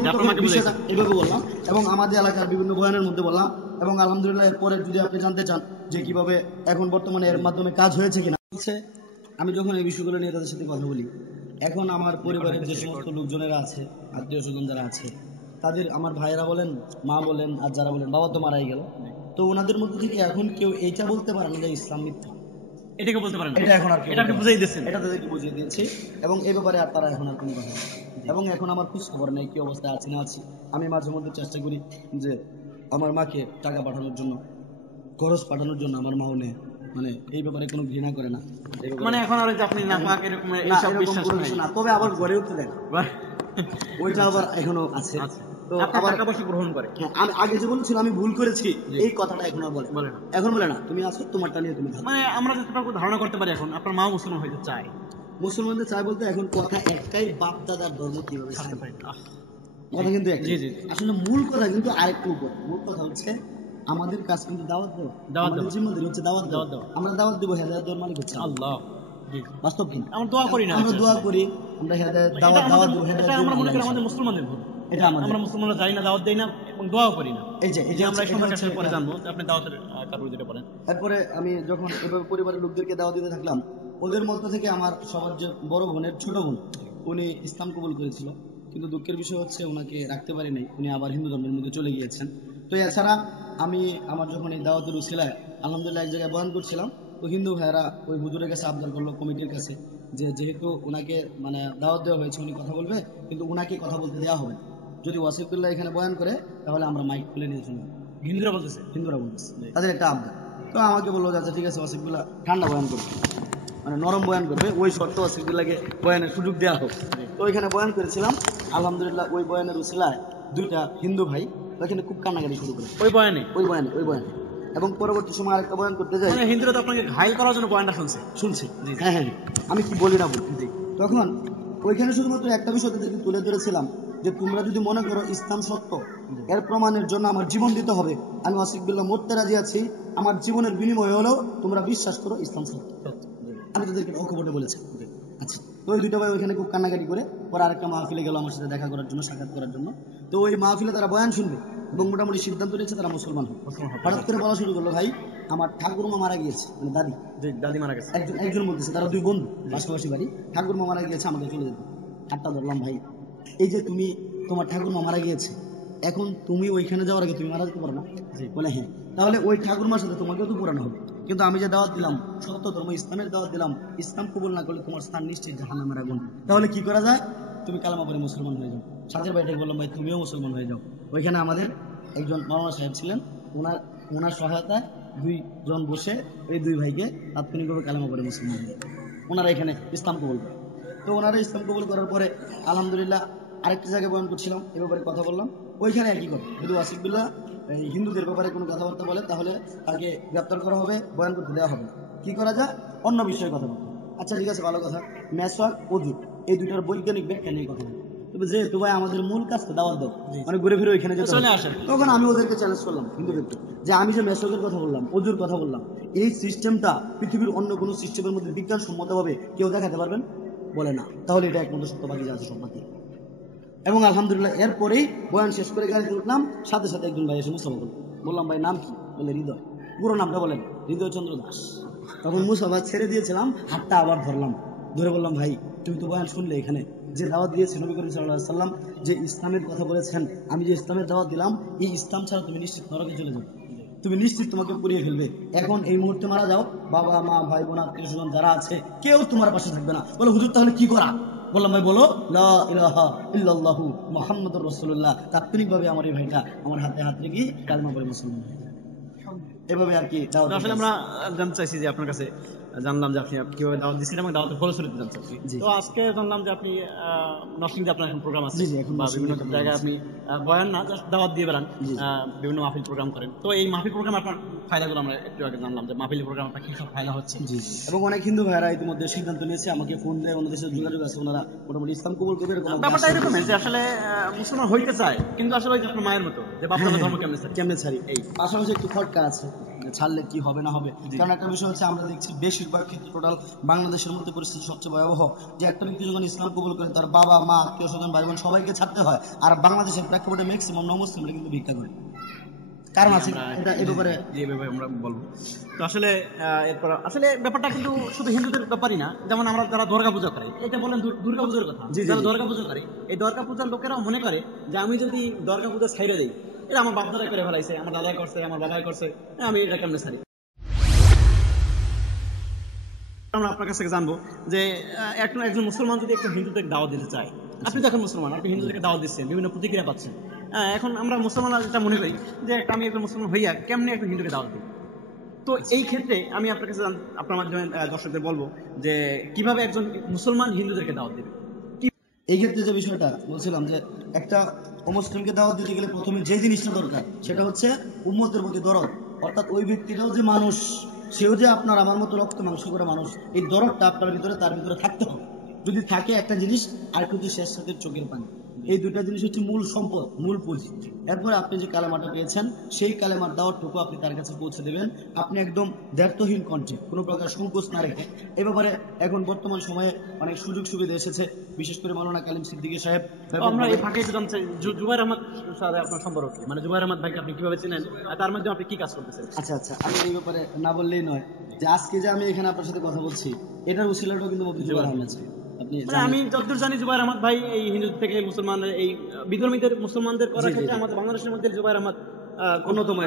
এভাবে বললাম, এবং আমাদের এলাকার বিভিন্ন বয়ানের মধ্যে বললাম। এবং আলহামদুলিল্লাহ এরপরে যদি আপনি জানতে চান যে কিভাবে এখন বর্তমানে এর মাধ্যমে কাজ হয়েছে কিনা, আমি যখন এই বিষয়গুলো নিয়ে তাদের সাথে কথা বলি, এখন আমার পরিবারের যে সমস্ত লোকজনেরা আছে, আত্মীয় স্বজন যারা আছে, তাদের আমার ভাইয়েরা বলেন, মা বলেন, আর যারা বলেন বাবা তো মারাই গেল, তো ওনাদের মধ্যে থেকে এখন কেউ এইটা বলতে পারে না যে ইসলাম মিথ্যা। এটাকে বলতে পারেন, এটা এখন আর এটা আপনি বুঝিয়ে দিয়েছেন, এটা তাদেরকে বুঝিয়ে দিয়েছি। এবং এই ব্যাপারে আর তারা এখন আর কোনো কথা বলে না। এবং এখন আমার খোঁজ খবর নেই কি অবস্থায় আছি না আছি। আমি মাঝে মধ্যে চেষ্টা করি যে আমার মাকে টাকা পাঠানোর জন্য, খরচ পাঠানোর জন্য। আমার মাও নেই, মানে এই ব্যাপারে কোনো ঘৃণা করে না, মানে এখন আর যে আপনি না পাক এরকম এইসব বিশ্বাস না। তবে আবার গড়ে উঠতে দেন, ওইটা আবার এখনো আছে। তো আবার টাকা পয়সা গ্রহণ করে। আমি আগে যে বলেছিলাম আমি ভুল করেছি, এই কথাটা এখন আর বলে না। এখন বলে না, তুমি আসো তোমারটা নিয়ে তুমি। মানে আমরা যতটুকু ধারণা করতে পারি এখন আপনার মা মুসলমান হইতে চায়। মুসলমানদের চায় বলতে এখন কথা একটাই, বাপ দাদার ধর্ম কিভাবে ছাড়তে পারে কথা কিন্তু একটাই। আসলে মূল কথা কিন্তু আরেকটু উপর। মূল কথা হচ্ছে আমাদের কাজ কিন্তু দাওয়াত দেওয়া, আমাদের জিম্মাদারি হচ্ছে দাওয়াত দেওয়া। আমরা দাওয়াত দেব, হেদায়েত দেওয়ার মালিক হচ্ছে আল্লাহ। বাস্তব কি আমরা দোয়া করি না, আমরা দোয়া করি, আমরা হেদায়েত দাওয়াত দেব, হেদায়েত আমরা মনে করি আমাদের মুসলমানদের ভুল। এটা আমরা মুসলমানরা যাই না, দাওয়াত দেই না এবং দোয়াও করি না। এই যে আমরা এই পরে জানবো যে আপনি দাওয়াতের কারণ দিতে পারেন। এরপরে আমি যখন এভাবে পরিবারের লোকদেরকে দাওয়াত দিতে থাকলাম, ওদের মধ্য থেকে আমার সবার যে বড় বোনের ছোট বোন, উনি ইসলাম কবুল করেছিল, কিন্তু দুঃখের বিষয় হচ্ছে ওনাকে রাখতে পারি নাই, উনি আবার হিন্দু ধর্মের মধ্যে চলে গিয়েছেন। তো এছাড়া আমি আমার যখন এই দাওয়াতের উসিলায় আলহামদুলিল্লাহ এক জায়গায় বয়ান করছিলাম, তো হিন্দু ভাইয়েরা ওই হুজুরের কাছে আবদার করলো, কমিটির কাছে, যে যেহেতু ওনাকে মানে দাওয়াত দেওয়া হয়েছে, উনি কথা বলবে, কিন্তু ওনাকে কথা বলতে দেওয়া হবে, যদি ওয়াসিফুল্লাহ এখানে বয়ান করে তাহলে আমরা মাইক খুলে নিয়ে শুনবো। হিন্দুরা বলতেছে তাদের একটা আবদার। তো আমাকে বললো আচ্ছা ঠিক আছে, ওয়াসিফুল্লাহ ঠান্ডা বয়ান করবে, মানে নরম বয়ান করবে, ওই শর্ত ওয়াসিফুল্লাহকে বয়ানের সুযোগ দেওয়া হোক। তো ওইখানে বয়ান করেছিলাম, আলহামদুলিল্লাহ ওই বয়ানের উসিলায় দুইটা হিন্দু ভাই ওইখানে খুব কান্নাকাটি শুরু করে। ওই বয়ানে এবং পরবর্তী সময় আরেকটা বয়ান করতে যাই, হিন্দুরা তো আপনাকে ঘায়ল করার জন্য বয়ানটা শুনছে। হ্যাঁ, আমি কি বলি না বলি। তখন ওইখানে শুধুমাত্র একটা বিষয় তাদেরকে তুলে ধরেছিলাম যে তোমরা যদি মনে করো ইসলাম সত্য, এর প্রমাণের জন্য আমার জীবন দিতে হবে, আমি ওয়াসিফুল্লাহ মরতে রাজি আছি, আমার জীবনের বিনিময়ে হলেও তোমরা বিশ্বাস করো ইসলাম সত্য। আমি তাদেরকে অকপটে বলেছি। আচ্ছা, তো ওই দুটো ভাই ওইখানে খুব কান্নাকাটি করে পরে আরেকটা মাহফিলে গেল আমার সাথে দেখা করার জন্য, সাক্ষাৎ করার জন্য। তো ওই মাহফিলে তারা বয়ান শুনবে এবং মোটামুটি সিদ্ধান্ত নিয়েছে তারা মুসলমান হবে। হঠাৎ করে বলা শুরু করলো, ভাই আমার ঠাকুরমা মারা গিয়েছে, মানে দাদি মারা গেছে। একজন বলতেছে, তারা দুই বন্ধু, পাশাপাশি বাড়ি, ঠাকুরমা মারা গিয়েছে, আমাদের চলে যেতে। হাতটা ধরলাম, ভাই এই যে তুমি, তোমার ঠাকুরমা মারা গিয়েছে, এখন তুমি ওইখানে যাওয়ার আগে তুমি মারা যেতে পারো না? বলে হ্যাঁ। তাহলে ওই ঠাকুরমার সাথে তোমাকেও তো পুরানো হবে, কিন্তু আমি যে দাওয়াত দিলাম সত্য ধর্ম ইসলামের দাওয়াত দিলাম, ইসলাম কবুল না করলে তোমার স্থান নিশ্চিত জাহান্নামের আগুন। তাহলে কি করা যায়? তুমি কালেমা পড়ে মুসলমান হয়ে যাও। সাথের ভাইটাকে বললাম, ভাই তুমিও মুসলমান হয়ে যাও। ওইখানে আমাদের একজন মাওলানা সাহেব ছিলেন, ওনার সহায়তায় দুইজন বসে ওই দুই ভাইকে তাৎক্ষণিকভাবে কালেমা পড়ে মুসলমান হয়ে যায়। ওনারা এখানে ইসলাম কবুল করে। তো ওনারা ইসলাম কবুল করার পরে আলহামদুলিল্লাহ আরেকটা জায়গায় বয়ান করছিলাম, এ ব্যাপারে কথা বললাম, ওইখানে একই কথা, যদি ওয়াসিফুল্লাহ হিন্দুদের ব্যাপারে কোনো কথাবার্তা বলে তাহলে তাকে গ্রেপ্তার করা হবে, বয়ান করতে দেওয়া হবে। কি করা যায়? অন্য বিষয়ে কথা বলতে। আচ্ছা ঠিক আছে, ভালো কথা, মেসওয়াক, ওযু, এই দুইটার বৈজ্ঞানিক ব্যাখ্যা নিয়ে কথা বলবো। তবে যেহেতু ভাই আমাদের মূল কাজটা দাওয়াত দাও, মানে ঘুরে ফিরে ওইখানে যেতে আসে, তখন আমি ওদেরকে চ্যালেঞ্জ করলাম হিন্দুদেরকে, যে আমি যে মেসওয়াকের কথা বললাম, ওযুর কথা বললাম, এই সিস্টেমটা পৃথিবীর অন্য কোনো সিস্টেমের মধ্যে বিজ্ঞানসম্মতভাবে কেউ দেখাতে পারবেন? বলে না। তাহলে এটা একমাত্র সত্যবাদী যা আছে সত্যবাদী। এবং আলহামদুলিল্লাহ এরপরেই বয়ান শেষ করে গাড়িতে উঠলাম, সাথে সাথে একজন ভাই এসে মুসাফা করলো। বললাম, ভাই নাম কি? বলে হৃদয়। পুরো নামটা বলেন, হৃদয় চন্দ্র দাস। তখন মুসাফা ছেড়ে দিয়েছিলাম, হাতটা আবার ধরলাম, ধরে বললাম, ভাই তুমি তো বয়ান শুনলে এখানে, যে দাওয়াত দিয়েছে নবী করিম সাল্লাল্লাহু আলাইহি ওয়াসাল্লাম, যে ইসলামের কথা বলেছেন, আমি যে ইসলামের দাওয়াত দিলাম, এই ইসলাম ছাড়া তুমি নিশ্চিত নরকে চলে যাবে, তুমি নিশ্চিত তোমাকে পুড়িয়ে ফেলবে। এখন এই মুহূর্তে মারা যাও, বাবা মা ভাই বোন আত্মীয় স্বজন যারা আছে কেউ তোমার পাশে থাকবে না। বলে হুজুর তাহলে কি করা? বললাম ভাই বলো লা ইলাহা ইল্লাল্লাহু মুহাম্মাদুর রাসূলুল্লাহ। তাৎক্ষণিকভাবে আমার এই ভাইটা আমার হাতে হাত রেখে কালেমা পড়ে মুসলমান হয়ে যায়। এভাবে আর কি দাওয়াত। আসলে আমরা জানতে চাইছি যে আপনার কাছে জানলাম যে আপনি কিভাবে দাওয়াত দিচ্ছেন এবং দাওয়াতের ফলশ্রুতি জানতে চাচ্ছি। তো আজকে জানলাম যে আপনি নরসিংদীতে আপনার এখন প্রোগ্রাম আছে, বা বিভিন্ন জায়গায় আপনি বয়ান না জাস্ট দাওয়াত দিয়ে বেড়ান, বিভিন্ন মাহফিল প্রোগ্রাম করেন। তো এই মাহফিল প্রোগ্রাম আপনার ফায়দাগুলো আমরা একটু আগে জানলাম যে মাহফিল প্রোগ্রাম আপনার কি সব ফায়দা হচ্ছে। এবং অনেক হিন্দু ভাইরা ইতিমধ্যে সিদ্ধান্ত নিয়েছে, আমাকে ফোন দেয়, অন্য দেশের যোগাযোগ আছে, ওনারা মোটামুটি ইসলাম কবুল করবে। ব্যাপারটা এরকম যে আসলে মুসলমান হইতে চায়, কিন্তু আসলে আপনার মায়ের মতো যে বাপ দাদা ধর্ম কেমনে ছাড়ি, এই পাশাপাশি একটু খটকা আছে, ছাড়লে কি হবে না হবে। কারণ একটা বিষয় হচ্ছে আমরা দেখছি বেশিরভাগ ক্ষেত্রে টোটাল বাংলাদেশের মধ্যে পরিস্থিতি সবচেয়ে ভয়াবহ, যে একটা ব্যক্তি যখন ইসলাম কবুল করে তার বাবা মা আত্মীয় স্বজন ভাই বোন সবাইকে ছাড়তে হয়, আর বাংলাদেশের প্রেক্ষাপটে ম্যাক্সিমাম নমুসলিমরা কিন্তু ভিক্ষা করে। কারণ আছে এটা, এই ব্যাপারে যেভাবে আমরা বলবো। তো আসলে এরপর আসলে ব্যাপারটা কিন্তু শুধু হিন্দুদের ব্যাপারই না, যেমন আমরা যারা দুর্গা পূজা করে, এটা বলেন দুর্গা পূজার কথা, যারা দুর্গা পূজা করে, এই দুর্গা পূজার লোকেরাও মনে করে যে আমি যদি দুর্গা পূজা ছাইড়ে দিই, এটা আমার বাপ দাদা করে ফেলাইছে, আমার দাদা করছে, আমার বাবাই করছে, আমি এটা কেমনে ছাড়ি। আমরা আপনার কাছ থেকে জানবো যে একজন মুসলমান যদি একজন হিন্দুদের দাওয়াত দিতে চায়, আপনি তো এখন মুসলমান, আপনি হিন্দুদেরকে দাওয়াত দিচ্ছেন, বিভিন্ন প্রতিক্রিয়া পাচ্ছেন, এখন আমরা মুসলমানরা যেটা মনে করি যে আমি একজন মুসলমান হইয়া কেমনে একজন হিন্দুকে দাওয়াত দিই। তো এই ক্ষেত্রে আমি আপনার কাছে আপনার মাধ্যমে দর্শকদের বলবো যে কিভাবে একজন মুসলমান হিন্দুদেরকে দাওয়াত দিবে। এই ক্ষেত্রে যে বিষয়টা বলছিলাম, যে একটা অমুসলিমকে দাওয়াত দিতে গেলে প্রথমে যে জিনিসটা দরকার সেটা হচ্ছে উম্মতের প্রতি দরদ, অর্থাৎ ওই ব্যক্তিটাও যে মানুষ, সেও যে আপনার আমার মতো রক্ত মাংস করে মানুষ, এই দরদটা আপনার ভিতরে তার ভিতরে থাকতে হবে। যদি থাকে একটা জিনিস, আর কিন্তু শেষ সাথে চোখের পানি, এই দুইটা জিনিস হচ্ছে মূল সম্পদ, মূল পুঁজি। এরপরে আপনি যে কালেমাটা পেয়েছেন সেই কালেমার দাওয়াতটুকু আপনি তার কাছে পৌঁছে দেবেন, আপনি একদম দ্ব্যর্থহীন কণ্ঠে, কোনো প্রকার সংকোচ না রেখে। এই ব্যাপারে এখন বর্তমান সময়ে অনেক সুযোগ সুবিধা এসেছে, বিশেষ করে মাওলানা কালিম সিদ্দিকী সাহেব। আমরা এই ফাঁকে জানতে চাই জুবাইর আহমদ সাথে আপনার সম্পর্ক কি, মানে জুবাইর আহমদ ভাইকে আপনি কিভাবে চেনেন, আর তার মধ্যে আপনি কি কাজ করতেছেন? আচ্ছা, আমি এই ব্যাপারে না বললেই নয়, যে আজকে যে আমি এখানে আপনার সাথে কথা বলছি, এটার উসিলাটাও কিন্তু মুফতি জুবাইর আহমদ আছে। আমি যতদূর জানি জুবাইর আহমদ ভাই এই হিন্দু থেকে মুসলমানের এই বিধর্মীদের মুসলমানদের করার ক্ষেত্রে আমাদের বাংলাদেশের মধ্যে জুবাইর আহমদ অন্যতম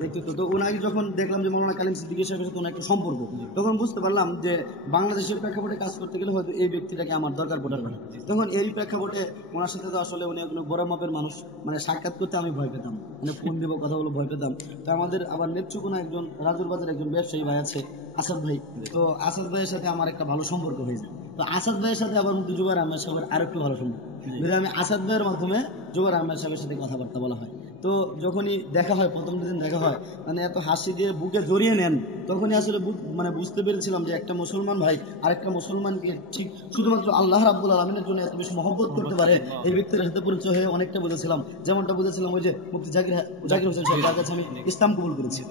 ব্যক্তিত্ব। তো ওনাকে যখন দেখলাম যে মাওলানা কালিম সিদ্দিকী সাহেবের সাথে একটা সম্পর্ক, তখন বুঝতে পারলাম যে বাংলাদেশের প্রেক্ষাপটে কাজ করতে গেলে হয়তো এই ব্যক্তিটাকে আমার দরকার পড়ার না। তখন এই প্রেক্ষাপটে ওনার সাথে তো আসলে উনি একজন বড় মাপের মানুষ, মানে সাক্ষাৎ করতে আমি ভয় পেতাম, মানে ফোন দিব কথা বলে ভয় পেতাম। তো আমাদের আবার নেত্রকোনা একজন রাজুর বাজার একজন ব্যবসায়ী ভাই আছে আসাদ ভাই, তো আসাদ ভাইয়ের সাথে আমার একটা ভালো সম্পর্ক হয়ে যায়। তো আসাদ ভাইয়ের সাথে আবার মুফতি জুবাইর আহমদ সাহেবের আরো একটু ভালো সম্পর্ক, আমি আসাদ ভাইয়ের মাধ্যমে জুবাইর আহমদ সাহেবের সাথে কথাবার্তা বলা হয়। তো যখনই দেখা হয়, প্রথম দিন দেখা হয়, মানে এত হাসি দিয়ে বুকে জড়িয়ে নেন, তখনই আসলে মানে বুঝতে পেরেছিলাম যে একটা মুসলমান ভাই আরেকটা মুসলমানকে ঠিক শুধুমাত্র আল্লাহ রাব্বুল আলামিনের জন্য এত বেশি মহব্বত করতে পারে, এই ব্যক্তির সাথে পরিচয় হয়ে অনেকটা বুঝেছিলাম। যেমনটা বুঝেছিলাম ওই যে মুফতি জাকির হোসেন সাহেব, যার কাছে আমি ইসলাম কবুল করেছি।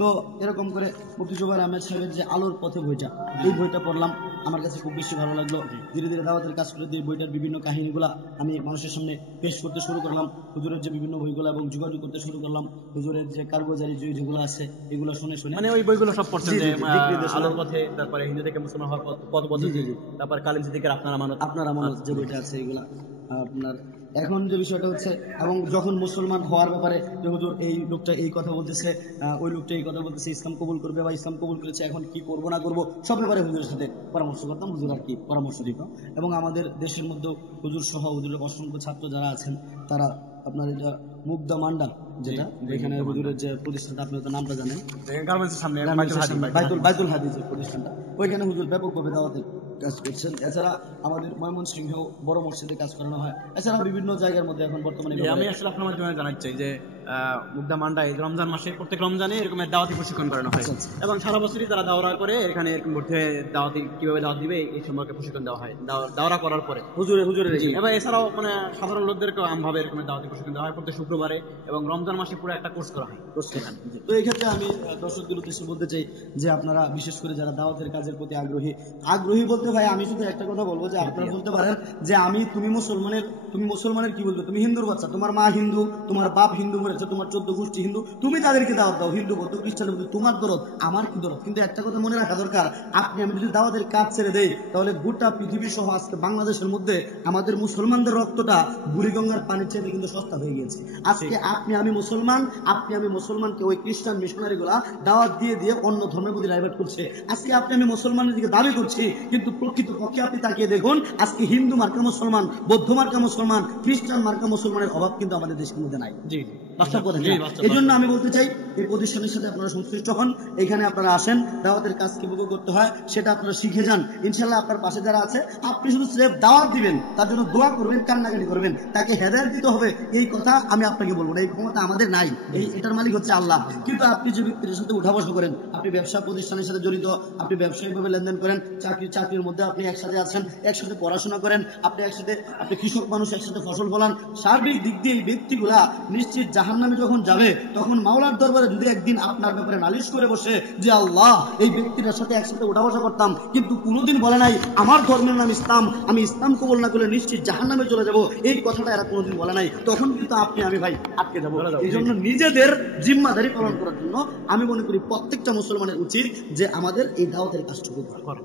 তো এরকম করে মুফতি জুবাইর আহমদ সাহেবের যে আলোর পথে বইটা, এই বইটা পড়লাম, আমার কাছে খুব বেশি ভালো লাগলো। ধীরে ধীরে দাওয়াতের কাজ করে দিয়ে বইটার বিভিন্ন কাহিনীগুলা আমি মানুষের সামনে পেশ করতে শুরু করলাম, হুজুরের যে বিভিন্ন বইগুলো, এবং যোগাযোগ করতে শুরু করলাম হুজুরের যে কারগুজারি যেগুলো আছে এগুলো শুনে মানে ওই বইগুলো সব পড়ছেন যে আলোর পথে, তারপরে হিন্দু থেকে মুসলমান হওয়ার পথ পদ্ধতি, তারপর কালিম সিদ্দিকের আপনার আমানত যে বইটা আছে এগুলা আপনার। এখন যে বিষয়টা হচ্ছে, এবং যখন মুসলমান হওয়ার ব্যাপারে যে হুজুর এই লোকটা এই কথা বলতেছে, ওই লোকটা এই কথা বলতেছে, ইসলাম কবুল করবে বা ইসলাম কবুল করেছে, এখন কি করবো না করবো, সব ব্যাপারে হুজুরের সাথে পরামর্শ করতাম, হুজুর আর কি পরামর্শ দিত। এবং আমাদের দেশের মধ্যে হুজুর সহ হুজুরের অসংখ্য ছাত্র যারা আছেন, তারা আপনার এটা মুগদা মান্ডা, যেটা এখানে হুজুরের যে প্রতিষ্ঠানটা, আপনি তো নামটা জানেন, বাইতুল হাদি যে প্রতিষ্ঠানটা, ওইখানে হুজুর ব্যাপকভাবে দাওয়াতের কাজ করছেন। এছাড়া আমাদের ময়মনসিংহ বড় মসজিদে কাজ করানো হয়, এছাড়া বিভিন্ন জায়গার মধ্যে এখন বর্তমানে। আমি আসলে আপনার মাধ্যমে জানাতে চাই যে মুগদা মান্ডায় রমজান মাসে প্রত্যেক রমজানে এরকম দাওয়াতি প্রশিক্ষণ করানো হয়, এবং সারা বছরই তারা দাওরা করে এখানে এরকম দাওয়াতি কিভাবে দাওয়াত দিবে এই সম্পর্কে প্রশিক্ষণ দেওয়া হয় দাওরা করার পরে হুজুরের। এবং এছাড়াও মানে সাধারণ লোকদেরকে আমভাবে এরকম দাওয়াতি প্রশিক্ষণ দেওয়া হয় প্রত্যেক শুক্রবারে, এবং রমজান মাসে পুরো একটা কোর্স করা হয়। তো এই ক্ষেত্রে আমি দর্শকদের উদ্দেশ্যে বলতে চাই যে আপনারা বিশেষ করে যারা দাওয়াতের কাজের প্রতি আগ্রহী বলতে ভাই আমি শুধু একটা কথা বলবো, যে আপনারা বলতে পারেন যে তুমি মুসলমানের কি বলতো, তুমি হিন্দুর বাচ্চা, তোমার মা হিন্দু, তোমার বাপ হিন্দু করেছে, তোমার 14 গোষ্ঠী হিন্দু, তুমি তাদেরকে দাওয়াত দাও, হিন্দু বৌদ্ধ খ্রিস্টানের মধ্যে তোমার দরদ, আমার কি দরদ। কিন্তু একটা কথা মনে রাখা দরকার, আপনি আমি যদি দাওয়াতের কাজ ছেড়ে দেই, তাহলে গোটা পৃথিবী সহ আজকে বাংলাদেশের মধ্যে আমাদের মুসলমানদের রক্তটা বুড়িগঙ্গার পানির চাইতে কিন্তু সস্তা হয়ে গিয়েছে। আজকে আপনি আমি মুসলমানকে ওই খ্রিস্টান মিশনারি গুলা দাওয়াত দিয়ে দিয়ে অন্য ধর্মের প্রতি ডাইভার্ট করছে। আজকে আপনি আমি মুসলমানের দিকে দাবি করছি, কিন্তু প্রকৃত পক্ষে আপনি তাকিয়ে দেখুন, আজকে হিন্দু মার্কা মুসলমান, বৌদ্ধ মার্কা মুসলমান, খ্রিস্টান মার্কা মুসলমানের অভাব কিন্তু আমাদের দেশের মধ্যে নাই। বাস্তব কথা। এই জন্য আমি বলতে চাই, এই প্রতিষ্ঠানের সাথে আপনারা সংশ্লিষ্ট হন, এখানে আপনারা আসেন, দাওয়াতের কাজ কিভাবে করতে হয় সেটা আপনারা শিখে যান। ইনশাল্লাহ আপনার পাশে যারা আছে, আপনি শুধু স্রেফ দাওয়াত দিবেন, তার জন্য দোয়া করবেন, কান্নাকাটি করবেন, তাকে হেদায়েত দিতে হবে, এই কথা আমি আপনাকে বলবো না, এই ক্ষমতা আমাদের নাই, এটার মালিক হচ্ছে আল্লাহ। কিন্তু আপনি যে ব্যক্তির সাথে উঠা বসা করেন, আপনি ব্যবসা প্রতিষ্ঠানের সাথে জড়িত, আপনি ব্যবসায়িকভাবে লেনদেন করেন, চাকরির মধ্যে আপনি একসাথে আছেন, একসাথে পড়াশোনা করেন, আপনি কৃষক মানুষ, একসাথে ফসল ফলান, সার্বিক দিক দিয়ে এই ব্যক্তিগুলা নিশ্চিত জাহান্নামে যখন যাবে, তখন মাওলার দরবারে যদি একদিন আপনার ব্যাপারে নালিশ করে বসে যে আল্লাহ, এই ব্যক্তিটার সাথে একসাথে উঠা বসা করতাম, কিন্তু কোনোদিন বলে নাই আমার ধর্মের নাম ইসলাম, আমি ইসলাম কবুল না করলে নিশ্চিত জাহান্নামে চলে যাব, এই কথাটা এরা কোনোদিন বলে নাই, তখন কিন্তু আপনি আমি ভাই আটকে যাবো। এই জন্য নিজেদের জিম্মাদারি পালন করার জন্য আমি মনে করি প্রত্যেকটা মুসলমানের উচিত যে আমাদের এই দাওয়াতের কাজটুকু করা।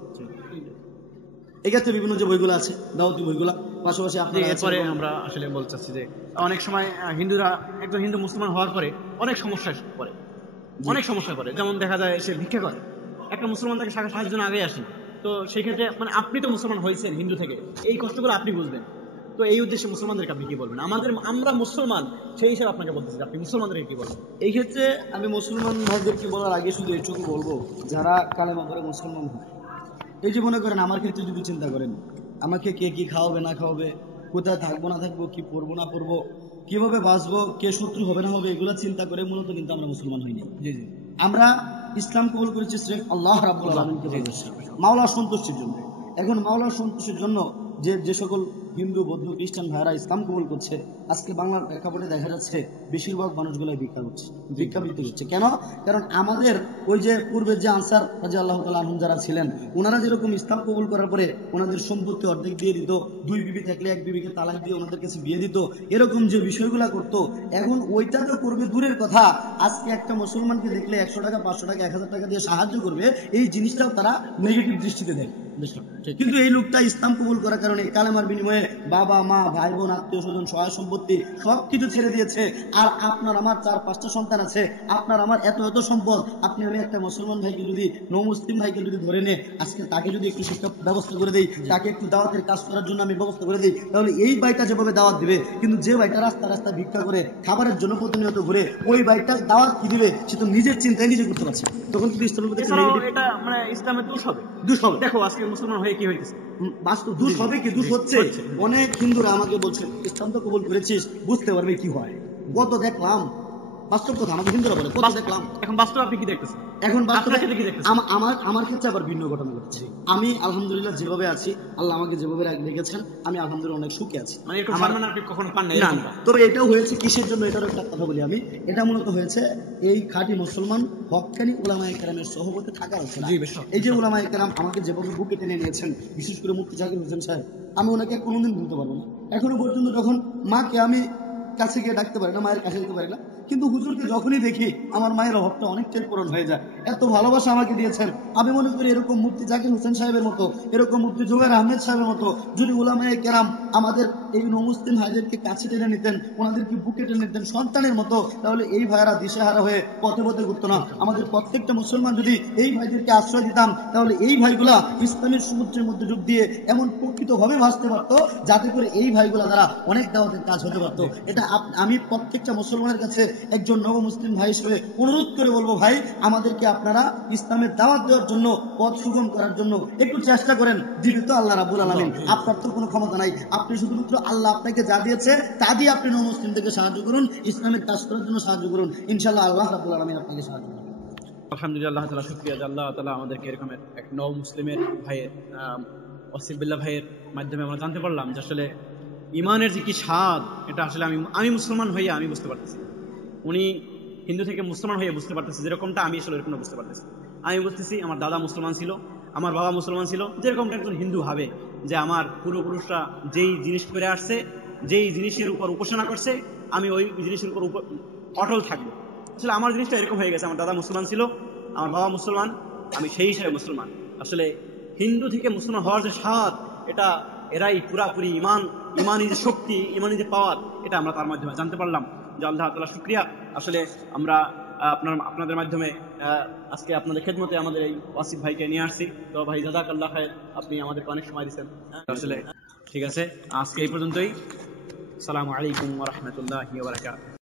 এক্ষেত্রে বিভিন্ন যে বইগুলো আছে, দাওয়াতি বইগুলা, পাশাপাশি আপনি এরপরে আমরা আসলে বলতে চাচ্ছি যে অনেক সময় হিন্দুরা একজন হিন্দু মুসলমান হওয়ার পরে অনেক সমস্যায় পড়ে, যেমন দেখা যায় সে ভিক্ষা করে, একটা মুসলমান তাকে সাহায্যের জন্য আগে আসে, তো সেই ক্ষেত্রে মানে আপনি তো মুসলমান হয়েছেন হিন্দু থেকে, এই কষ্টগুলো আপনি বুঝবেন, তো এই উদ্দেশ্যে মুসলমানদেরকে আপনি কি বলবেন? আমরা মুসলমান, সেই হিসাবে আপনাকে বলতেছি, আপনি মুসলমানদেরকে কি বলবেন? এই ক্ষেত্রে আমি মুসলমান ভাইদেরকে বলার আগে শুধু এটুকু বলবো, যারা কালেমা করে মুসলমান হয়, এই যে মনে করেন আমার ক্ষেত্রে যদি চিন্তা করেন, আমাকে কে কি খাওয়াবে না খাওয়াবে, কোথায় থাকবো না থাকবো, কি পড়বো না পড়বো, কিভাবে বাঁচবো, কে শত্রু হবে না হবে, এগুলো চিন্তা করে মূলত কিন্তু আমরা মুসলমান হইনি। আমরা ইসলাম কবুল করেছি স্রেফ আল্লাহ রাব্বুল আলামিনকে ভালোবেসে, মাওলার সন্তুষ্টির জন্য। এখন মাওলার সন্তুষ্টির জন্য যে সকল হিন্দু বৌদ্ধ খ্রিস্টান ভাইরা ইসলাম কবুল করছে, আজকে বাংলার প্রেক্ষাপটে দেখা যাচ্ছে বেশিরভাগ মানুষগুলাই ভিক্ষাবৃত্তি করছে। কেন? কারণ আমাদের ওই যে পূর্বের যে আনসার রাদিয়াল্লাহু তাআলা আনহুম যারা ছিলেন, ওনারা যেরকম ইসলাম কবুল করার পরে ওনাদের সম্পত্তি অর্ধেক দিয়ে দিত, 2 বিবি থাকলে 1 বিবিকে তালাক দিয়ে ওনাদের কাছে বিয়ে দিত, এরকম যে বিষয়গুলা করতো, এখন ওইটা তো করবে দূরের কথা, আজকে একটা মুসলমানকে দেখলে 100 টাকা 500 টাকা 1000 টাকা দিয়ে সাহায্য করবে, এই জিনিসটাও তারা নেগেটিভ দৃষ্টিতে দেয়। কিন্তু এই লোকটা ইসলাম কবুল করার কারণে কালেমার বিনিময়ে বাবা মা ভাই বোন আত্মীয় স্বজন সহায় সম্পত্তি সবকিছু ছেড়ে দিয়েছে। আর আপনার আমার 4-5টা সন্তান আছে, আপনার আমার এত এত সম্পদ, আপনি আমি একটা মুসলমান ভাইকে যদি মুসলিম ভাইকে যদি ধরে নে, আজকে তাকে যদি একটু শিক্ষা ব্যবস্থা করে দেই, তাকে একটু দাওয়াতের কাজ করার জন্য আমি ব্যবস্থা করে দিই, তাহলে এই ভাইটা যেভাবে দাওয়াত দিবে, কিন্তু যে ভাইটা রাস্তা রাস্তা ভিক্ষা করে খাবারের জন্য প্রতিনিয়ত ঘুরে, ওই ভাইটা দাওয়াত কি দিবে সে তো নিজের চিন্তায় নিজে করতে পারছে, তখন কিন্তু ইসলামের দোষ হবে। দেখো আজকে মুসলমান হয়ে কি হইতেছে, বাস্তব দোষ হবে কি, দোষ হচ্ছে। অনেক হিন্দুরা আমাকে বলছে ইসলাম তো কবুল করেছিস, বুঝতে পারবে কি হয়, কত দেখলাম, বাস্তব কথা আমাকে হিন্দুরা বলে, কত দেখলাম। এখন বাস্তব আপনি কি দেখতেছেন? এখন বাস্তবে আমার ক্ষেত্রে আবার ভিন্ন ঘটনা ঘটছে। আমি আলহামদুলিল্লাহ যেভাবে আছি, আল্লাহ আমাকে যেভাবে রেখেছেন, আমি আলহামদুলিল্লাহ অনেক সুখে আছি। আপনি কখনো পান নাই? না, তবে এটাও হয়েছে কিসের জন্য, এটারও একটা কথা বলি আমি। এটা মূলত হয়েছে এই খাঁটি মুসলমান হক্কানি উলামায়ে কেরামের সহবতে থাকার অবস্থা। এই যে উলামায়ে কেরাম আমাকে যেভাবে বুকে টেনে নিয়েছেন, বিশেষ করে মুফতি জাকির হোসেন সাহেব, আমি ওনাকে কোনোদিন ভুলতে পারবো না। এখনো পর্যন্ত যখন মাকে আমি কাছে গিয়ে ডাকতে পারি না, মায়ের কাছে যেতে পারি না, কিন্তু হুজুরকে যখনই দেখি আমার মায়ের অভাবটা অনেকটাই পূরণ হয়ে যায়। এত ভালোবাসা আমাকে দিয়েছেন। আমি মনে করি এরকম মুফতি জাকির হোসেন সাহেবের মতো, এরকম মুফতি জুবাইর আহমেদ সাহেবের মতো যদি উলামায়ে কেরাম আমাদের এই মুসলিম ভাইদেরকে কাছে টেনে নিতেন, ওনাদেরকে বুকে টেনে নিতেন সন্তানের মতো, তাহলে এই ভাইয়েরা দিশেহারা হয়ে পথে পথে ঘুরতো না। আমাদের প্রত্যেকটা মুসলমান যদি এই ভাইদেরকে আশ্রয় দিতাম, তাহলে এই ভাইগুলা ইসলামের সমুদ্রের মধ্যে ডুব দিয়ে এমন প্রকৃতভাবে ভাসতে পারতো, যাতে করে এই ভাইগুলা দ্বারা অনেক দাওয়াতের কাজ হতে পারতো। এটা আমি প্রত্যেকটা মুসলমানের কাছে একজন নব মুসলিম ভাই হিসেবে অনুরোধ করে বলবো, ভাই আমাদেরকে আপনারা ইসলামের দাওয়াত দেওয়ার জন্য, পথ সুগম করার জন্য একটু চেষ্টা করেন। জীবিত আল্লাহ রাব্বুল আলামিন, আপনার তো কোনো ক্ষমতা নাই, আপনি শুধুমাত্র আল্লাহ আপনাকে যা দিয়েছে তা দিয়ে আপনি নব মুসলিমদেরকে সাহায্য করুন, ইসলামের কাজ করার জন্য সাহায্য করুন, ইনশাআল্লাহ আল্লাহ রাব্বুল আলামিন আপনাকে সাহায্য করবেন। আলহামদুলিল্লাহ, আল্লাহ তাআলা শুকরিয়া যে আল্লাহ তাআলা আমাদেরকে এরকম এক নব মুসলিমের ভাইয়ের ওয়াসিফ বিল্লাহ ভাইয়ের মাধ্যমে আমরা জানতে পারলাম যে আসলে ইমানের যে কি স্বাদ, এটা আসলে আমি মুসলমান হয়ে আমি বুঝতে পারতেছি। উনি হিন্দু থেকে মুসলমান হয়ে বুঝতে পারতেছি, যেরকমটা আমি আসলে এরকম বুঝতে পারতেছি। আমি বুঝতেছি আমার দাদা মুসলমান ছিল, আমার বাবা মুসলমান ছিল, যেরকমটা একজন হিন্দু ভাবে যে আমার পূর্বপুরুষরা যেই জিনিস করে আসছে, যেই জিনিসের উপর উপাসনা করছে, আমি ওই জিনিসের উপর অটল থাকবো। আসলে আমার জিনিসটা এরকম হয়ে গেছে, আমার দাদা মুসলমান ছিল, আমার বাবা মুসলমান, আমি সেই হিসাবে মুসলমান। আসলে হিন্দু থেকে মুসলমান হওয়ার যে স্বাদ, এটা এরাই পুরাপুরি ইমানি যে শক্তি, ইমানি যে পাওয়ার, এটা আমরা তার মাধ্যমে জানতে পারলাম। যে আল্লাহ তাআলা শুকরিয়া। আসলে আমরা আপনাদের মাধ্যমে আজকে আপনাদের খেদমতে আমাদের এই ওয়াসিফ ভাইকে নিয়ে আসছি। তো ভাই জাযাকাল্লাহ খায়র, আপনি আমাদেরকে অনেক সময় দিয়েছেন। আসলে ঠিক আছে, আজকে এই পর্যন্তই। আসসালামু আলাইকুম ওয়া রাহমাতুল্লাহি ওয়া বারাকাতুহু।